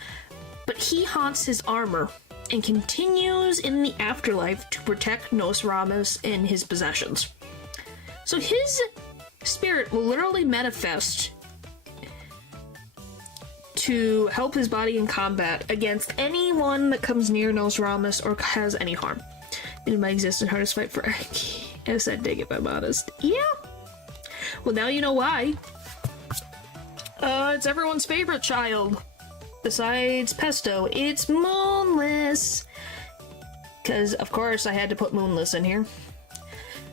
but he haunts his armor and continues in the afterlife to protect Nosramus and his possessions. So his spirit will literally manifest to help his body in combat against anyone that comes near Nosramus or has any harm. In my existence, hardest fight for Yes, I dig it, if I'm honest. Yeah. Well, now you know why. It's everyone's favorite child. Besides Pesto, it's Moonless. Because, of course, I had to put Moonless in here.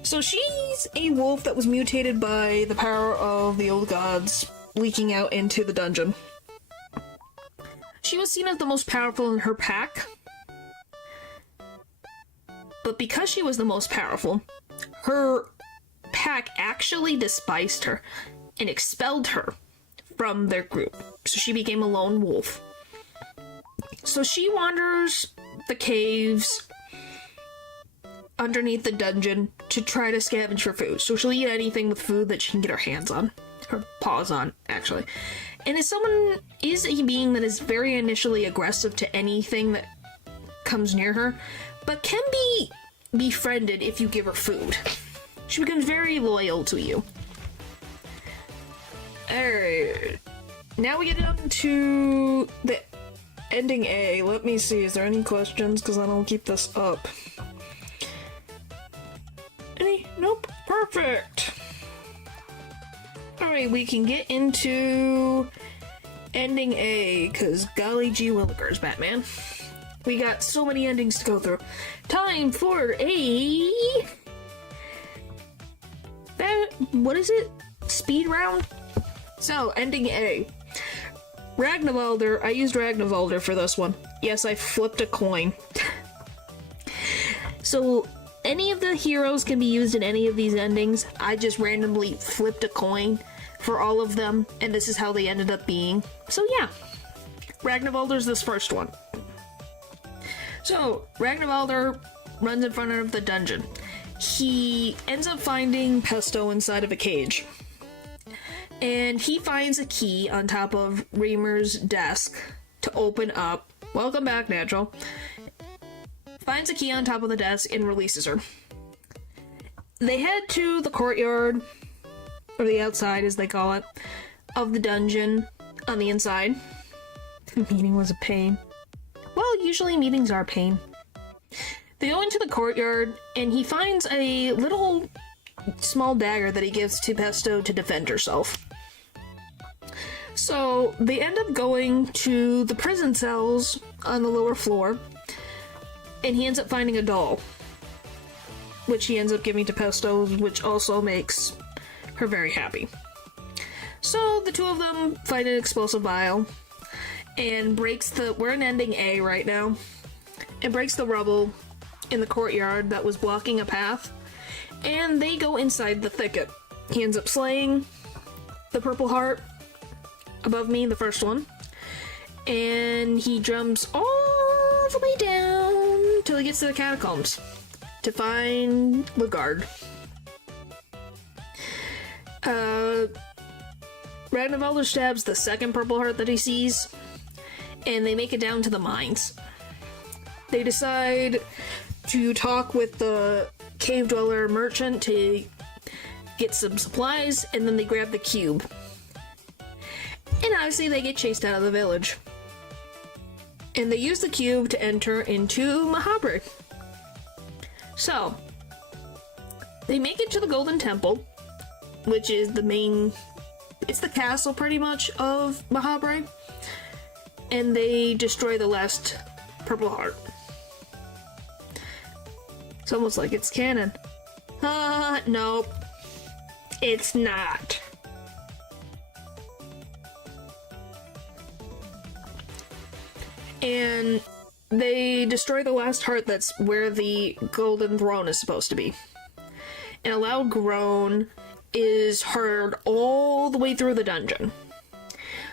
So she's a wolf that was mutated by the power of the old gods leaking out into the dungeon. She was seen as the most powerful in her pack. But because she was the most powerful, her pack actually despised her and expelled her from their group. So she became a lone wolf. So she wanders the caves underneath the dungeon to try to scavenge for food. So she'll eat anything with food that she can get her hands on. Her paws on, actually. And as someone is a being that is very initially aggressive to anything that comes near her, but can be befriended if you give her food. She becomes very loyal to you. Alright. Now we get down to the ending A. Let me see, is there any questions? Because then I'll keep this up. Any? Nope. Perfect. Alright, we can get into ending A, because golly gee willikers, Batman. We got so many endings to go through. Time for a... what is it? Speed round? So, ending A. Ragnvalder. I used Ragnvalder for this one. Yes, I flipped a coin. So, any of the heroes can be used in any of these endings. I just randomly flipped a coin for all of them, and this is how they ended up being. So yeah, Ragnvalder's this first one. So, Ragnvalder runs in front of the dungeon. He ends up finding Pesto inside of a cage. And he finds a key on top of Reamer's desk to open up. Welcome back, Natural. Finds a key on top of the desk and releases her. They head to the courtyard, or the outside as they call it, of the dungeon on the inside. The meeting was a pain. Well, usually meetings are a pain. They go into the courtyard, and he finds a little small dagger that he gives to Pesto to defend herself. So, they end up going to the prison cells on the lower floor, and he ends up finding a doll, which he ends up giving to Pesto, which also makes her very happy. So, the two of them find an explosive vial, and breaks the... we're in ending A right now. It breaks the rubble in the courtyard that was blocking a path, and they go inside the thicket. He ends up slaying the purple heart above me, the first one, and he jumps all the way down till he gets to the catacombs to find Lugard. Ragnvalder stabs the second purple heart that he sees, and they make it down to the mines. They decide to talk with the cave dweller merchant to get some supplies, and then they grab the cube. And obviously they get chased out of the village. And they use the cube to enter into Mahabre. So, they make it to the Golden Temple, which is the main... it's the castle, pretty much, of Mahabre. And they destroy the last purple heart. It's almost like it's canon. Nope. It's not. And they destroy the last heart that's where the golden throne is supposed to be. And a loud groan is heard all the way through the dungeon.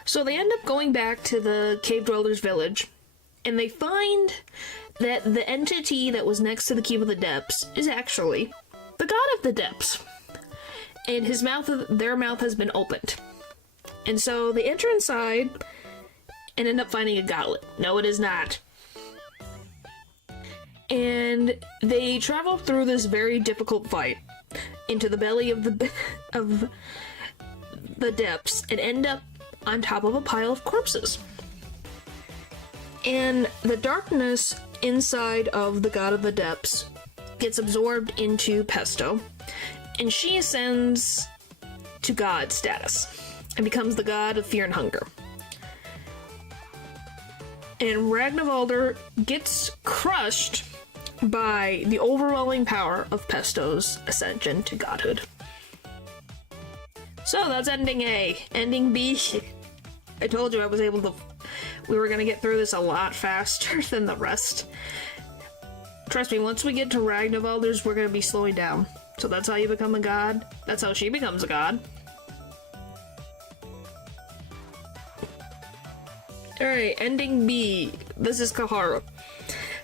So they end up going back to the cave dweller's village, and they find that the entity that was next to the Cube of the Depths is actually the god of the depths. And their mouth has been opened. And so they enter inside and end up finding a goblet. No, it is not. And they travel through this very difficult fight into the belly of the depths and end up on top of a pile of corpses. And the darkness inside of the god of the depths gets absorbed into Pesto, and she ascends to god status and becomes the god of fear and hunger. And Ragnvalder gets crushed by the overwhelming power of Pesto's ascension to godhood. So that's ending A. Ending B. I told you we were gonna get through this a lot faster than the rest. Trust me, once we get to Ragnvalder's, we're gonna be slowing down. So that's how you become a god. That's how she becomes a god. Alright, ending B. This is Kahara.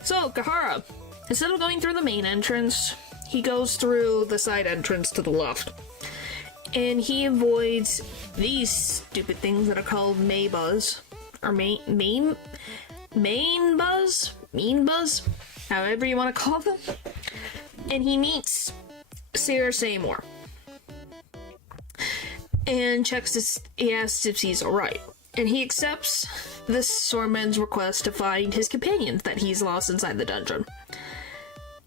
So, Kahara, instead of going through the main entrance, he goes through the side entrance to the left. And he avoids these stupid things that are called Maybuzz. Or Mean Buzz? However you want to call them. And he meets Sarah Seymour. And he asks if he's alright. and he accepts this swordman's request to find his companions that he's lost inside the dungeon.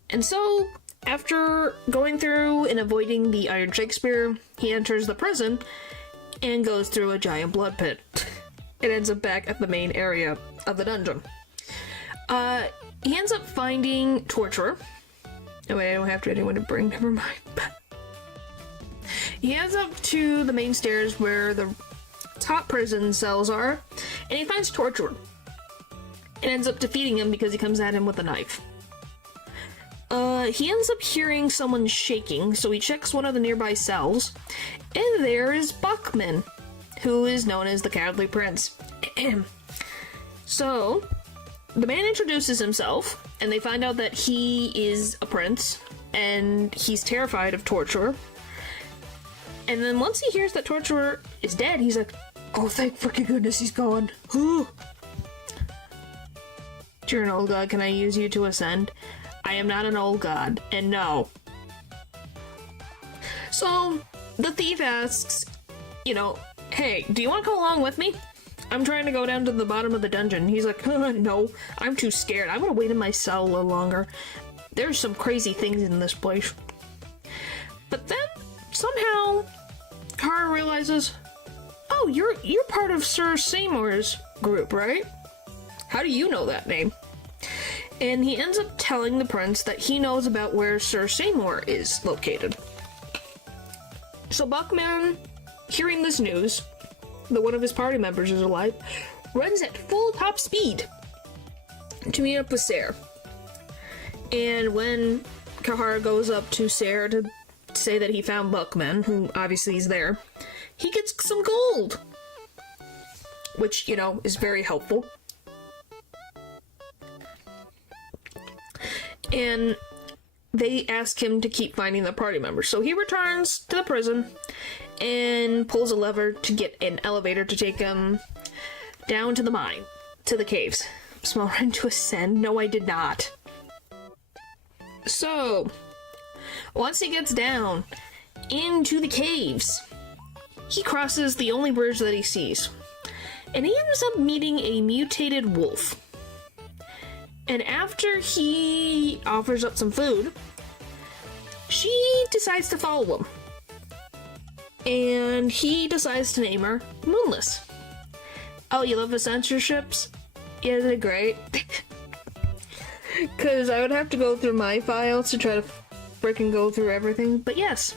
And so, after going through and avoiding the Iron Shakespeare, he enters the prison and goes through a giant blood pit. It ends up back at the main area of the dungeon. He ends up finding Torturer. Oh wait, I don't have anyone to bring, never mind. He heads up to the main stairs where the top prison cells are, and he finds Torturer. And ends up defeating him because he comes at him with a knife. He ends up hearing someone shaking, so he checks one of the nearby cells, and there is Buckman, who is known as the Cowardly Prince. So, the man introduces himself, and they find out that he is a prince, and he's terrified of Torturer. And then once he hears that Torturer is dead, he's like, oh, thank freaking goodness he's gone. You're an old god, can I use you to ascend? I am not an old god, and no. So, the thief asks, hey, do you want to come along with me? I'm trying to go down to the bottom of the dungeon. He's like, no, I'm too scared. I'm gonna wait in my cell a little longer. There's some crazy things in this place. But then, somehow, Kara realizes, oh, you're part of Sir Seymour's group, right? How do you know that name? And he ends up telling the prince that he knows about where Sir Seymour is located. So Buckman, hearing this news, that one of his party members is alive, runs at full top speed to meet up with Sayre. And when Kahara goes up to Sayre to say that he found Buckman, who obviously is there, he gets some gold, which, is very helpful. And they ask him to keep finding the party members. So he returns to the prison and pulls a lever to get an elevator to take him down to the mine, to the caves. Small run to ascend? No, I did not. So, once he gets down into the caves, he crosses the only bridge that he sees. And he ends up meeting a mutated wolf. And after he offers up some food, she decides to follow him. And he decides to name her Moonless. Oh, you love the censorships? Yeah, they're great. Because I would have to go through my files to try to frickin' go through everything. But yes,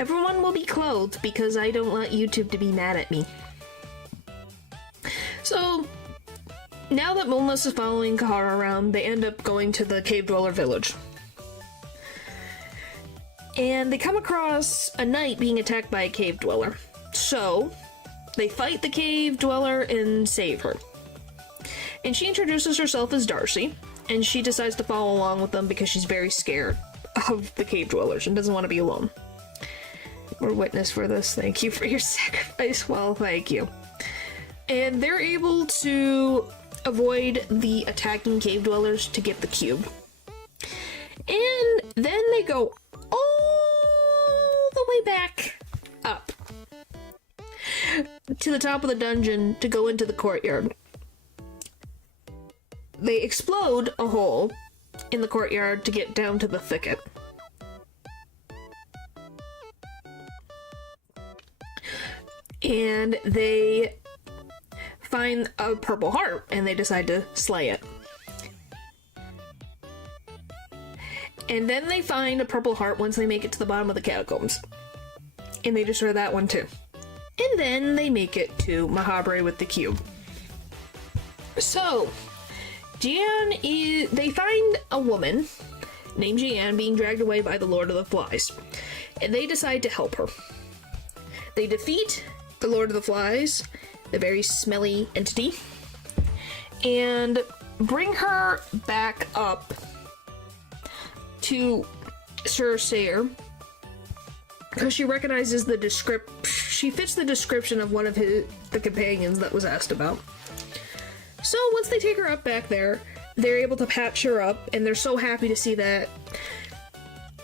everyone will be clothed because I don't want YouTube to be mad at me. So, now that Moonless is following Kahara around, they end up going to the Cave Dweller village. And they come across a knight being attacked by a cave dweller. So, they fight the cave dweller and save her. And she introduces herself as Darcy, and she decides to follow along with them because she's very scared of the cave dwellers and doesn't want to be alone. We're witness for this. Thank you for your sacrifice. Well, thank you. And they're able to avoid the attacking cave dwellers to get the cube. And then they go all the way back up to the top of the dungeon to go into the courtyard. They explode a hole in the courtyard to get down to the thicket. And they find a purple heart and they decide to slay it. And then they find a purple heart once they make it to the bottom of the catacombs. And they destroy that one too. And then they make it to Mahabre with the cube. So, they find a woman named Jeanne being dragged away by the Lord of the Flies. And they decide to help her. They defeat the Lord of the Flies, the very smelly entity, and bring her back up to Sir Sayre because she recognizes she fits the description of one of the companions that was asked about. So once they take her up back there, they're able to patch her up, and they're so happy to see that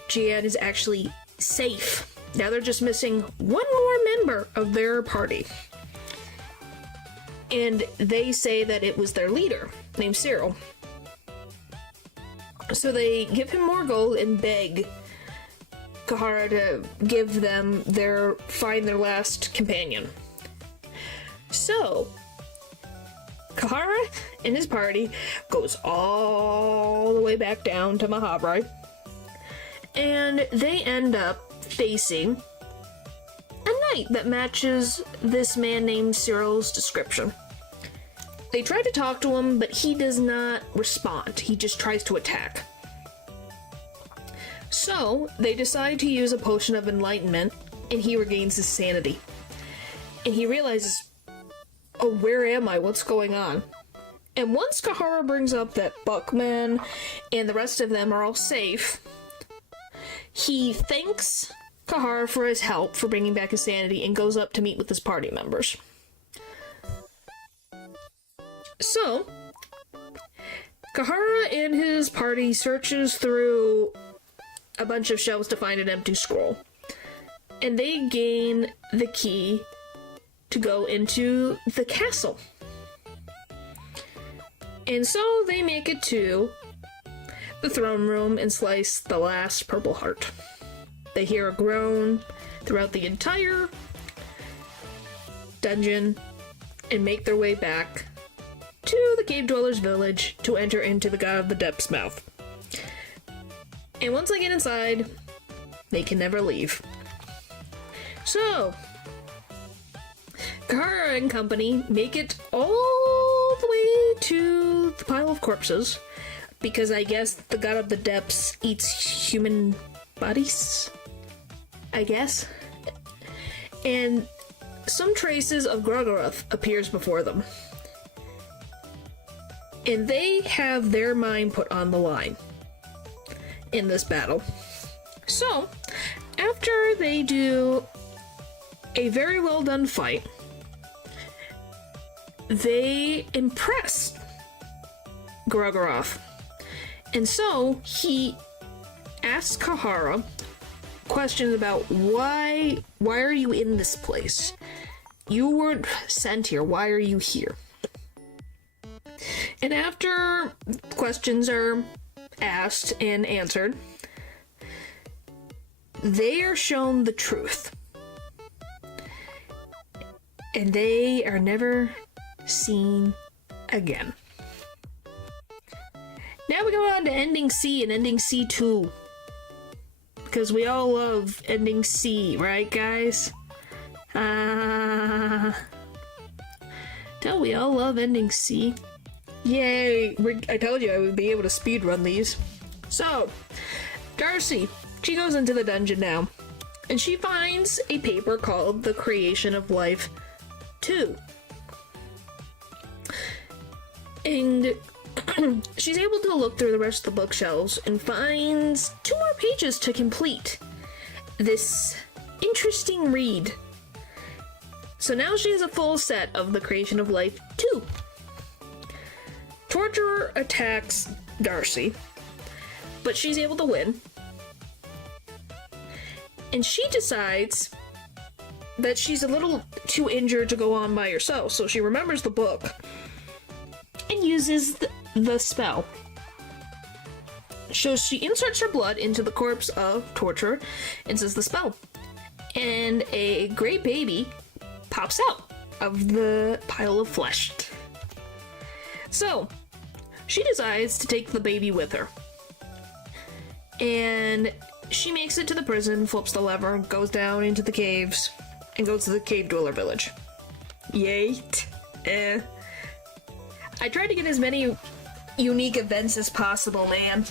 Jeanne is actually safe. Now they're just missing one more member of their party. And they say that it was their leader, named Cyril. So they give him more gold and beg Kahara to give them find their last companion. So, Kahara and his party goes all the way back down to Mahabrai, and they end up facing a knight that matches this man named Cyril's description. They try to talk to him, but he does not respond. He just tries to attack. So, they decide to use a potion of enlightenment, and he regains his sanity. And he realizes, oh, where am I? What's going on? And once Kahara brings up that Buckman and the rest of them are all safe, he thanks Kahara for his help for bringing back his sanity and goes up to meet with his party members. So, Kahara and his party searches through a bunch of shelves to find an empty scroll. And they gain the key to go into the castle. And so they make it to the throne room and slice the last purple heart. They hear a groan throughout the entire dungeon and make their way back to the cave dweller's village to enter into the god of the depth's mouth. And once they get inside, they can never leave. So, Kahara and company make it all the way to the pile of corpses, because I guess the god of the depths eats human bodies, I guess. And some traces of Gorgoroth appears before them. And they have their mind put on the line in this battle. So, after they do a very well done fight, they impress Gorgoroth. And so, he asks Kahara questions about why are you in this place? You weren't sent here. Why are you here? And after questions are asked and answered, they are shown the truth. And they are never seen again. Now we go on to Ending C and Ending C2. Because we all love Ending C, right, guys? Don't we all love Ending C? Yay! I told you I would be able to speedrun these. So, Darcy, she goes into the dungeon now, and she finds a paper called The Creation of Life 2. And she's able to look through the rest of the bookshelves and finds 2 more pages to complete this interesting read. So now she has a full set of The Creation of Life 2. Torturer attacks Darcy, but she's able to win. And she decides that she's a little too injured to go on by herself, so she remembers the book and uses the spell. So she inserts her blood into the corpse of Torturer and says the spell. And a great baby pops out of the pile of flesh. So, she decides to take the baby with her. And she makes it to the prison, flips the lever, goes down into the caves, and goes to the cave dweller village. Yay. I tried to get as many unique events as possible, man.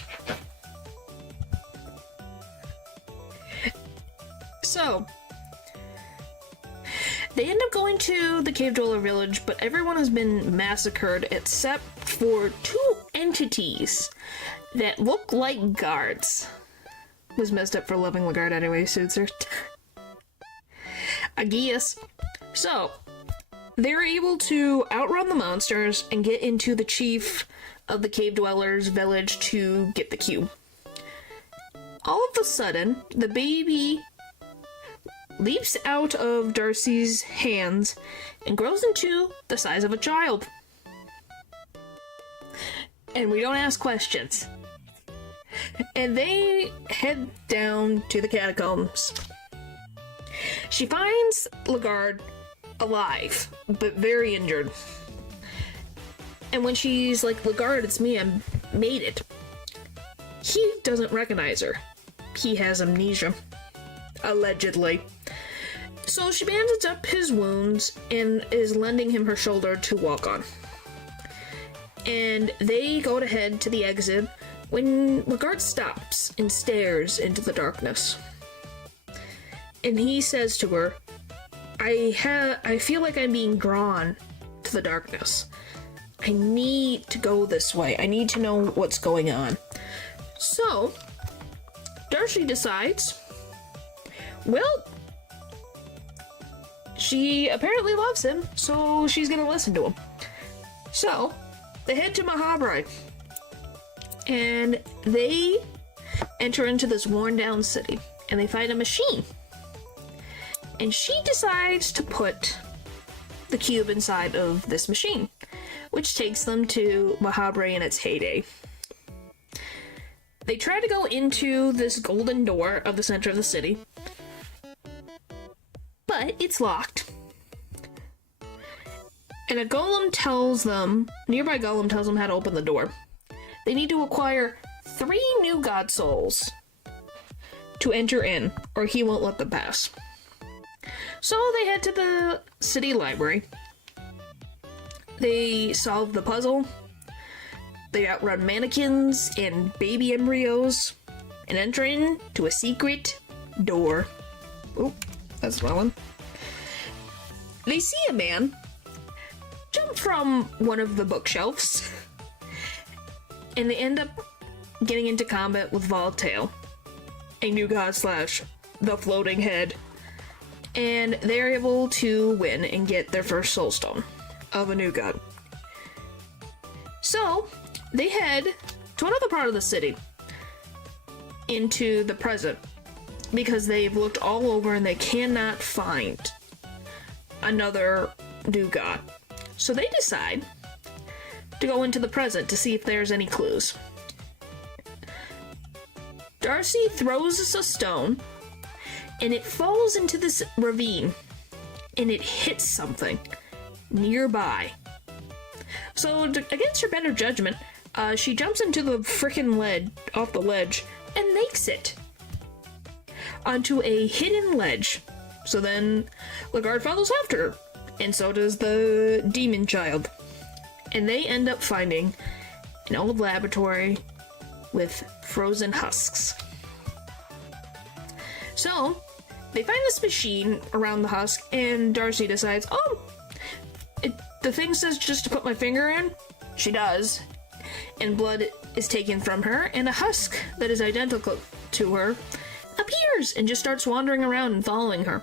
So, they end up going to the cave dweller village, but everyone has been massacred except for 2 entities that look like guards. Was messed up for loving the guard anyway, suits her. I guess. So, they're able to outrun the monsters and get into the chief of the cave dwellers village to get the cube. All of a sudden, the baby leaps out of Darcy's hands and grows into the size of a child. And we don't ask questions. And they head down to the catacombs. She finds Lagarde alive, but very injured. And when she's like, Lagarde, it's me, I made it, he doesn't recognize her. He has amnesia. Allegedly. So she bandages up his wounds and is lending him her shoulder to walk on. And they go to head to the exit when Lagarde stops and stares into the darkness. And he says to her, I feel like I'm being drawn to the darkness. I need to go this way. I need to know what's going on. So, Darcy decides, well, she apparently loves him, so she's gonna listen to him. So, they head to Mahabrai, and they enter into this worn-down city, and they find a machine. And she decides to put the cube inside of this machine, which takes them to Mahabrai in its heyday. They try to go into this golden door of the center of the city, but it's locked. And a nearby golem tells them how to open the door. They need to acquire 3 new god souls to enter in, or he won't let them pass. So they head to the city library. They solve the puzzle. They outrun mannequins and baby embryos and enter into a secret door. Oh, that's swelling. They see a man jump from one of the bookshelves, and they end up getting into combat with Voltail, a new god / the floating head, and they're able to win and get their first soul stone of a new god. So, they head to another part of the city, into the present, because they've looked all over and they cannot find another new god. So they decide to go into the present to see if there's any clues. Darcy throws us a stone, and it falls into this ravine, and it hits something nearby. So, against her better judgment, she jumps into the frickin' off the ledge, and makes it onto a hidden ledge. So then, Lagarde follows after her, and so does the demon child. And they end up finding an old laboratory with frozen husks. So, they find this machine around the husk, and Darcy decides, the thing says just to put my finger in. She does. And blood is taken from her, and a husk that is identical to her appears and just starts wandering around and following her.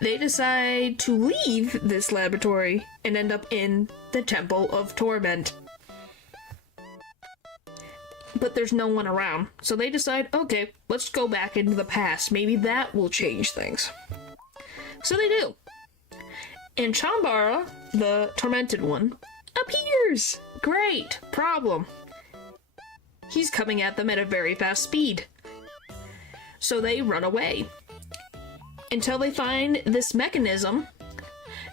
They decide to leave this laboratory and end up in the Temple of Torment. But there's no one around, so they decide, okay, let's go back into the past. Maybe that will change things. So they do. And Chambara, the tormented one, appears! Great! Problem. He's coming at them at a very fast speed. So they run away. Until they find this mechanism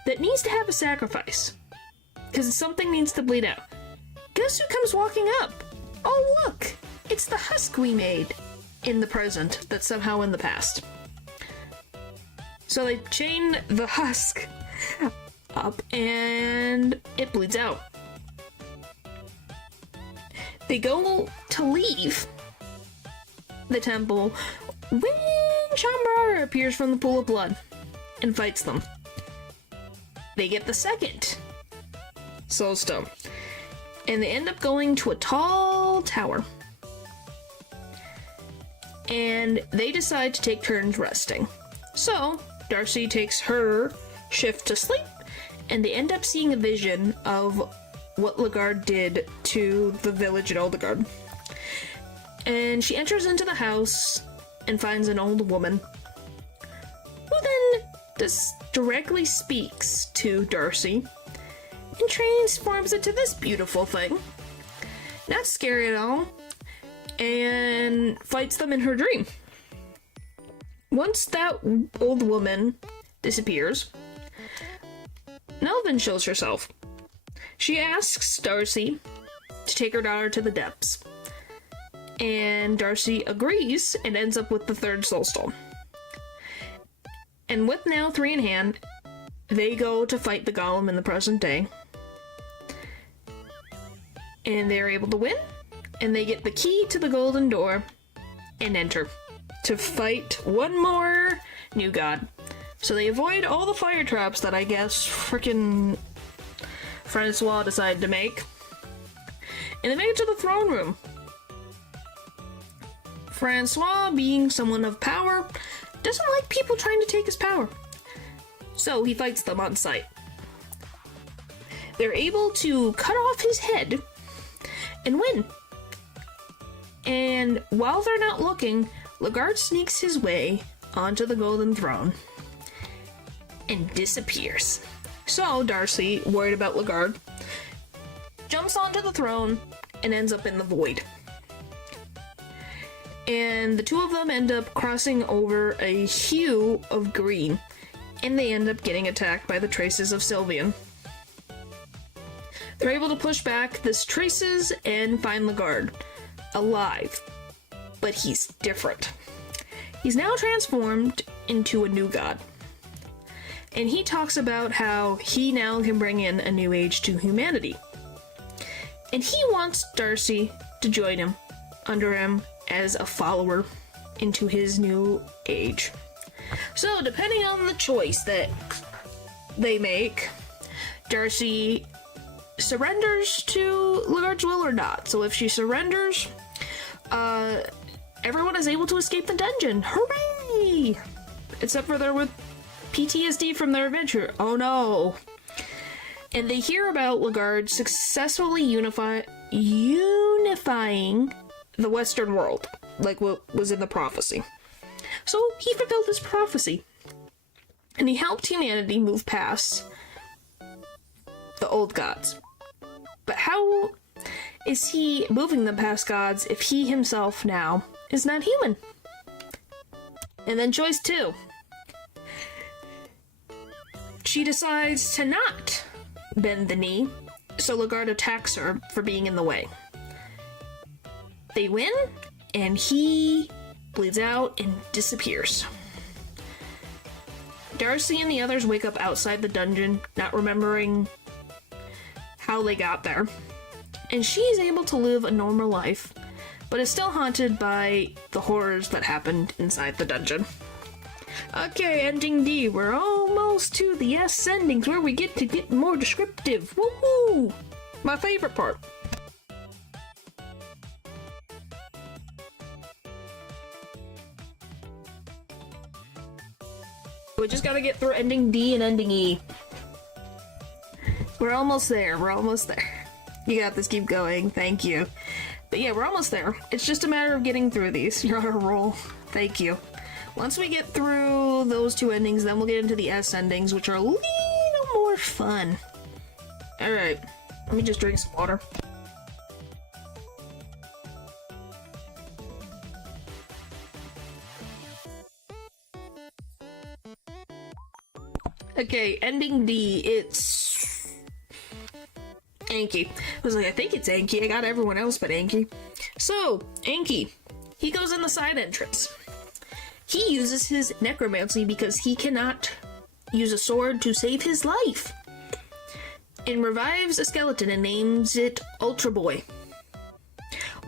that needs to have a sacrifice. Because something needs to bleed out. Guess who comes walking up? Oh look! It's the husk we made in the present that's somehow in the past. So they chain the husk up and it bleeds out. They go to leave the temple when Chambara appears from the pool of blood and fights them. They get the second soul stone, and they end up going to a tall tower. And they decide to take turns resting. So, Darcy takes her shift to sleep, and they end up seeing a vision of what Lagarde did to the village in Oldegard. And she enters into the house and finds an old woman this directly speaks to Darcy and transforms it to this beautiful thing. Not scary at all, and fights them in her dream. Once that old woman disappears, Melvin shows herself. She asks Darcy to take her daughter to the depths, and Darcy agrees and ends up with the third soul stone. And with now 3 in hand, they go to fight the golem in the present day. And they're able to win, and they get the key to the golden door and enter to fight one more new god. So they avoid all the fire traps that I guess frickin' Francois decided to make. And they make it to the throne room. Francois, being someone of power, doesn't like people trying to take his power. So he fights them on sight. They're able to cut off his head and win. And while they're not looking, Lagarde sneaks his way onto the golden throne and disappears. So Darcy, worried about Lagarde, jumps onto the throne and ends up in the void. And the two of them end up crossing over a hue of green, and they end up getting attacked by the traces of Sylvian. They're able to push back this traces and find Lagarde alive, but he's different. He's now transformed into a new god. And he talks about how he now can bring in a new age to humanity. And he wants Darcy to join him, under him, as a follower into his new age. So, depending on the choice that they make, Darcy surrenders to Lagarde's will or not. So if she surrenders, everyone is able to escape the dungeon. Hooray! Except for they're with PTSD from their adventure. Oh no. And they hear about Lagarde successfully unifying the Western world, like what was in the prophecy. So he fulfilled his prophecy. And he helped humanity move past the old gods. But how is he moving them past gods if he himself now is not human? And then choice 2. She decides to not bend the knee, so Lagarde attacks her for being in the way. They win, and he bleeds out and disappears. Darcy and the others wake up outside the dungeon, not remembering how they got there. And she's able to live a normal life, but is still haunted by the horrors that happened inside the dungeon. Okay, ending D. We're almost to the S endings where we get more descriptive. Woohoo! My favorite part. We just gotta get through ending D and ending E. We're almost there. We're almost there. You got this. Keep going. Thank you. But yeah, we're almost there. It's just a matter of getting through these. You're on a roll. Thank you. Once we get through those 2 endings, then we'll get into the S endings, which are a little more fun. Alright. Let me just drink some water. Okay, ending D. It's Anki. I was like, I think it's Anki. I got everyone else but Anki. So, Anki. He goes in the side entrance. He uses his necromancy because he cannot use a sword to save his life. And revives a skeleton and names it Ultra Boy.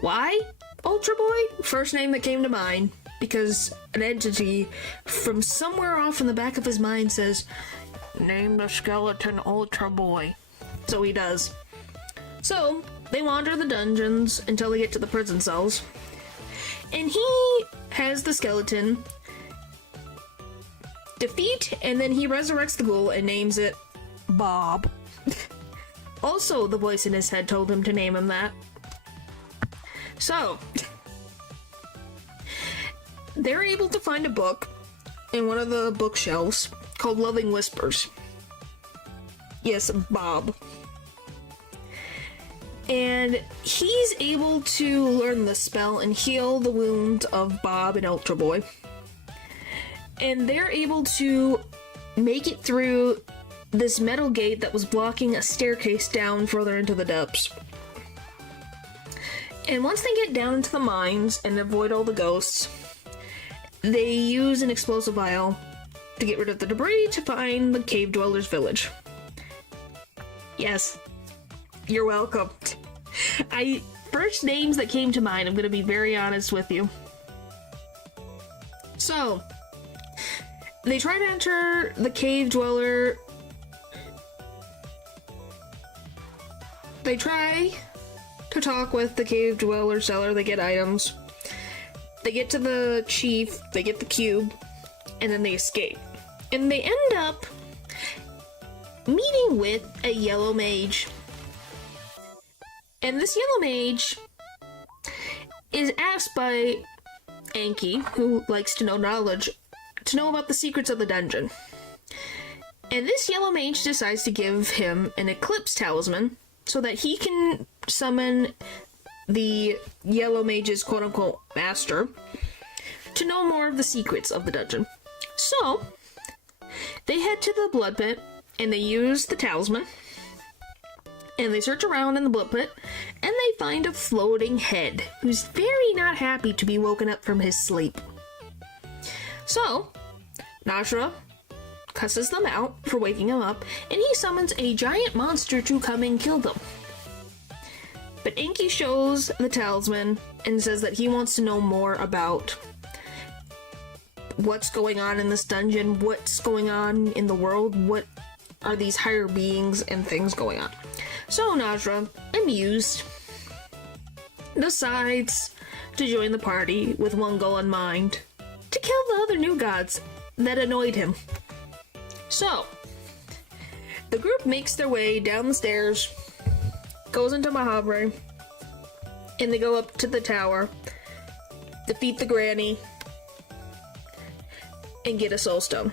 Why Ultra Boy? First name that came to mind. Because an entity from somewhere off in the back of his mind says, name the skeleton Ultra Boy. So he does. So, they wander the dungeons until they get to the prison cells. And he has the skeleton defeat, and then he resurrects the ghoul and names it Bob. Also, the voice in his head told him to name him that. So, they're able to find a book in one of the bookshelves, called Loving Whispers. Yes, Bob. And he's able to learn the spell and heal the wounds of Bob and Ultra Boy. And they're able to make it through this metal gate that was blocking a staircase down further into the depths. And once they get down into the mines and avoid all the ghosts, they use an explosive vial to get rid of the debris to find the cave dwellers' village. Yes, you're welcome. First names that came to mind, I'm gonna be very honest with you. So, they try to enter the cave dweller. They try to talk with the cave dweller seller, they get items. They get to the chief, they get the cube, and then they escape. And they end up meeting with a yellow mage. And this yellow mage is asked by Anki, who likes to know knowledge, to know about the secrets of the dungeon. And this yellow mage decides to give him an eclipse talisman so that he can summon the yellow mage's quote-unquote master to know more of the secrets of the dungeon. So, they head to the blood pit and they use the talisman. And they search around in the blood pit, and they find a floating head, who's very not happy to be woken up from his sleep. So, Najra cusses them out for waking him up, and he summons a giant monster to come and kill them. But Inky shows the talisman and says that he wants to know more about what's going on in this dungeon, what's going on in the world, what are these higher beings and things going on. So Najra, amused, decides to join the party with one goal in mind: to kill the other new gods that annoyed him. So, the group makes their way down the stairs, goes into Mahabre, and they go up to the tower, defeat the granny, and get a soul stone.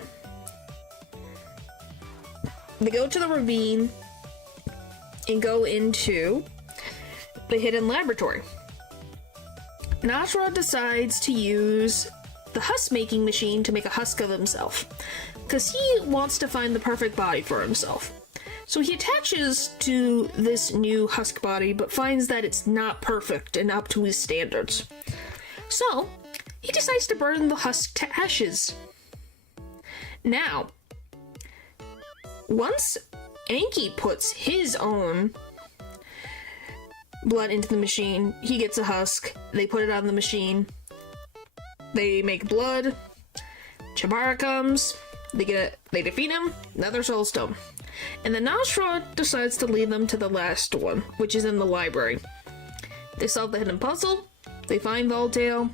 They go to the ravine and go into the hidden laboratory. Najra decides to use the husk making machine to make a husk of himself, because he wants to find the perfect body for himself. So he attaches to this new husk body, but finds that it's not perfect and up to his standards. So he decides to burn the husk to ashes. Now, once Anki puts his own blood into the machine, he gets a husk, they put it on the machine, they make blood, Chabara comes, they defeat him, another soul stone. And then Najra decides to lead them to the last one, which is in the library. They solve the hidden puzzle, they find Voltail,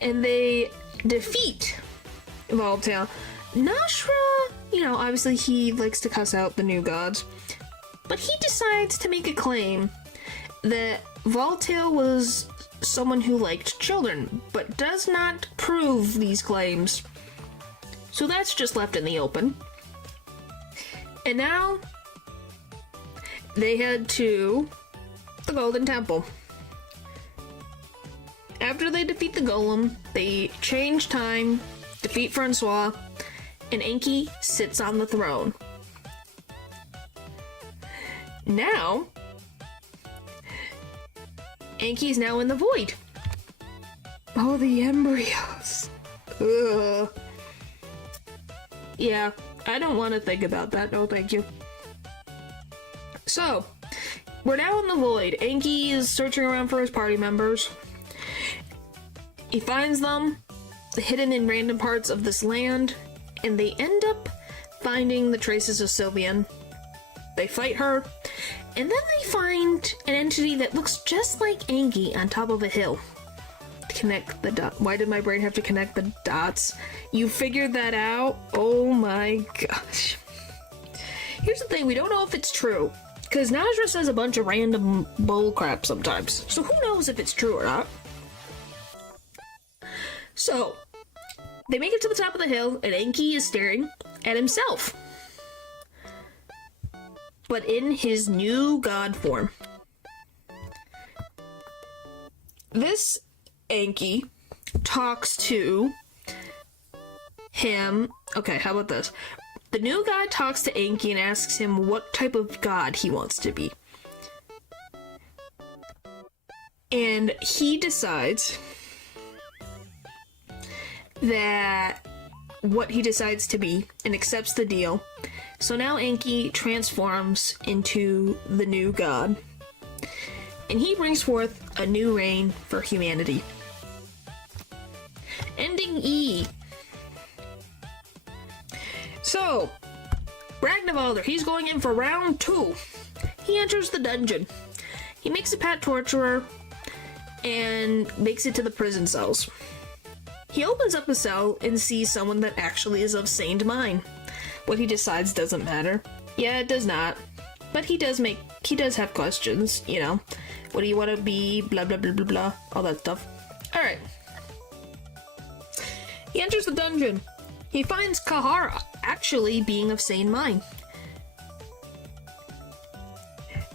and they defeat Voltail. Najra, obviously he likes to cuss out the new gods, but he decides to make a claim that Voltail was someone who liked children, but does not prove these claims. So that's just left in the open. And now, they head to the Golden Temple. After they defeat the Golem, they change time, defeat Francois, and Anki sits on the throne. Now, Anki is now in the void. Oh, the embryos. Ugh. Yeah, I don't want to think about that. No, thank you. So, we're now in the void. Anki is searching around for his party members. He finds them hidden in random parts of this land, and they end up finding the traces of Sylvian. They fight her, and then they find an entity that looks just like Anki on top of a hill. Connect the dots. Why did my brain have to connect the dots? You figured that out? Oh my gosh. Here's the thing, we don't know if it's true, because Najra says a bunch of random bullcrap sometimes, so who knows if it's true or not. So, they make it to the top of the hill, and Enki is staring at himself, but in his new god form. This Enki talks to him. Okay, how about this? The new god talks to Enki and asks him what type of god he wants to be. And he decides that what he decides to be and accepts the deal. So now Enki transforms into the new god. And he brings forth a new reign for humanity. Ending E. So, Ragnvaldr, he's going in for round 2. He enters the dungeon. He makes a pet torturer and makes it to the prison cells. He opens up a cell and sees someone that actually is of sane mind. What he decides doesn't matter. Yeah, it does not. But he does have questions, you know. What do you want to be? Blah, blah, blah, blah, blah. All that stuff. Alright. He enters the dungeon. He finds Kahara actually being of sane mind.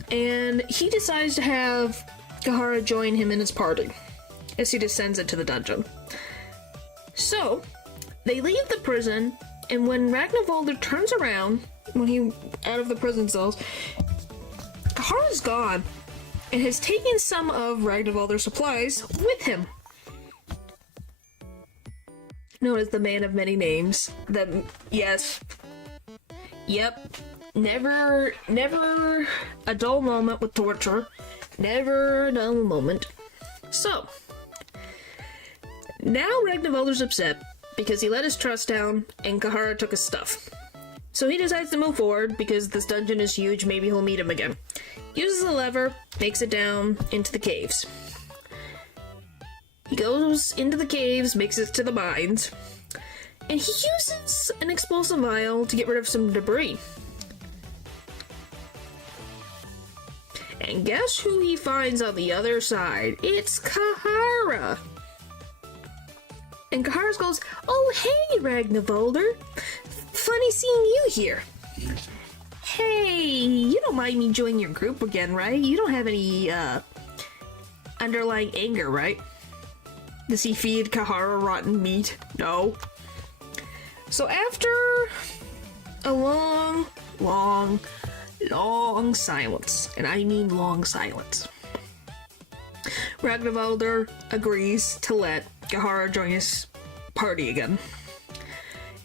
And he decides to have Kahara join him in his party as he descends into the dungeon. So, they leave the prison, and when Ragnvaldr turns around, when he out of the prison cells, Kahara's gone and has taken some of Ragnvaldr's supplies with him. Known as the Man of Many Names. Yes. Yep. Never a dull moment with torture. Never a dull moment. So, now Ragnvaldr's upset because he let his trust down and Kahara took his stuff. So he decides to move forward because this dungeon is huge, maybe he'll meet him again. Uses a lever, makes it down into the caves. He goes into the caves, makes it to the mines, and he uses an explosive vial to get rid of some debris. And guess who he finds on the other side? It's Kahara! And Kahara goes, "Oh, hey, Ragnvaldr! Funny seeing you here. Hey, you don't mind me joining your group again, right? You don't have any, underlying anger, right?" Does he feed Kahara rotten meat? No. So after a long silence, and I mean long silence, Ragnvaldr agrees to let Kahara join his party again.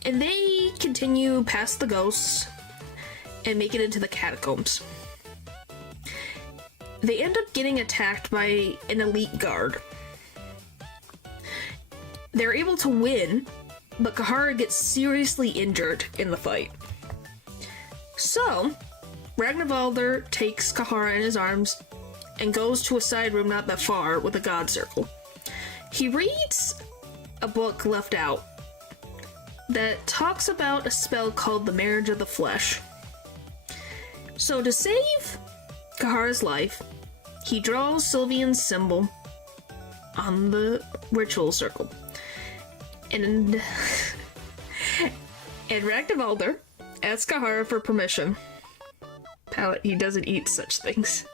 And they continue past the ghosts and make it into the catacombs. They end up getting attacked by an elite guard. They're able to win, but Kahara gets seriously injured in the fight. So, Ragnvaldr takes Kahara in his arms and goes to a side room not that far with a god circle. He reads a book left out that talks about a spell called the Marriage of the Flesh. So to save Kahara's life, he draws Sylvian's symbol on the ritual circle. And Ragnvaldr asks Kahara for permission. Palate, he doesn't eat such things.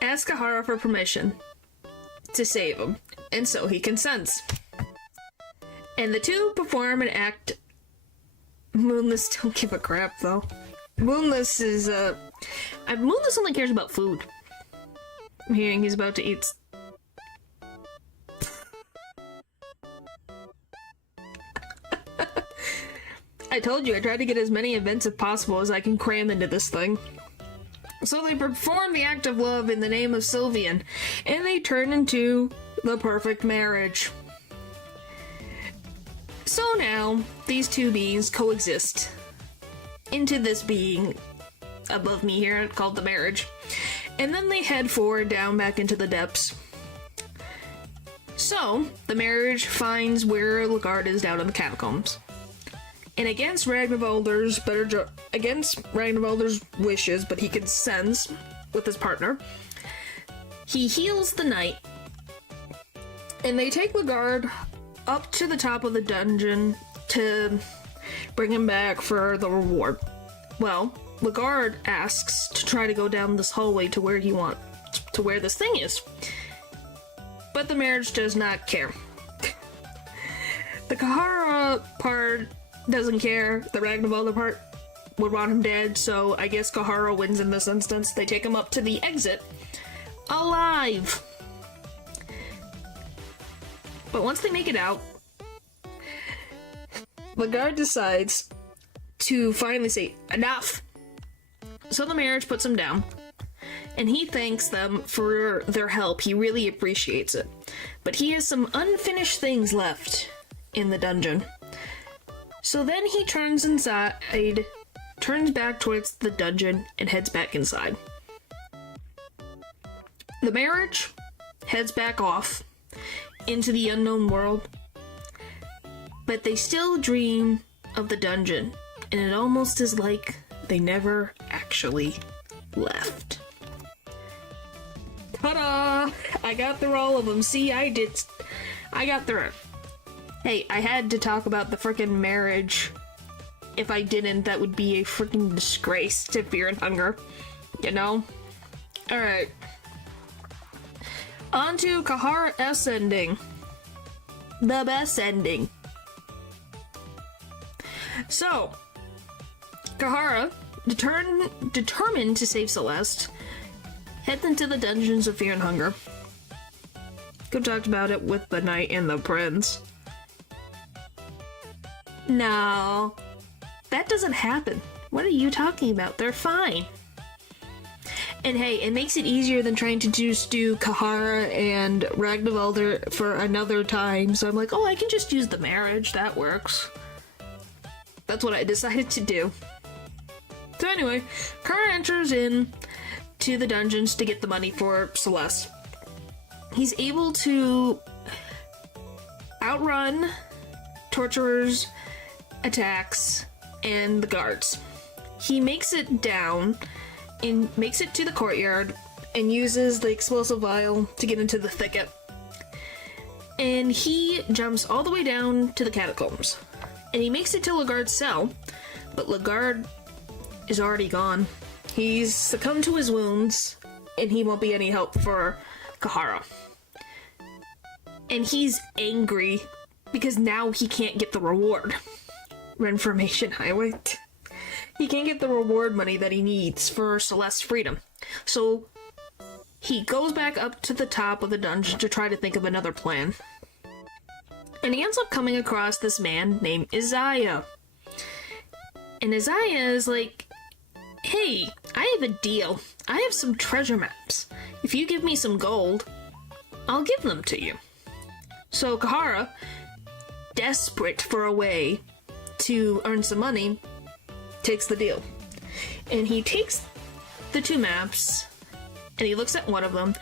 Asks Kahara for permission to save him, and so he consents. And the two perform an act. Moonless don't give a crap, though. Moonless is, Moonless only cares about food. I'm hearing he's about to eat. I told you, I tried to get as many events as possible as I can cram into this thing. So they perform the act of love in the name of Sylvian, and they turn into the perfect marriage. So now, these two beings coexist into this being above me here, called the marriage. And then they head forward down back into the depths. So, the marriage finds where Lagard is down in the catacombs. And against Ragnvaldr's wishes, but he consents with his partner, he heals the knight, and they take Lagard up to the top of the dungeon to bring him back for the reward. Well, Lagarde asks to try to go down this hallway to where this thing is. But the marriage does not care. The Kahara part doesn't care. The Ragnvalda part would want him dead, so I guess Kahara wins in this instance. They take him up to the exit, alive! But once they make it out, Lagarde decides to finally say, enough! So the marriage puts him down, and he thanks them for their help. He really appreciates it. But he has some unfinished things left in the dungeon. So then he turns back towards the dungeon and heads back inside. The marriage heads back off into the unknown world, but they still dream of the dungeon, and it almost is like they never actually left. Ta-da! I got through all of them. See, I got through it. Hey, I had to talk about the frickin' marriage. If I didn't, that would be a freaking disgrace to Fear and Hunger. You know? Alright. On to Kahara S ending. The best ending. So, Kahara, determined to save Celeste, heads into the dungeons of Fear and Hunger. Go talk about it with the knight and the prince. No. That doesn't happen. What are you talking about? They're fine. And hey, it makes it easier than trying to just do Kahara and Ragnvalda for another time. So I'm like, oh, I can just use the marriage. That works. That's what I decided to do. So anyway, Kahara enters in to the dungeons to get the money for Celeste. He's able to outrun torturers, attacks, and the guards. He makes it down and makes it to the courtyard and uses the explosive vial to get into the thicket. And he jumps all the way down to the catacombs. And he makes it to Lagarde's cell, but Lagarde is already gone. He's succumbed to his wounds, and he won't be any help for Kahara. And he's angry because now he can't get the reward. Reformation Highway. He can't get the reward money that he needs for Celeste's freedom. So he goes back up to the top of the dungeon to try to think of another plan. And he ends up coming across this man named Isaiah. And Isaiah is like, hey, I have a deal. I have some treasure maps. If you give me some gold, I'll give them to you. So Kahara, desperate for a way to earn some money, takes the deal. And he takes the two maps, and he looks at one of them,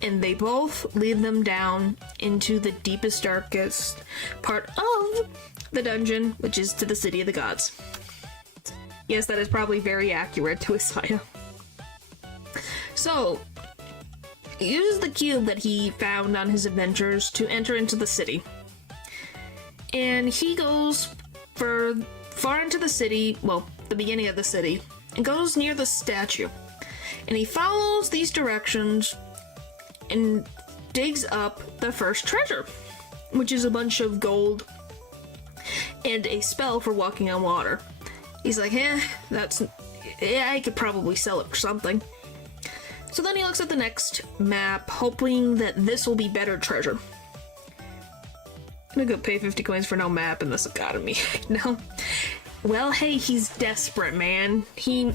and they both lead them down into the deepest, darkest part of the dungeon, which is to the City of the Gods. Yes, that is probably very accurate to Isaiah. So, he uses the cube that he found on his adventures to enter into the city. And he goes far into the city, well, the beginning of the city, and goes near the statue. And he follows these directions and digs up the first treasure, which is a bunch of gold and a spell for walking on water. He's like, I could probably sell it for something. So then he looks at the next map, hoping that this will be better treasure. I'm gonna go pay 50 coins for no map in this economy. No. Well, hey, he's desperate, man. He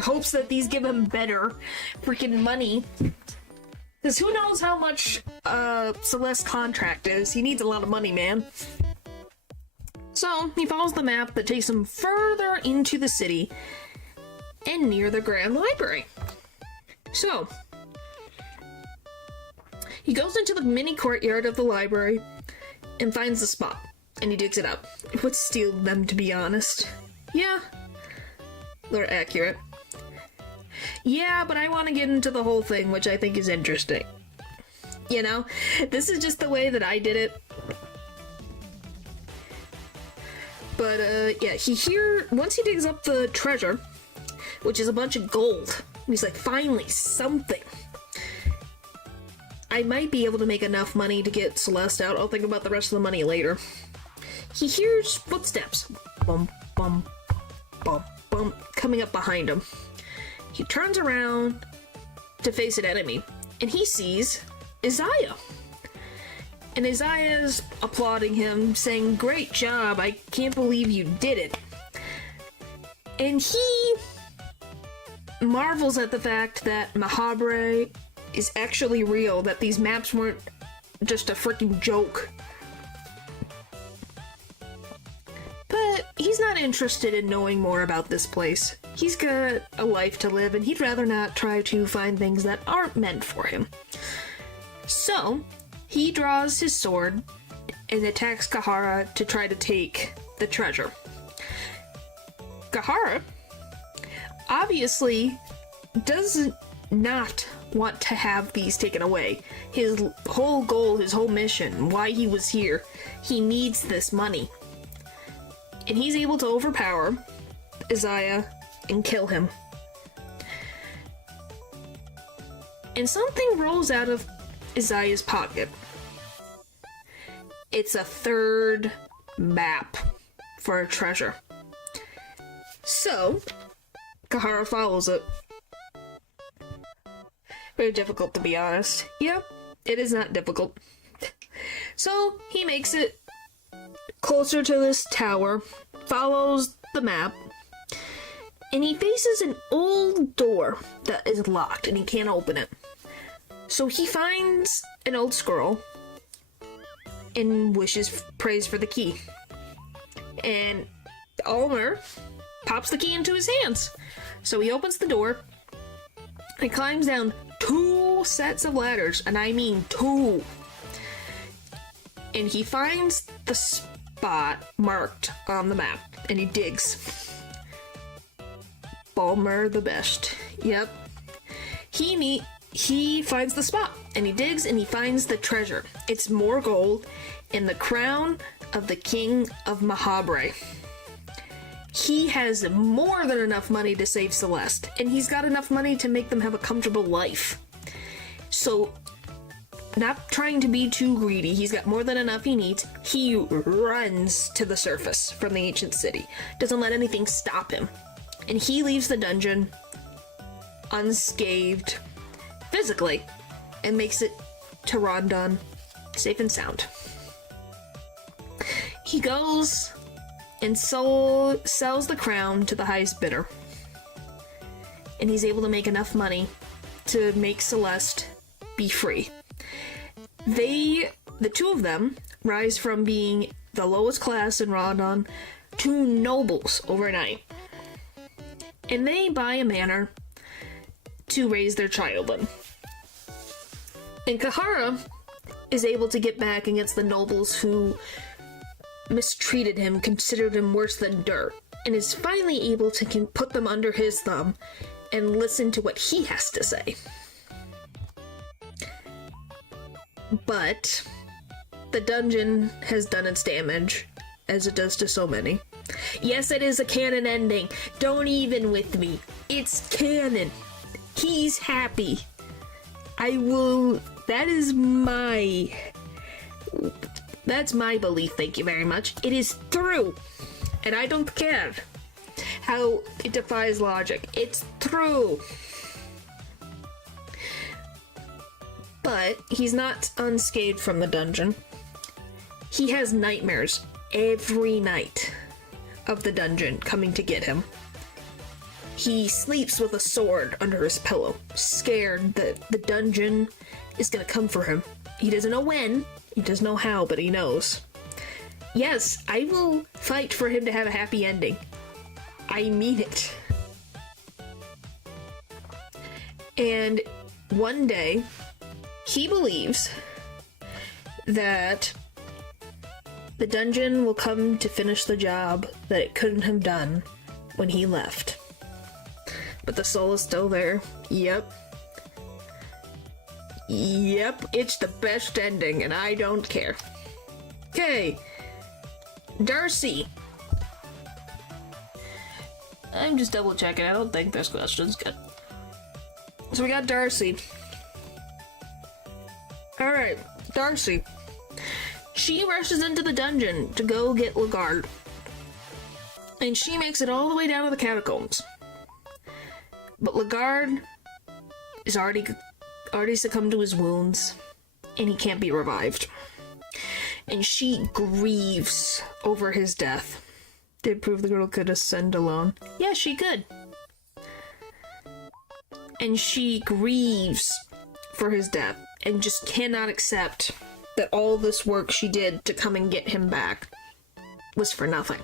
hopes that these give him better freaking money. Because who knows how much Celeste's contract is. He needs a lot of money, man. So, he follows the map that takes him further into the city and near the Grand Library. So, he goes into the mini courtyard of the library and finds the spot, and he digs it up. It would steal them, to be honest. Yeah, they're accurate. Yeah, but I want to get into the whole thing, which I think is interesting. You know, this is just the way that I did it. But, yeah, once he digs up the treasure, which is a bunch of gold, he's like, finally, something. I might be able to make enough money to get Celeste out. I'll think about the rest of the money later. He hears footsteps. Bum, bum, bum, bum, coming up behind him. He turns around to face an enemy, and he sees Isaiah. And Isaiah's applauding him, saying, "Great job, I can't believe you did it." And he marvels at the fact that Mahabre is actually real, that these maps weren't just a freaking joke. But he's not interested in knowing more about this place. He's got a life to live, and he'd rather not try to find things that aren't meant for him. So, he draws his sword and attacks Kahara to try to take the treasure. Kahara obviously does not want to have these taken away. His whole goal, his whole mission, why he was here, he needs this money. And he's able to overpower Isaiah and kill him. And something rolls out of Isaiah's pocket. It's a third map for a treasure. So, Kahara follows it. Very difficult, to be honest. Yep, it is not difficult. So, he makes it closer to this tower, follows the map, and he faces an old door that is locked, and he can't open it. So he finds an old scroll and prays for the key. And Ulmer pops the key into his hands. So he opens the door and climbs down 2 sets of ladders, and I mean 2. And he finds the spot marked on the map, and he digs. Ulmer the best. Yep. He finds the spot, and he digs, and he finds the treasure. It's more gold in the crown of the King of Mahabre. He has more than enough money to save Celeste, and he's got enough money to make them have a comfortable life. So, not trying to be too greedy, he's got more than enough he needs. He runs to the surface from the ancient city. Doesn't let anything stop him. And he leaves the dungeon unscathed, physically, and makes it to Rondon safe and sound. He goes and sells the crown to the highest bidder. And he's able to make enough money to make Celeste be free. The 2 of them rise from being the lowest class in Rondon to nobles overnight. And they buy a manor to raise their child in. And Kahara is able to get back against the nobles who mistreated him, considered him worse than dirt, and is finally able to put them under his thumb and listen to what he has to say. But the dungeon has done its damage, as it does to so many. Yes, it is a canon ending. Don't even with me. It's canon. He's happy. That's my belief, thank you very much. It is true. And I don't care how it defies logic. It's true. But he's not unscathed from the dungeon. He has nightmares every night of the dungeon coming to get him. He sleeps with a sword under his pillow, scared that the dungeon is gonna come for him. He doesn't know when, he doesn't know how, but he knows. Yes, I will fight for him to have a happy ending. I mean it. And one day, he believes that the dungeon will come to finish the job that it couldn't have done when he left. But the soul is still there. Yep, it's the best ending, and I don't care. Okay, Darcy I'm just double checking. I don't think there's questions. Good. So we got Darcy. Alright, Darcy. She rushes into the dungeon to go get Lagarde. And she makes it all the way down to the catacombs. But Lagarde is already succumbed to his wounds, and he can't be revived. And she grieves over his death. Did prove the girl could ascend alone. Yeah, she could. And she grieves for his death, and just cannot accept that all this work she did to come and get him back was for nothing.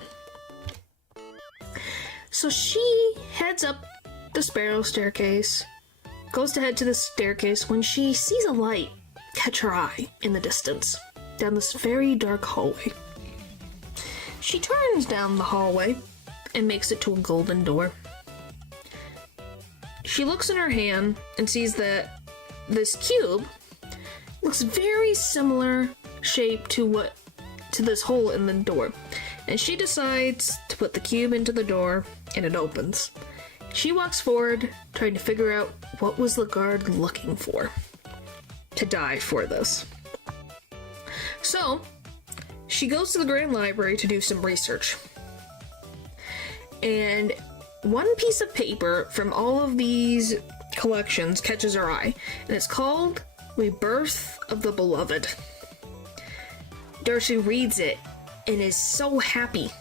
So she heads up the spiral staircase, goes to head to the staircase when she sees a light catch her eye in the distance, down this very dark hallway. She turns down the hallway and makes it to a golden door. She looks in her hand and sees that this cube looks very similar shape to this hole in the door. And she decides to put the cube into the door, and it opens. She walks forward, trying to figure out what was Lagarde looking for to die for this. So, she goes to the Grand Library to do some research. And one piece of paper from all of these collections catches her eye, and it's called Rebirth of the Beloved. Darcy reads it and is so happy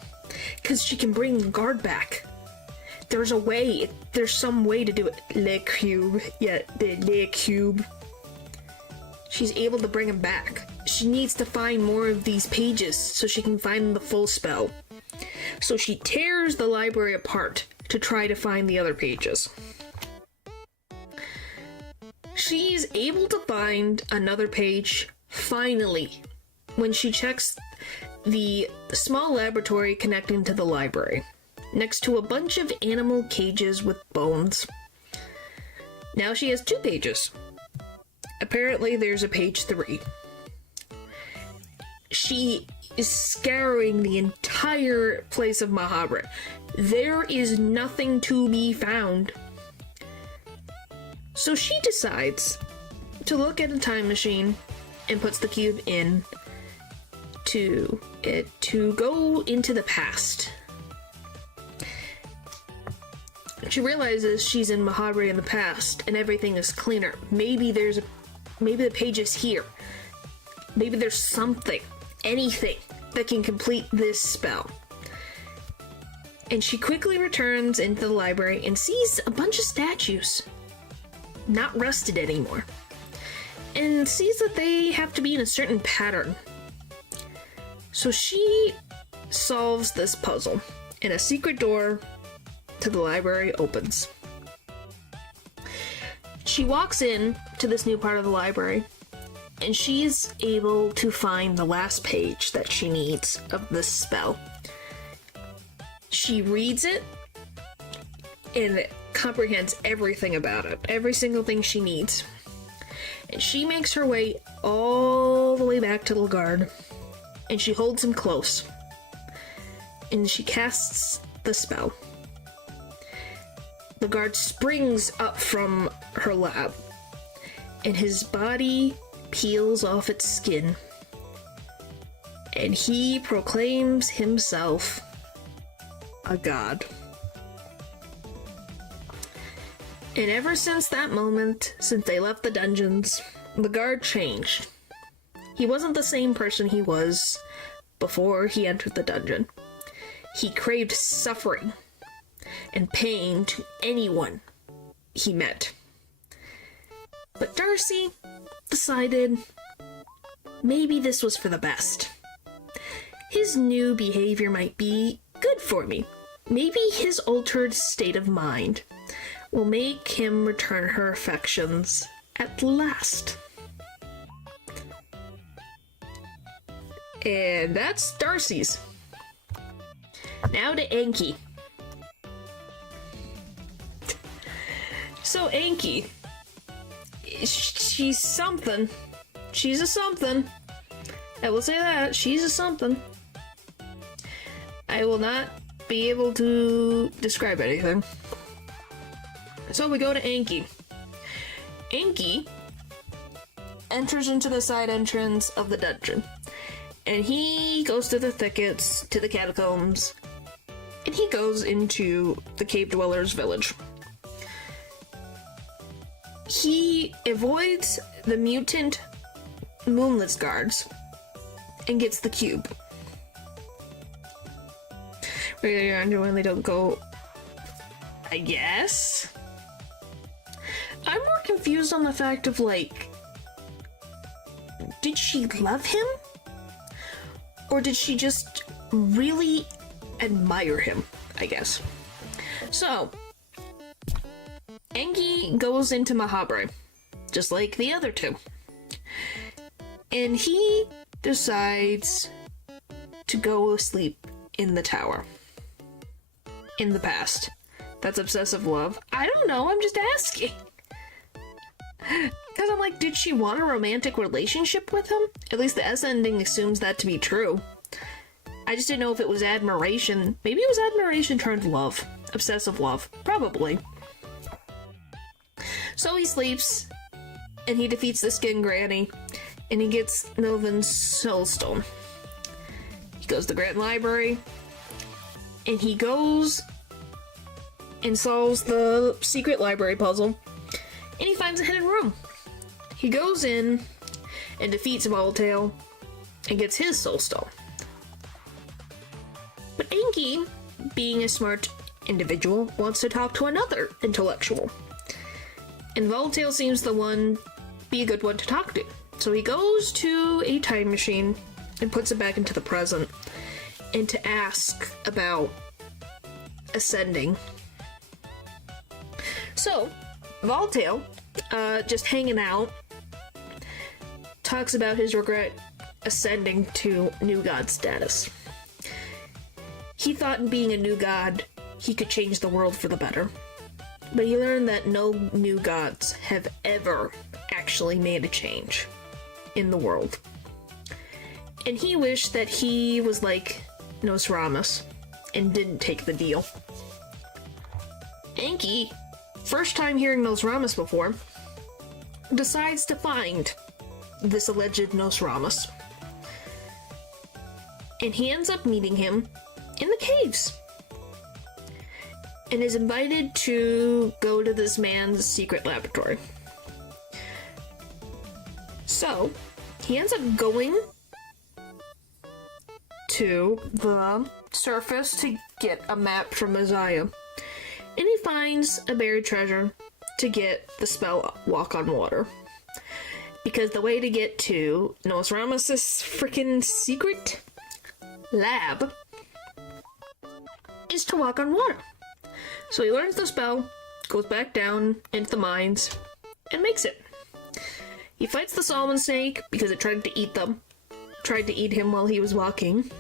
because she can bring Lagarde back. There's some way to do it. Le Cube. Yeah, the Le Cube. She's able to bring him back. She needs to find more of these pages so she can find the full spell. So she tears the library apart to try to find the other pages. She's able to find another page, finally, when she checks the small laboratory connecting to the library, next to a bunch of animal cages with bones. Now she has 2 pages. Apparently there's a page 3. She is scouring the entire place of Mahabharata. There is nothing to be found. So she decides to look at a time machine and puts the cube in to go into the past. She realizes she's in Mahabharata in the past and everything is cleaner. Maybe the page is here. Maybe there's something, anything that can complete this spell. And she quickly returns into the library and sees a bunch of statues, not rusted anymore, and sees that they have to be in a certain pattern. So she solves this puzzle, and a secret door to the library opens. She walks in to this new part of the library, and she's able to find the last page that she needs of this spell. She reads it and comprehends everything about it, every single thing she needs. And she makes her way all the way back to Lagarde, and she holds him close. And she casts the spell. Lagarde springs up from her lap, and his body peels off its skin, and he proclaims himself a god. And ever since that moment, since they left the dungeons, Lagarde changed. He wasn't the same person he was before he entered the dungeon. He craved suffering and pain to anyone he met. But Darcy decided maybe this was for the best. His new behavior might be good for me. Maybe his altered state of mind will make him return her affections at last. And that's Darcy's. Now to Anki. So Anki, she's something. She's a something. I will say that. She's a something. I will not be able to describe anything. So we go to Anki. Anki enters into the side entrance of the dungeon, and he goes to the thickets, to the catacombs, and he goes into the cave dwellers' village. He avoids the mutant Moonless guards and gets the cube. When they don't go, I guess. I'm more confused on the fact of, like, did she love him? Or did she just really admire him, I guess? So, Engi goes into Mahabre, just like the other two. And he decides to go asleep in the tower. In the past. That's obsessive love. I don't know, I'm just asking. Because I'm like, did she want a romantic relationship with him? At least the S ending assumes that to be true. I just didn't know if it was admiration. Maybe it was admiration turned love. Obsessive love. Probably. So he sleeps, and he defeats the Skin Granny, and he gets Novin's Soulstone. He goes to the Grand Library, and he goes and solves the secret library puzzle, and he finds a hidden room. He goes in and defeats Voltail and gets his Soulstone. But Enki, being a smart individual, wants to talk to another intellectual. And Voltail seems be a good one to talk to. So he goes to a time machine and puts it back into the present, and to ask about ascending. So, Voltail, just hanging out, talks about his regret ascending to new god status. He thought in being a new god, he could change the world for the better. But he learned that no new gods have ever actually made a change in the world. And he wished that he was like Nosramus and didn't take the deal. Enki, first time hearing Nosramus before, decides to find this alleged Nosramus. And he ends up meeting him in the caves. And is invited to go to this man's secret laboratory. So, he ends up going to the surface to get a map from Messiah. And he finds a buried treasure to get the spell Walk on Water. Because the way to get to Nosramus' freaking secret lab is to walk on water. So he learns the spell, goes back down into the mines, and makes it. He fights the salmon snake because it tried to eat them. Tried to eat him while he was walking.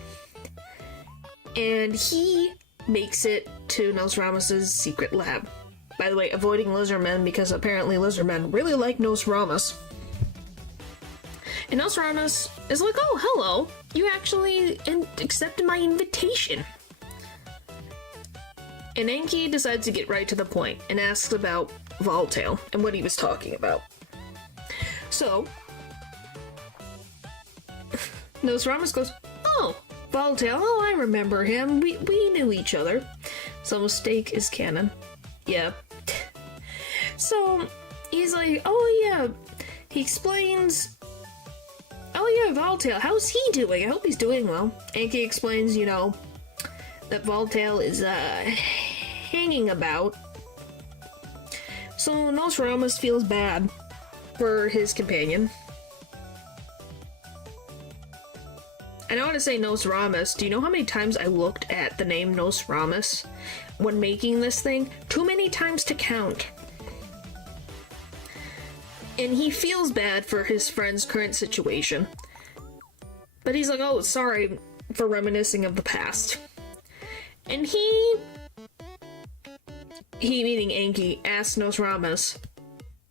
And he makes it to Nosramus' secret lab. By the way, avoiding lizardmen because apparently lizardmen really like Nosramus. And Nosramus is like, oh, hello. You actually accepted my invitation. And Enki decides to get right to the point and asks about Voltail and what he was talking about. So, Nosramus goes, oh, Voltail, oh, I remember him. We knew each other. So mistake is canon. Yeah. So, he's like, oh yeah. He explains, oh yeah, Voltail, how's he doing? I hope he's doing well. Enki explains, that Voltail is, hanging about. So Nosramus feels bad for his companion. And I want to say Nosramus. Do you know how many times I looked at the name Nosramus when making this thing? Too many times to count. And he feels bad for his friend's current situation. But he's like, oh, sorry for reminiscing of the past. And he meaning Enki, asks Nosramus,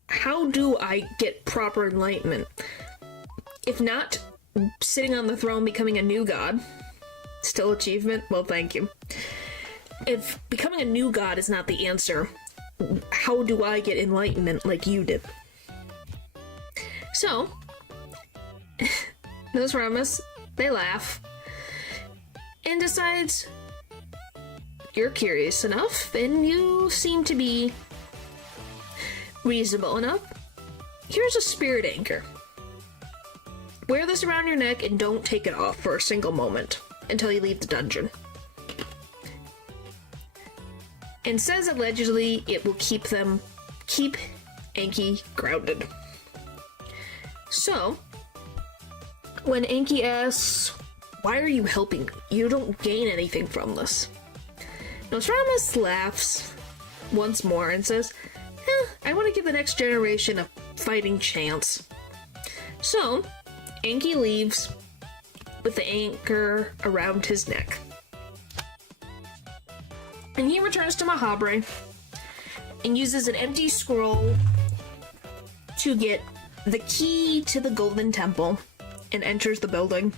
how do I get proper enlightenment? If not, sitting on the throne becoming a new god. Still achievement? Well, thank you. if becoming a new god is not the answer, how do I get enlightenment like you did? So, Nostradamus, they laugh, and decides, you're curious enough, and you seem to be reasonable enough. Here's a spirit anchor. Wear this around your neck and don't take it off for a single moment until you leave the dungeon. And says allegedly it will keep Anki grounded. So, when Anki asks, why are you helping me? You don't gain anything from this. Nostradamus laughs once more and says, I want to give the next generation a fighting chance. So, Anki leaves with the anchor around his neck. And he returns to Mahabre and uses an empty scroll to get the key to the Golden Temple and enters the building.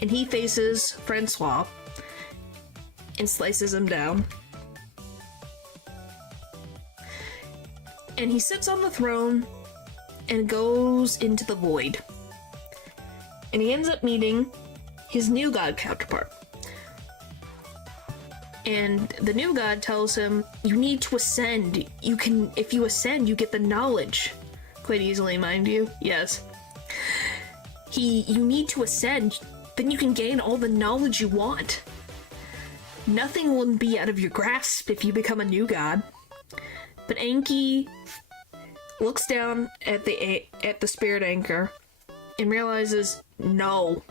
And he faces Francois and slices him down. And he sits on the throne and goes into the void. And he ends up meeting his new god counterpart. And the new god tells him, you need to ascend. If you ascend, you get the knowledge. Quite easily, mind you. Yes. You need to ascend, then you can gain all the knowledge you want. Nothing will be out of your grasp if you become a new god. But Anki looks down at the spirit anchor and realizes, no.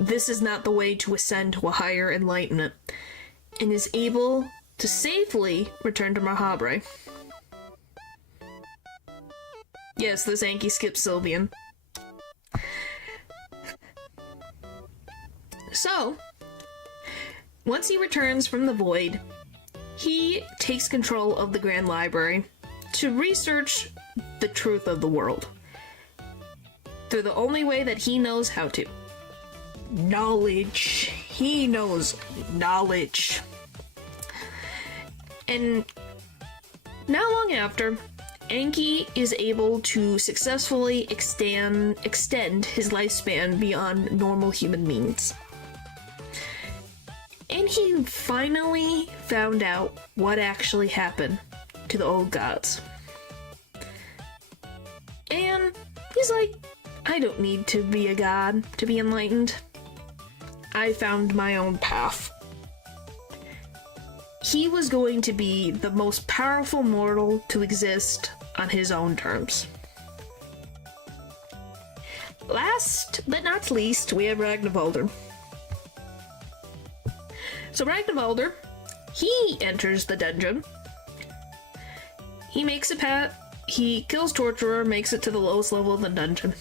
This is not the way to ascend to a higher enlightenment, and is able to safely return to Mahabre. Yes, this Anki skips Sylvian. So, once he returns from the void, he takes control of the Grand Library to research the truth of the world through the only way that he knows how to. Knowledge. He knows knowledge. And not long after, Anki is able to successfully extend his lifespan beyond normal human means. And he finally found out what actually happened to the old gods. And he's like, I don't need to be a god to be enlightened. I found my own path. He was going to be the most powerful mortal to exist on his own terms. Last but not least, we have Ragnvaldr. So Ragnvaldr, he enters the dungeon. He makes he kills Torturer, makes it to the lowest level of the dungeon.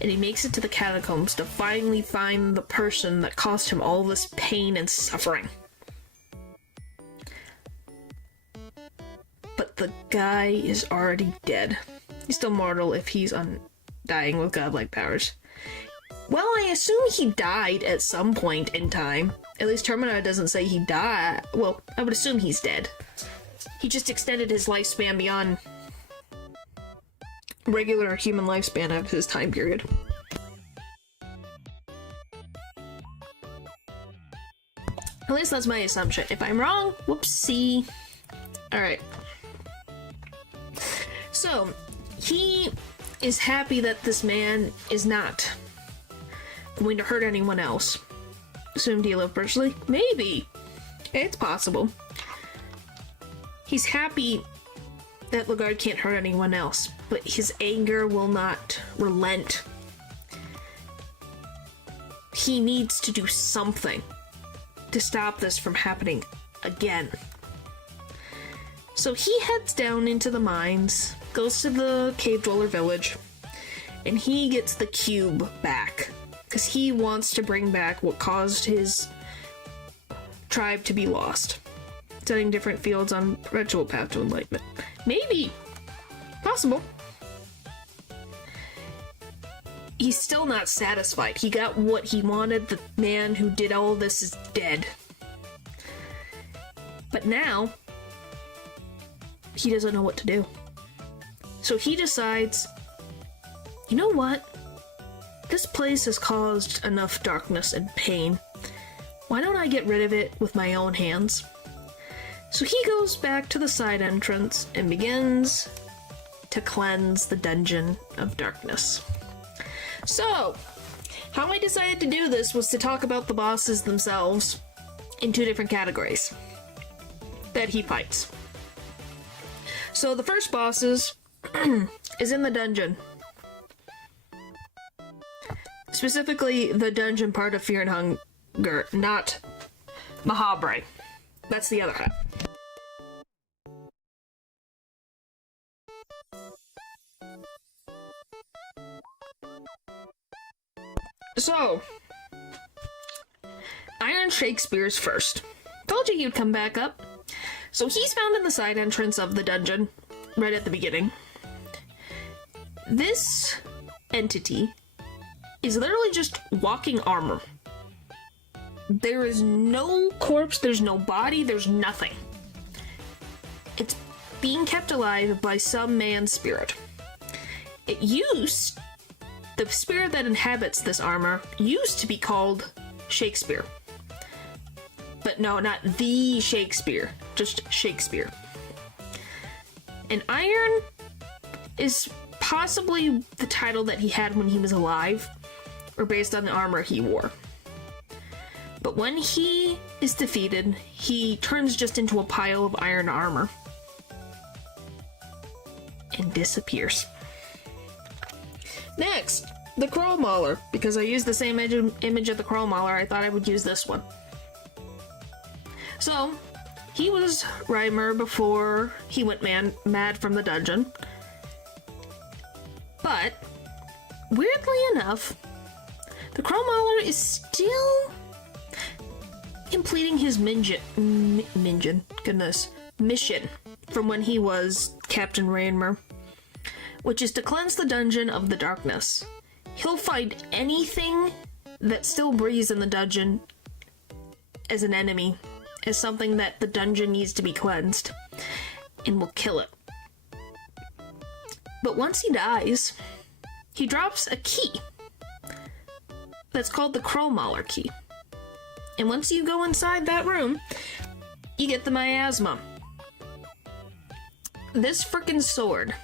And he makes it to the catacombs to finally find the person that caused him all this pain and suffering. But the guy is already dead. He's still mortal if he's undying with godlike powers. Well, I assume he died at some point in time. At least Terminator doesn't say he died. Well, I would assume he's dead. He just extended his lifespan beyond regular human lifespan of his time period. At least that's my assumption. If I'm wrong, whoopsie. Alright. So, he is happy that this man is not going to hurt anyone else. Assumed he lived virtually? Maybe. It's possible. He's happy that Lagarde can't hurt anyone else, but his anger will not relent. He needs to do something to stop this from happening again. So he heads down into the mines, goes to the cave dweller village, and he gets the cube back, because he wants to bring back what caused his tribe to be lost. Setting different fields on perpetual path to enlightenment. Maybe. Possible. He's still not satisfied. He got what he wanted. The man who did all this is dead. But now, he doesn't know what to do. So he decides, you know what? This place has caused enough darkness and pain. Why don't I get rid of it with my own hands? So he goes back to the side entrance and begins to cleanse the dungeon of darkness. So, how I decided to do this was to talk about the bosses themselves in two different categories that he fights. So the first boss is in the dungeon. Specifically, the dungeon part of Fear and Hunger, not Mahabre. That's the other half. So, Iron Shakespeare's first. Told you he would come back up. So he's found in the side entrance of the dungeon, right at the beginning. This entity is literally just walking armor. There is no corpse, there's no body, there's nothing. It's being kept alive by some man's spirit. The spirit that inhabits this armor used to be called Shakespeare. But no, not the Shakespeare, just Shakespeare. And Iron is possibly the title that he had when he was alive, or based on the armor he wore. But when he is defeated, he turns just into a pile of iron armor and disappears. Next, the Crow Mauler. Because I used the same image of the Crow Mauler, I thought I would use this one. So, he was Reimer before he went mad from the dungeon. But, weirdly enough, the Crow Mauler is still completing his mission from when he was Captain Reimer, which is to cleanse the dungeon of the darkness. He'll find anything that still breathes in the dungeon as an enemy, as something that the dungeon needs to be cleansed, and will kill it. But once he dies, he drops a key that's called the Crow Mauler key. And once you go inside that room, you get the miasma. This frickin' sword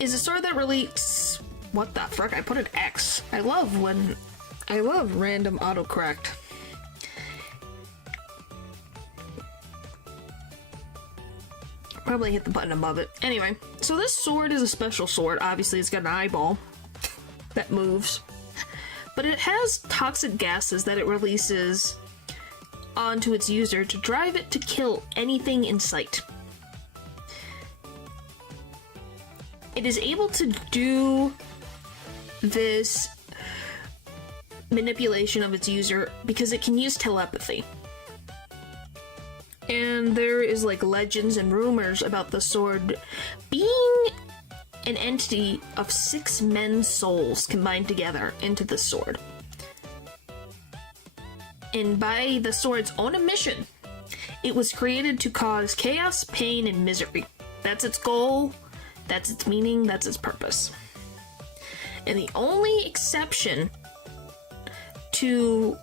is a sword that releases... What the frick? I put an X. I love random autocorrect. Probably hit the button above it. Anyway, so this sword is a special sword. Obviously, it's got an eyeball that moves. But it has toxic gases that it releases onto its user to drive it to kill anything in sight. It is able to do this manipulation of its user because it can use telepathy. And there is like legends and rumors about the sword being an entity of 6 men's souls combined together into the sword. And by the sword's own admission, it was created to cause chaos, pain, and misery. That's its goal, that's its meaning, that's its purpose. And the only exception to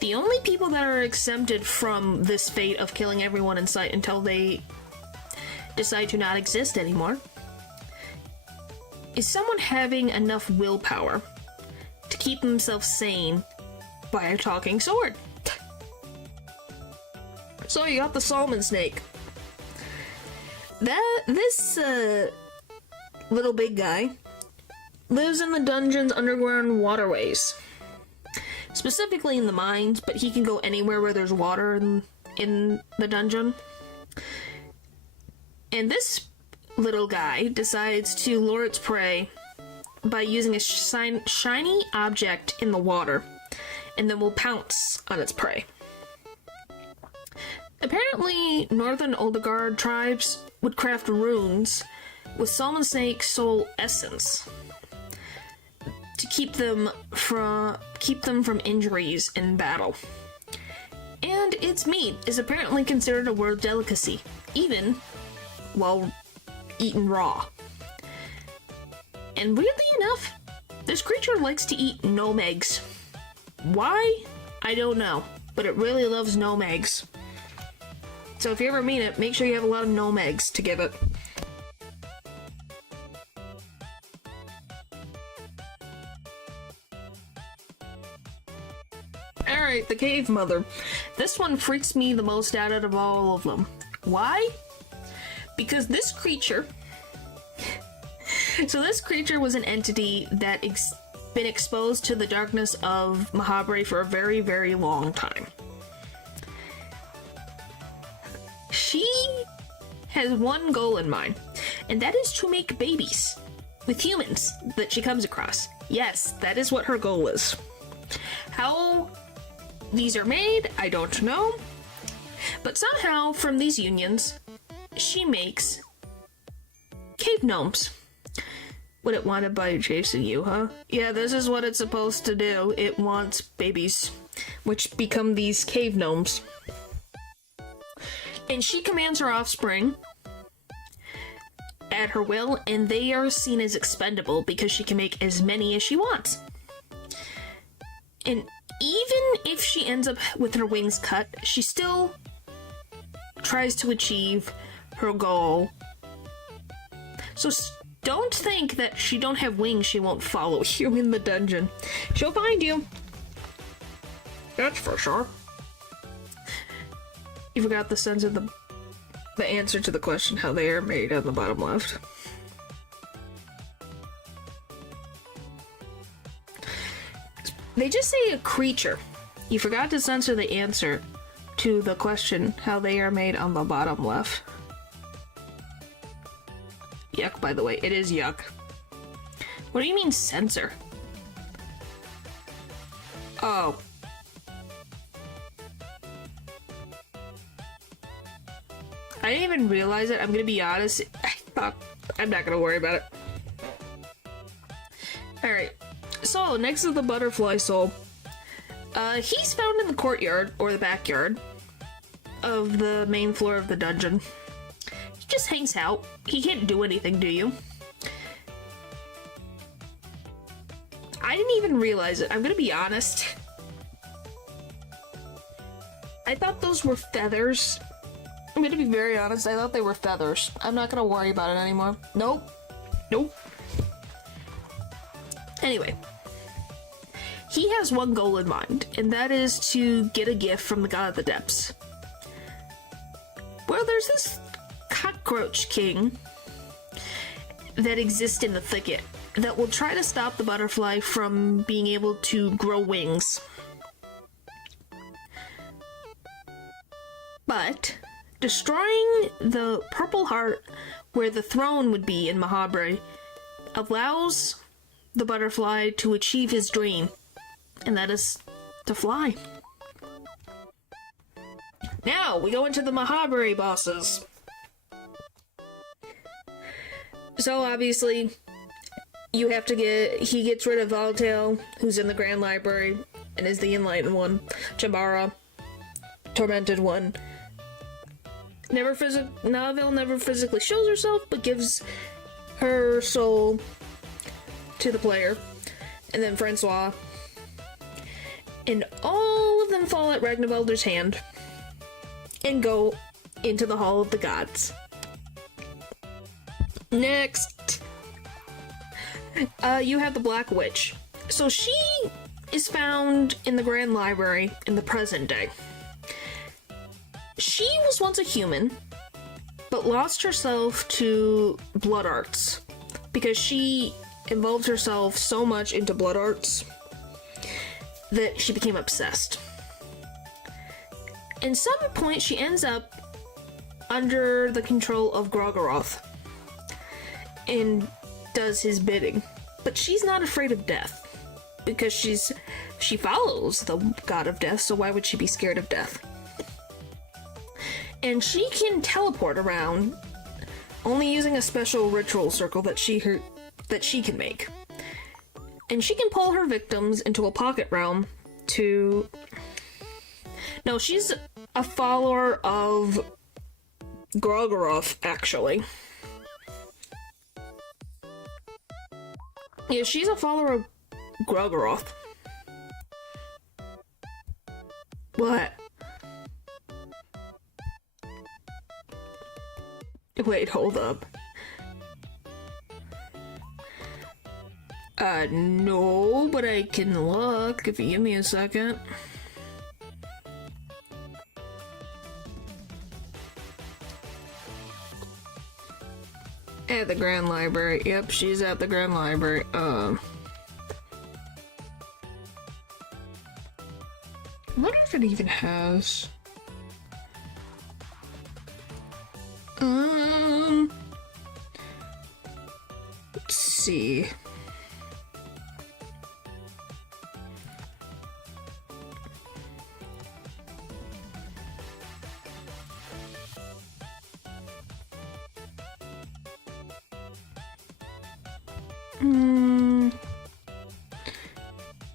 the only people that are exempted from this fate of killing everyone in sight until they decide to not exist anymore is someone having enough willpower to keep themselves sane by a talking sword. So you got the Salmon Snake. This little big guy lives in the dungeon's underground waterways. Specifically in the mines, but he can go anywhere where there's water in the dungeon. And this little guy decides to lure its prey by using a shiny object in the water, and then will pounce on its prey. Apparently, northern Oldegard tribes would craft runes with Salmon Snake soul essence to keep them from injuries in battle. And its meat is apparently considered a world delicacy, even while eaten raw. And weirdly enough, this creature likes to eat gnome eggs. Why? I don't know, but it really loves gnome eggs. So if you ever meet it, make sure you have a lot of gnome eggs to give it. Alright, the cave mother. This one freaks me the most out of all of them. Why? Because this creature... So this creature was an entity that been exposed to the darkness of Mahabharata for a very, very long time. She has one goal in mind, and that is to make babies with humans that she comes across. Yes, that is what her goal is. How these are made, I don't know. But somehow, from these unions, she makes cave gnomes. Would it want to by chasing you, huh? Yeah, this is what it's supposed to do. It wants babies, which become these cave gnomes. And she commands her offspring at her will, and they are seen as expendable because she can make as many as she wants. And even if she ends up with her wings cut, she still tries to achieve her goal. So don't think that she don't have wings, she won't follow you in the dungeon. She'll find you. That's for sure. You forgot the sense of the answer to the question how they are made on the bottom left. They just say a creature. You forgot to censor the answer to the question how they are made on the bottom left. Yuck, by the way. It is yuck. What do you mean censor? Oh. I didn't even realize it. I'm gonna be honest. I'm not gonna worry about it. Alright. So, next is the butterfly soul. He's found in the courtyard, or the backyard, of the main floor of the dungeon. He just hangs out. He can't do anything to you. I didn't even realize it. I'm gonna be honest. I thought those were feathers. I'm gonna be very honest, I thought they were feathers. I'm not gonna worry about it anymore. Nope. Nope. Anyway. He has one goal in mind, and that is to get a gift from the god of the depths. Well, there's this cockroach king that exists in the thicket that will try to stop the butterfly from being able to grow wings. But destroying the purple heart where the throne would be in Mahabharata allows the butterfly to achieve his dream, and that is to fly. Now, we go into the Mahabharata bosses. So, obviously, he gets rid of Voltail, who's in the Grand Library, and is the Enlightened One. Chambara, Tormented One. Naville never physically shows herself, but gives her soul to the player. And then Francois. And all of them fall at Ragnvaldr's hand and go into the Hall of the Gods. Next, you have the Black Witch. So she is found in the Grand Library in the present day. She was once a human, but lost herself to blood arts because she involved herself so much into blood arts that she became obsessed. At some point, she ends up under the control of Groggoroth and does his bidding. But she's not afraid of death because she follows the god of death, so why would she be scared of death? And she can teleport around only using a special ritual circle that she can make. And she can pull her victims into a pocket realm to... No, she's a follower of Grogoroth, actually. Yeah, she's a follower of Grogoroth. What? Wait, hold up. No, but I can look if you give me a second. At the Grand Library. Yep, she's at the Grand Library. I wonder if it even has... Let's see.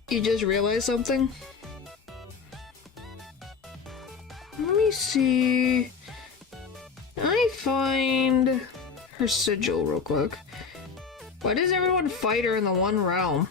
You just realized something? Let me see. I find her sigil real quick. Why does everyone fight her in the one realm?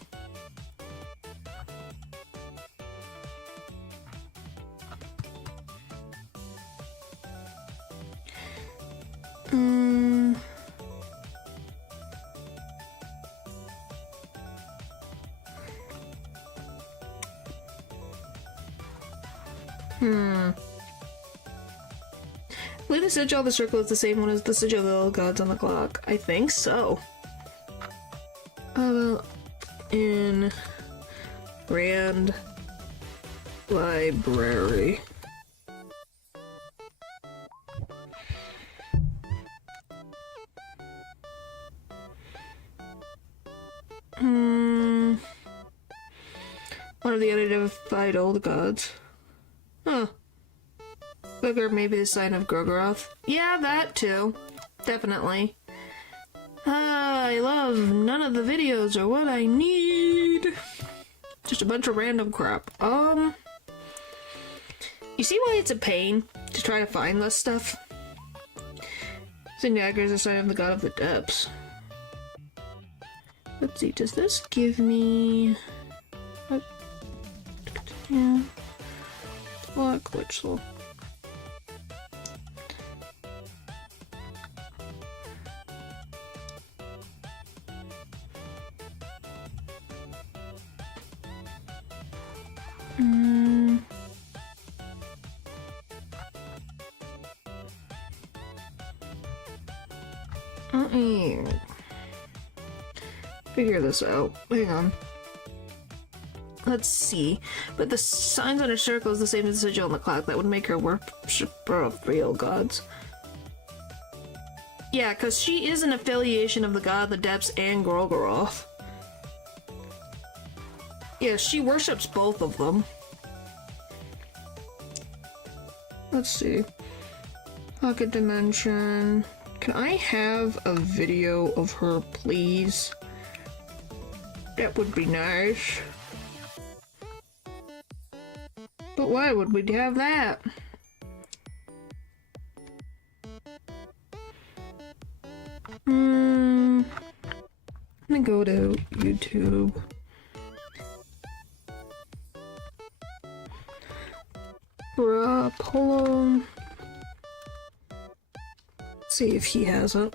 I believe the sigil of the circle is the same one as the sigil of the little gods on the clock. I think so. In Grand Library. One of the unidentified old gods. Huh. Booger may be the sign of Grogoroth. Yeah, that too. Definitely. I love none of the videos are what I need. Just a bunch of random crap. You see why it's a pain to try to find this stuff? St. Dagger is a sign of the god of the depths. Let's see, does this give me... Yeah. Lock Witchel. Let me figure this out. Hang on. Let's see. But the signs on her circle is the same as the sigil on the clock. That would make her worshipper of real gods. Yeah, because she is an affiliation of the god of the depths and Grogoroth. Yeah, she worships both of them. Let's see. Pocket Dimension. Can I have a video of her, please? That would be nice. But why would we have that? I'm gonna go to YouTube. Polo. See if he has it.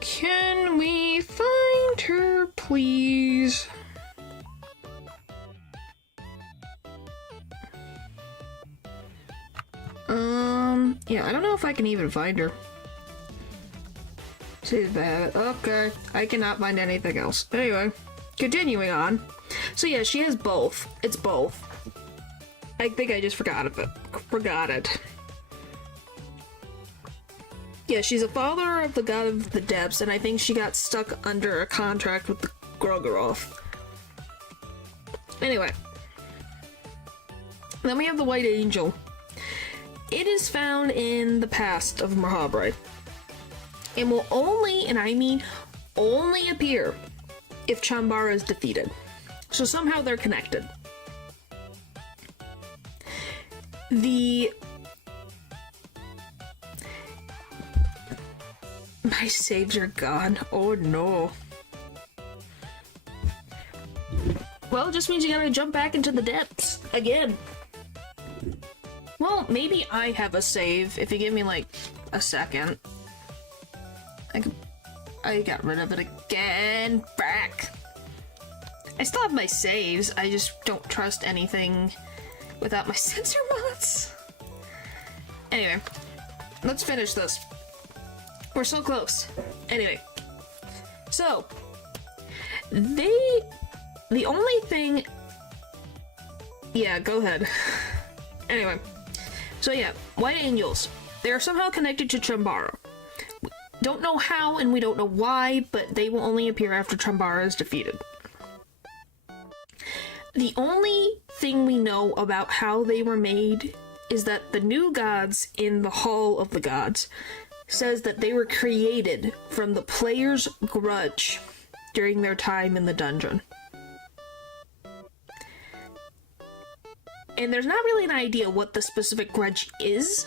Can we find her, please? Yeah, I don't know if I can even find her. See if I have it. Okay, I cannot find anything else. Anyway, continuing on. So yeah, she has both. It's both. I think I just forgot it. Yeah, she's a follower of the god of the depths, and I think she got stuck under a contract with the Grogoroth. Anyway. Then we have the White Angel. It is found in the past of Mahabharata. And will only, and I mean only appear if Chambara is defeated. So somehow they're connected. My saves are gone. Oh no. Well, it just means you gotta jump back into the depths again. Well, maybe I have a save if you give me like a second. I got rid of it again. Back. I still have my saves. I just don't trust anything without my sensor mods. Anyway, let's finish this. We're so close. Anyway, so the only thing. Yeah, go ahead. Anyway, so yeah, white angels. They are somehow connected to Chambara. Don't know how and we don't know why, but they will only appear after Chambara is defeated. The only thing we know about how they were made is that the new gods in the Hall of the Gods says that they were created from the player's grudge during their time in the dungeon. And there's not really an idea what the specific grudge is,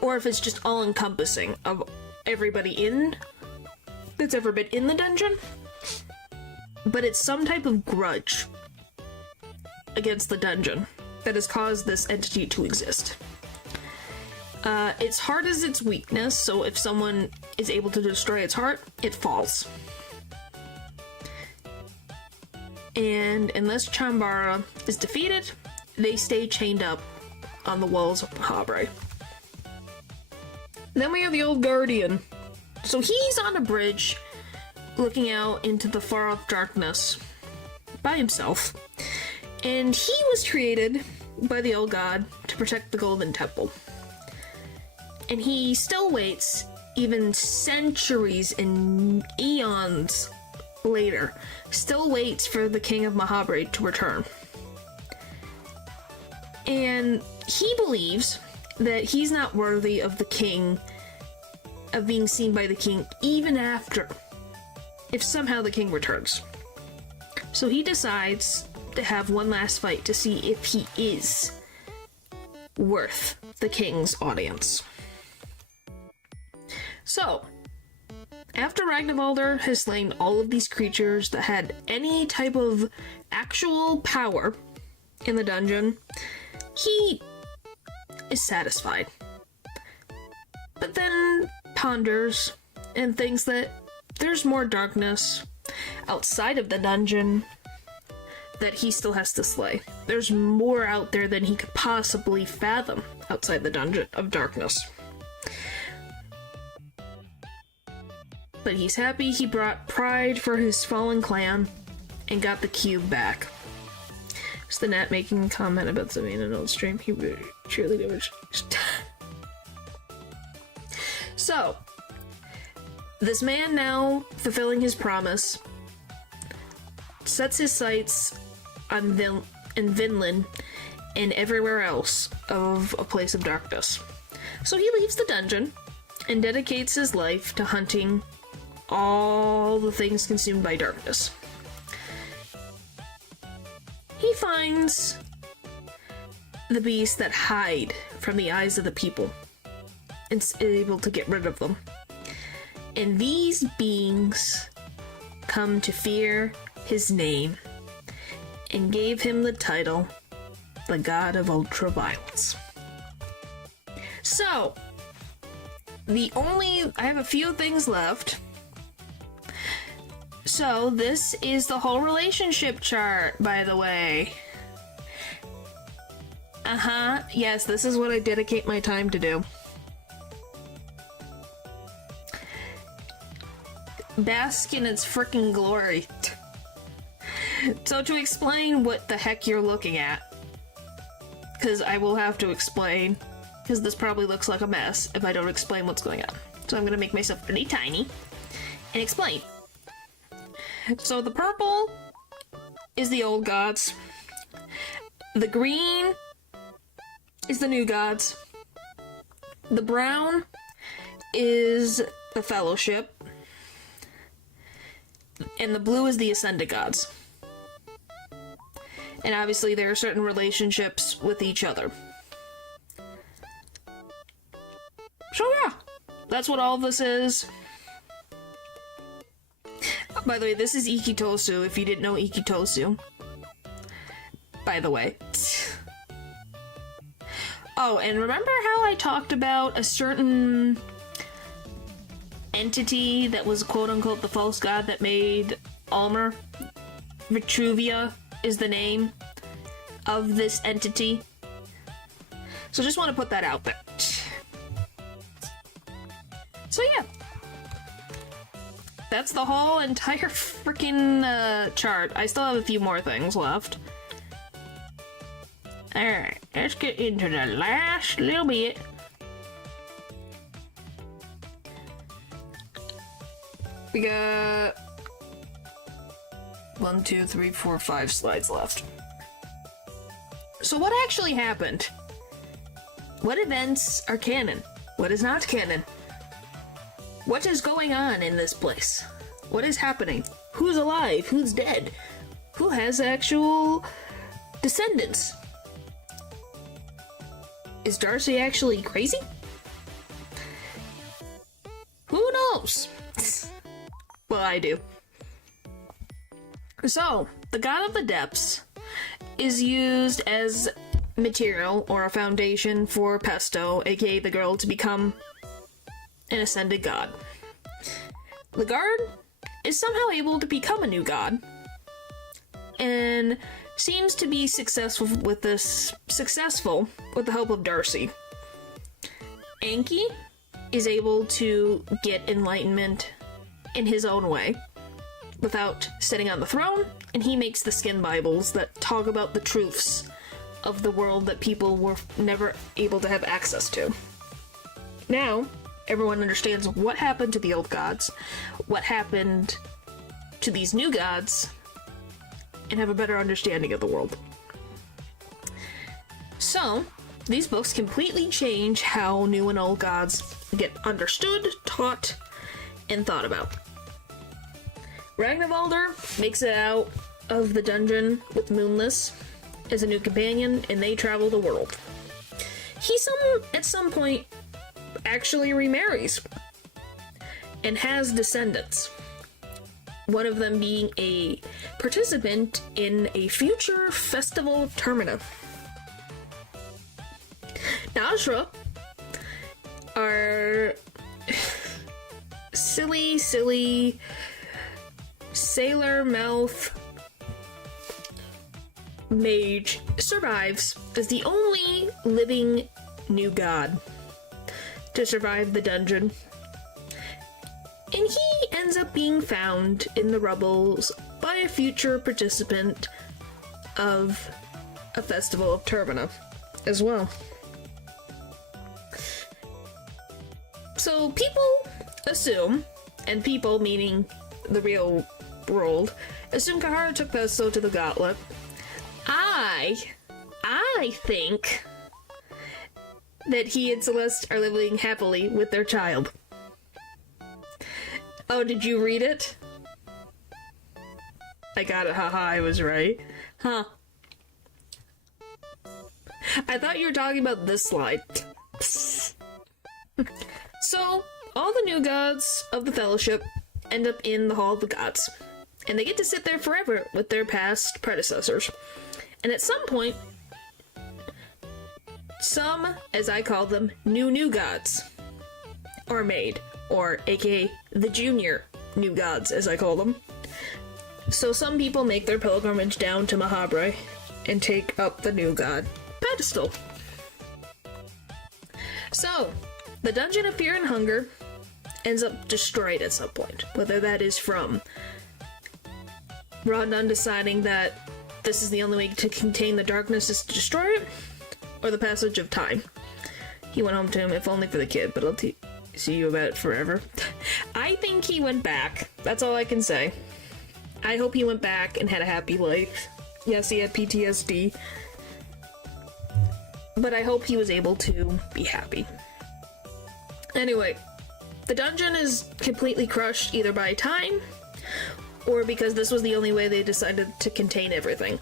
or if it's just all-encompassing of everybody that's ever been in the dungeon. But it's some type of grudge against the dungeon that has caused this entity to exist. Its heart is its weakness, so if someone is able to destroy its heart, it falls. And unless Chambara is defeated, they stay chained up on the walls of Mahabre. Then we have the old guardian. So he's on a bridge looking out into the far-off darkness by himself. And he was created by the old god to protect the Golden Temple. And he still waits, even centuries and eons later, still waits for the King of Mahabre to return. And he believes that he's not worthy of the king, of being seen by the king, even after, if somehow the king returns. So he decides to have one last fight to see if he is worth the king's audience. So, after Ragnvaldr has slain all of these creatures that had any type of actual power in the dungeon, he is satisfied. But then ponders and thinks that there's more darkness outside of the dungeon that he still has to slay. There's more out there than he could possibly fathom outside the dungeon of darkness. But he's happy he brought pride for his fallen clan and got the cube back. It's the Nat making a comment about something in an old stream. He truly damaged. So, this man now fulfilling his promise sets his sights on Vinland and everywhere else of a place of darkness. So he leaves the dungeon and dedicates his life to hunting all the things consumed by darkness. He finds the beasts that hide from the eyes of the people and is able to get rid of them. And these beings come to fear his name and gave him the title, the God of Ultraviolence. So, I have a few things left. So, this is the whole relationship chart, by the way. Yes, this is what I dedicate my time to do. Bask in its frickin' glory. So to explain what the heck you're looking at, because I will have to explain, because this probably looks like a mess if I don't explain what's going on. So I'm gonna make myself pretty tiny and explain. So the purple is the old gods. The green is the new gods. The brown is the fellowship. and the blue is the Ascended Gods. And obviously there are certain relationships with each other. So yeah, that's what all this is. By the way, this is Ikitosu, if you didn't know Ikitosu. By the way. Oh, and remember how I talked about a certain entity that was quote-unquote the false god that made Almer? Vitruvia is the name of this entity. So just want to put that out there. So yeah. That's the whole entire freaking chart. I still have a few more things left. Alright, let's get into the last little bit. We got 1, 2, 3, 4, 5 slides left. So what actually happened? What events are canon? What is not canon? What is going on in this place? What is happening? Who's alive? Who's dead? Who has actual descendants? Is Darcy actually crazy? Who knows? Well, I do. So, the God of the Depths is used as material or a foundation for Pesto, aka the girl, to become an ascended god. The guard is somehow able to become a new god, and seems to be successful with the help of Darcy. Anki is able to get enlightenment in his own way, without sitting on the throne, and he makes the skin Bibles that talk about the truths of the world that people were never able to have access to. Now, everyone understands what happened to the old gods, what happened to these new gods, and have a better understanding of the world. So, these books completely change how new and old gods get understood, taught, and thought about. Ragnvaldr makes it out of the dungeon with Moonless as a new companion, and they travel the world. He at some point actually remarries and has descendants. One of them being a participant in a future festival of Termina. Najra, our silly sailor mouth mage, survives as the only living new god to survive the dungeon. And he ends up being found in the rubbles by a future participant of a festival of Termina as well. So people assume, and people meaning the real world, assume Kahara took Pesto to the gauntlet. I think that he and Celeste are living happily with their child. Oh, did you read it? I got it, haha, I was right. Huh. I thought you were talking about this slide. So, all the new gods of the Fellowship end up in the Hall of the Gods, and they get to sit there forever with their past predecessors. And at some point, some, as I call them, new gods are made, or aka the junior new gods, as I call them. So some people make their pilgrimage down to Mahabra and take up the new god pedestal. So, the Dungeon of Fear and Hunger ends up destroyed at some point, whether that is from Rondon deciding that this is the only way to contain the darkness is to destroy it, or the passage of time. He went home to him, if only for the kid, but I'll see you about it forever. I think he went back. That's all I can say. I hope he went back and had a happy life. Yes, he had PTSD. But I hope he was able to be happy. Anyway, the dungeon is completely crushed either by time or because this was the only way they decided to contain everything.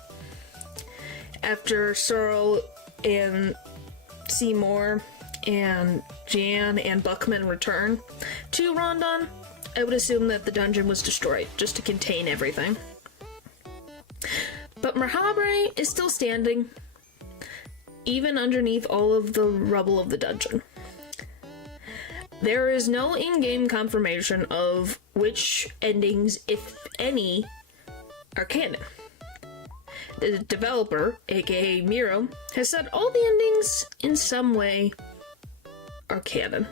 After Searle and Seymour and Jan and Buckman return to Rondon, I would assume that the dungeon was destroyed, just to contain everything. But Mahabre is still standing, even underneath all of the rubble of the dungeon. There is no in-game confirmation of which endings, if any, are canon. The developer, aka Miro, has said all the endings, in some way, are canon.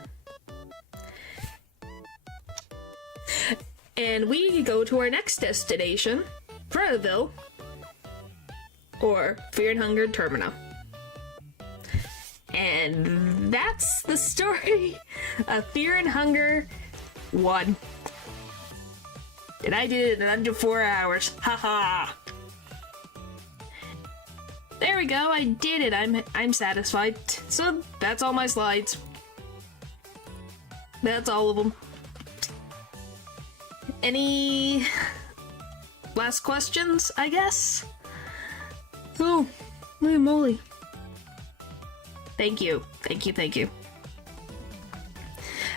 And we go to our next destination, Freville, or Fear and Hunger Termina. And that's the story of Fear and Hunger 1. And I did it in under 4 hours. Haha. There we go, I did it. I'm satisfied. So that's all my slides. That's all of them. Any last questions, I guess? Oh, holy moly. Thank you. Thank you, thank you.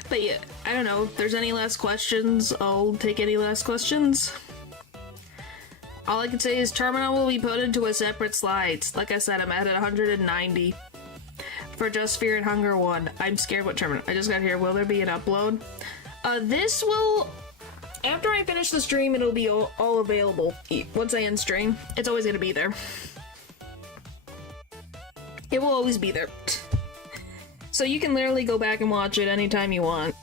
But yeah, I don't know, if there's any last questions, I'll take any last questions. All I can say is Terminal will be put into a separate slides. Like I said, I'm at 190 for just Fear and Hunger 1. I'm scared what Terminal. I just got here. Will there be an upload? This will... After I finish the stream, it'll be all available. Once I end stream, it's always gonna be there. It will always be there. So you can literally go back and watch it anytime you want.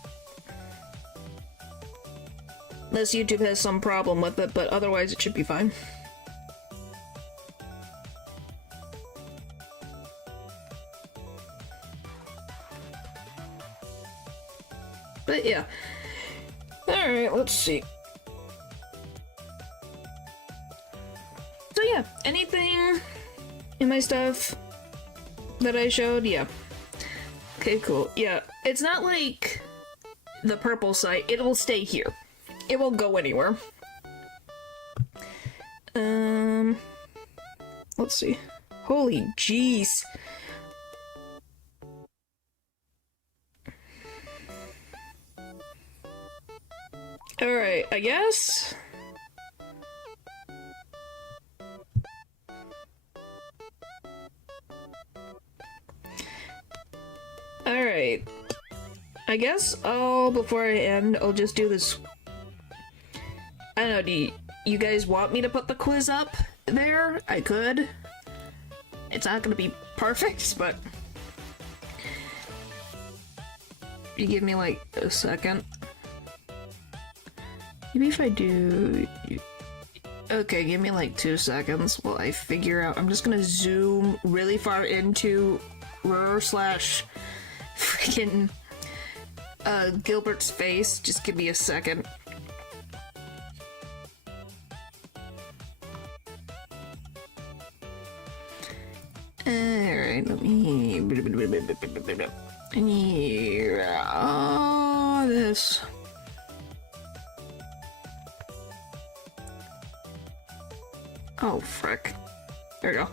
Unless YouTube has some problem with it, but otherwise it should be fine. But yeah. Alright, let's see. So yeah, anything in my stuff that I showed? Yeah. Okay, cool. Yeah, it's not like the purple site. It will stay here. It won't go anywhere. Let's see. Holy jeez. Alright, I guess. Alright. I guess before I end, I'll just do this. I don't know, do you guys want me to put the quiz up there? I could. It's not gonna be perfect, but... You give me like a second. Maybe if I do... Okay, give me like 2 seconds while I figure out... I'm just gonna zoom really far into /freaking Gilbert's face. Just give me a second. Alright, let me... I need... this... Oh, frick. There we go.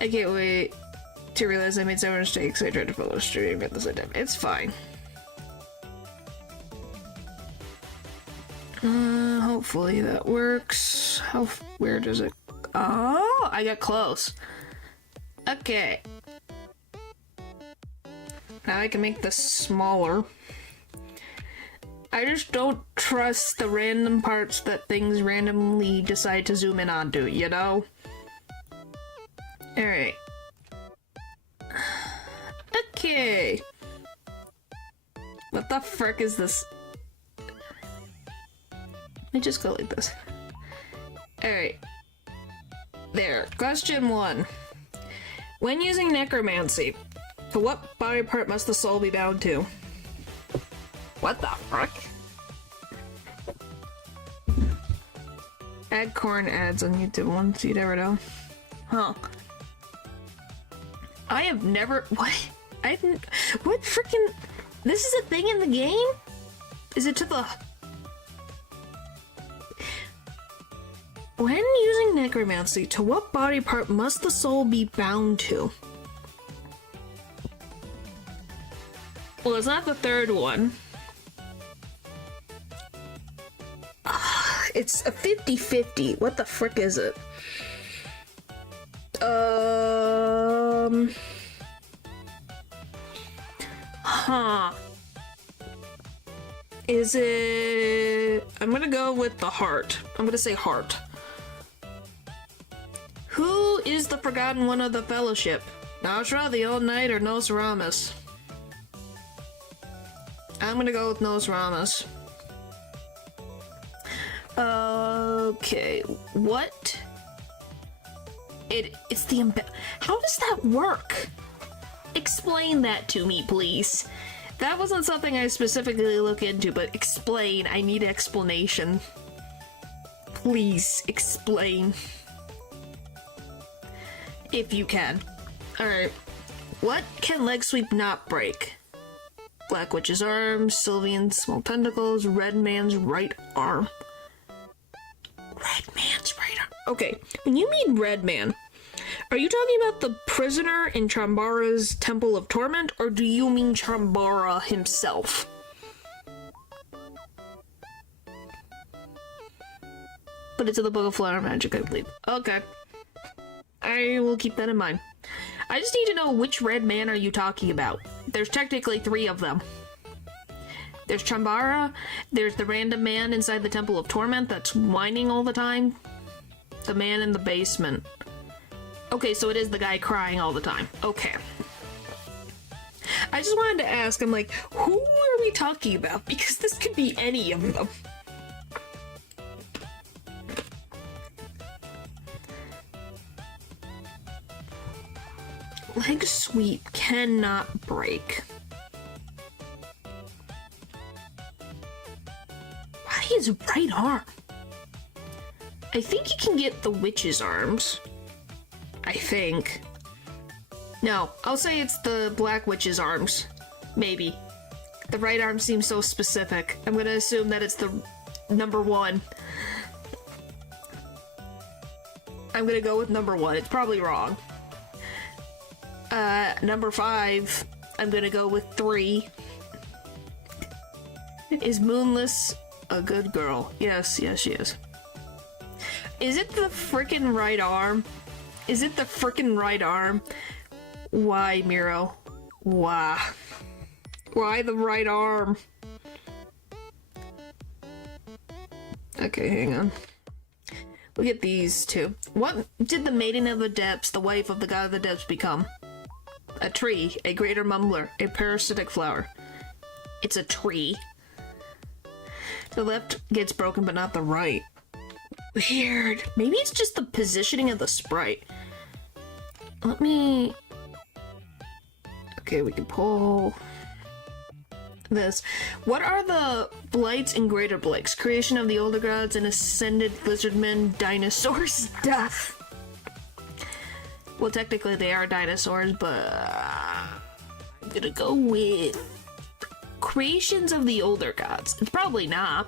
I can't wait to realize I made so many mistakes. I tried to follow stream at the same time. It's fine. Hopefully that works. Where does it... Oh, I got close. Okay. Now I can make this smaller. I just don't trust the random parts that things randomly decide to zoom in onto, you know? Alright. Okay. What the frick is this? Let me just go like this. Alright. There. Question 1. When using necromancy, to what body part must the soul be bound to? What the frick? Add corn ads on YouTube once, you never know. Huh. I have never... What? I didn't. What freaking? This is a thing in the game? Is it to the? When using necromancy, to what body part must the soul be bound to? Well, it's not the third one. It's a 50-50. What the frick is it? Is it... I'm gonna go with the heart. I'm gonna say heart. Who is the forgotten one of the fellowship? Nashra, the Old Knight, or Nosramus? I'm gonna go with Nosramus. Okay, what? It's the how does that work? Explain that to me, please. That wasn't something I specifically look into, but explain. I need explanation. Please explain. If you can. Alright. What can leg sweep not break? Black Witch's arm, Sylvian's small tentacles, Red Man's right arm. Red Man's right arm. Okay, when you mean Red Man, are you talking about the prisoner in Chambara's Temple of Torment, or do you mean Chambara himself? But it's in the Book of Flower Magic, I believe. Okay. I will keep that in mind. I just need to know which Red Man are you talking about. There's technically 3 of them. There's Chambara, there's the random man inside the Temple of Torment that's whining all the time. The man in the basement. Okay, so it is the guy crying all the time. Okay. I just wanted to ask, I'm like, who are we talking about? Because this could be any of them. Leg sweep cannot break. Why his right arm? I think you can get the witch's arms. I think. No, I'll say it's the Black Witch's arms. Maybe. The right arm seems so specific. I'm gonna assume that it's the number 1. I'm gonna go with number 1. It's probably wrong. Number 5, I'm gonna go with 3. Is Moonless a good girl? Yes, yes, she is. Is it the frickin' right arm? Is it the frickin' right arm? Why, Miro? Why? Why the right arm? Okay, hang on. Look at these two. What did the Maiden of the Depths, the wife of the God of the Depths, become? A tree, a greater mumbler, a parasitic flower. It's a tree. The left gets broken, but not the right. Weird. Maybe it's just the positioning of the sprite. Let me... Okay, we can pull... this. What are the blights and greater blights? Creation of the older gods and ascended lizardmen, dinosaurs, death. Well, technically they are dinosaurs, but I'm gonna go with creations of the older gods. It's probably not,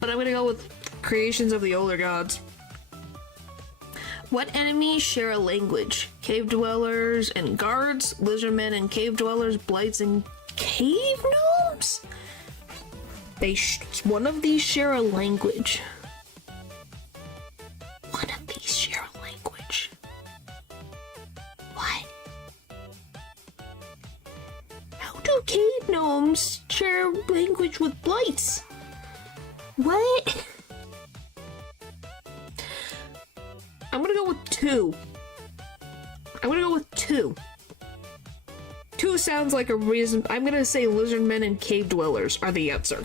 but I'm gonna go with creations of the older gods. What enemies share a language? Cave dwellers and guards, lizardmen and cave dwellers, blights and cave gnomes? One of these share a language. One of these share a language. What? How do cave gnomes share language with blights? What? I'm gonna go with 2. I'm gonna go with 2. 2 sounds like a reason. I'm gonna say lizardmen and cave dwellers are the answer.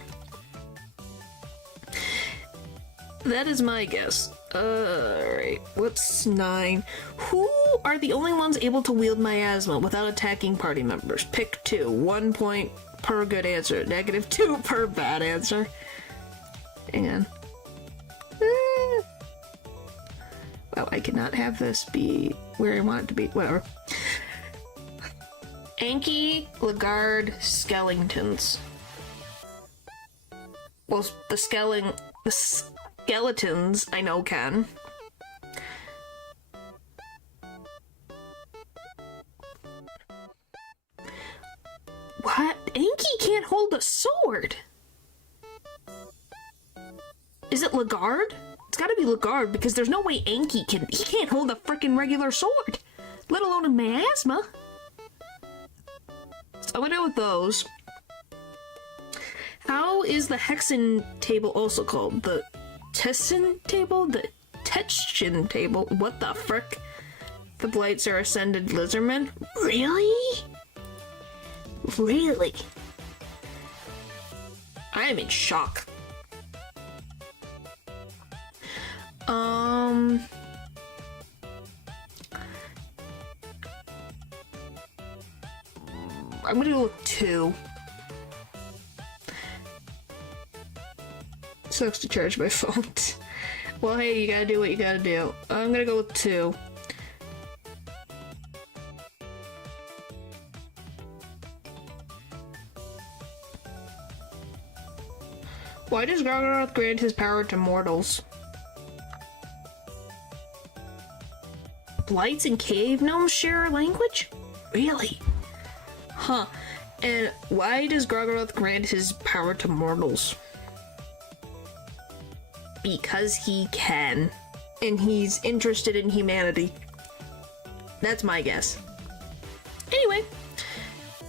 That is my guess. Alright, what's 9? Who are the only ones able to wield miasma without attacking party members? Pick 2. 1 point per good answer. -2 per bad answer. Hang on. Well, I cannot have this be where I want it to be. Whatever. Anki, Lagarde, Skellingtons. Well, the skeletons I know can. What? Anki can't hold a sword! Is it Lagarde? It's gotta be Lagarde, because there's no way Anki can- he can't hold a frickin' regular sword! Let alone a miasma! So I'm gonna go with those. How is the Hexen table also called? The Tessin table? The Tetchin table? What the frick? The blights are ascended lizardmen? Really? Really? I am in shock. I'm gonna go with 2. Sucks to charge my phone. Well, hey, you gotta do what you gotta do. I'm gonna go with 2. Why does Gargaroth grant his power to mortals? Blights and cave gnomes share a language? Really? Huh. And why does Gargaroth grant his power to mortals? Because he can. And he's interested in humanity. That's my guess. Anyway,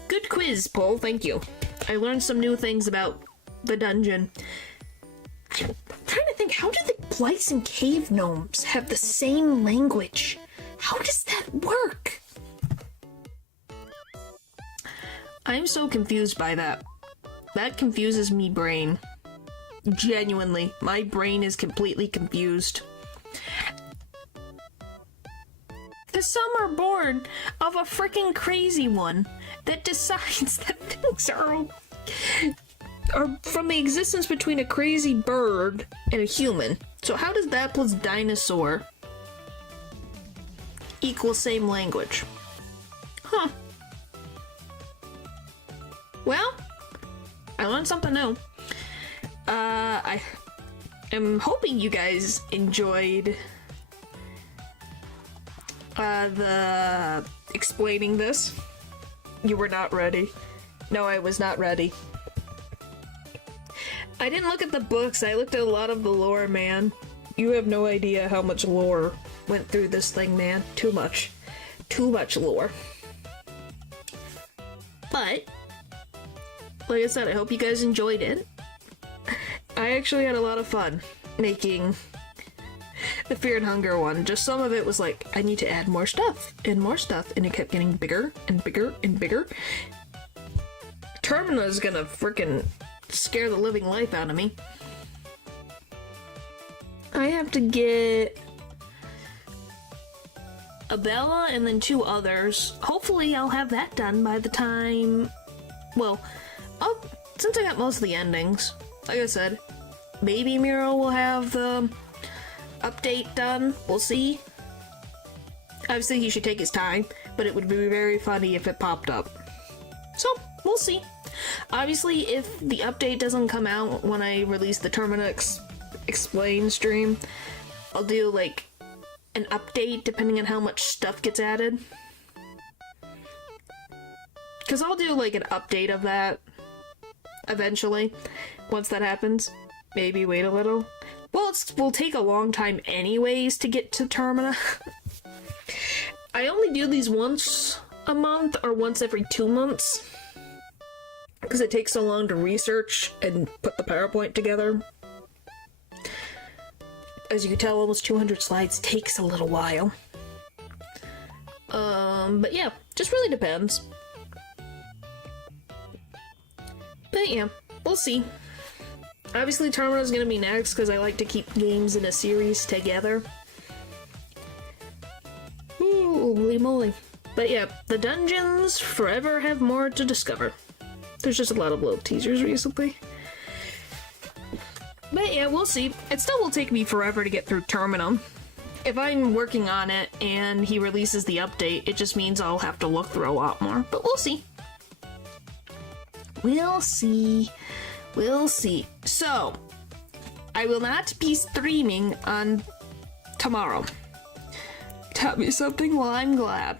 good quiz, Paul, thank you. I learned some new things about the dungeon. I'm trying to think, how do the blights and cave gnomes have the same language? How does that work? I'm so confused by that. That confuses me brain. Genuinely, my brain is completely confused. Because some are born of a freaking crazy one that decides that things are from the existence between a crazy bird and a human. So how does that plus dinosaur equal same language? Huh. Well, I learned something new. I am hoping you guys enjoyed the explaining this. You were not ready. No, I was not ready. I didn't look at the books, I looked at a lot of the lore, man. You have no idea how much lore went through this thing, man. Too much. Too much lore. But, like I said, I hope you guys enjoyed it. I actually had a lot of fun making the Fear and Hunger one. Just some of it was like, I need to add more stuff, and it kept getting bigger and bigger and bigger. Termina's gonna frickin' scare the living life out of me. I have to get a Bella and then 2 others. Hopefully I'll have that done by the time... Well, since I got most of the endings, like I said, maybe Miro will have the update done. We'll see. Obviously he should take his time, but it would be very funny if it popped up. So, we'll see. Obviously, if the update doesn't come out when I release the Terminix Explain stream, I'll do, like, an update depending on how much stuff gets added. Because I'll do, like, an update of that eventually, once that happens. Maybe wait a little. Well, it will take a long time anyways to get to Termina. I only do these once a month or once every 2 months. Because it takes so long to research and put the PowerPoint together. As you can tell, almost 200 slides takes a little while. But yeah, just really depends. But yeah, we'll see. Obviously, Termina's gonna be next because I like to keep games in a series together. Ooh, holy moly. But yeah, the dungeons forever have more to discover. There's just a lot of little teasers recently. But yeah, we'll see. It still will take me forever to get through Terminum. if I'm working on it and he releases the update, it just means I'll have to look through a lot more. But we'll see. We'll see. We'll see. So, I will not be streaming on tomorrow. Tell me something while I'm glad.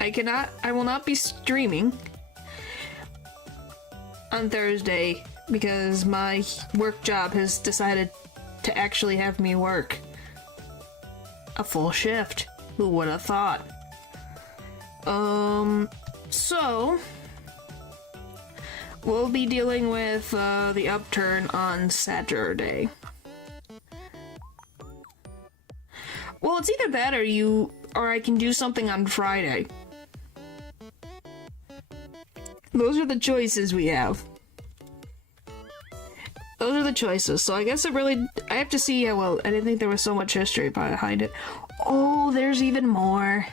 I will not be streaming on Thursday because my work job has decided to actually have me work a full shift. Who would have thought? So we'll be dealing with the upturn on Saturday. Well, it's either that or I can do something on Friday. Those are the choices we have. Those are the choices. So I guess I have to see how well. I didn't think there was so much history behind it. Oh, there's even more.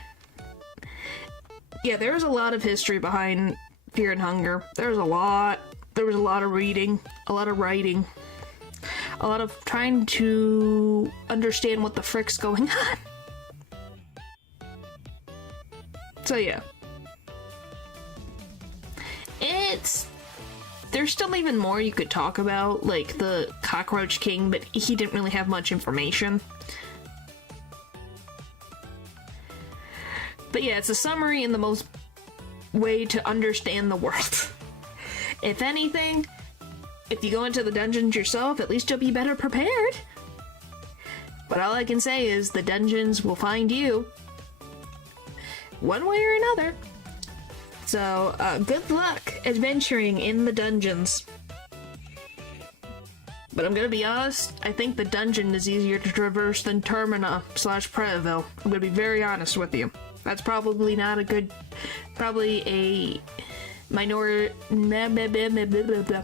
Yeah, there's a lot of history behind Fear and Hunger. There was a lot of reading, a lot of writing, a lot of trying to understand what the frick's going on. So yeah. There's still even more you could talk about, like the Cockroach King, but he didn't really have much information. But yeah, it's a summary in the most way to understand the world. If anything, if you go into the dungeons yourself, at least you'll be better prepared. But all I can say is the dungeons will find you one way or another. So, good luck adventuring in the dungeons. But I'm gonna be honest, I think the dungeon is easier to traverse than Termina / Preville. I'm gonna be very honest with you. That's probably not a good... Probably a... minority... The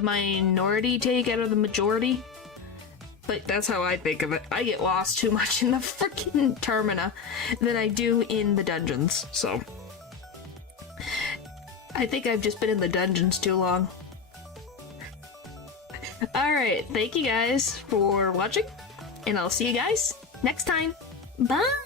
minority take out of the majority. But that's how I think of it. I get lost too much in the freaking Termina than I do in the dungeons, so... I think I've just been in the dungeons too long. Alright, thank you guys for watching, and I'll see you guys next time. Bye!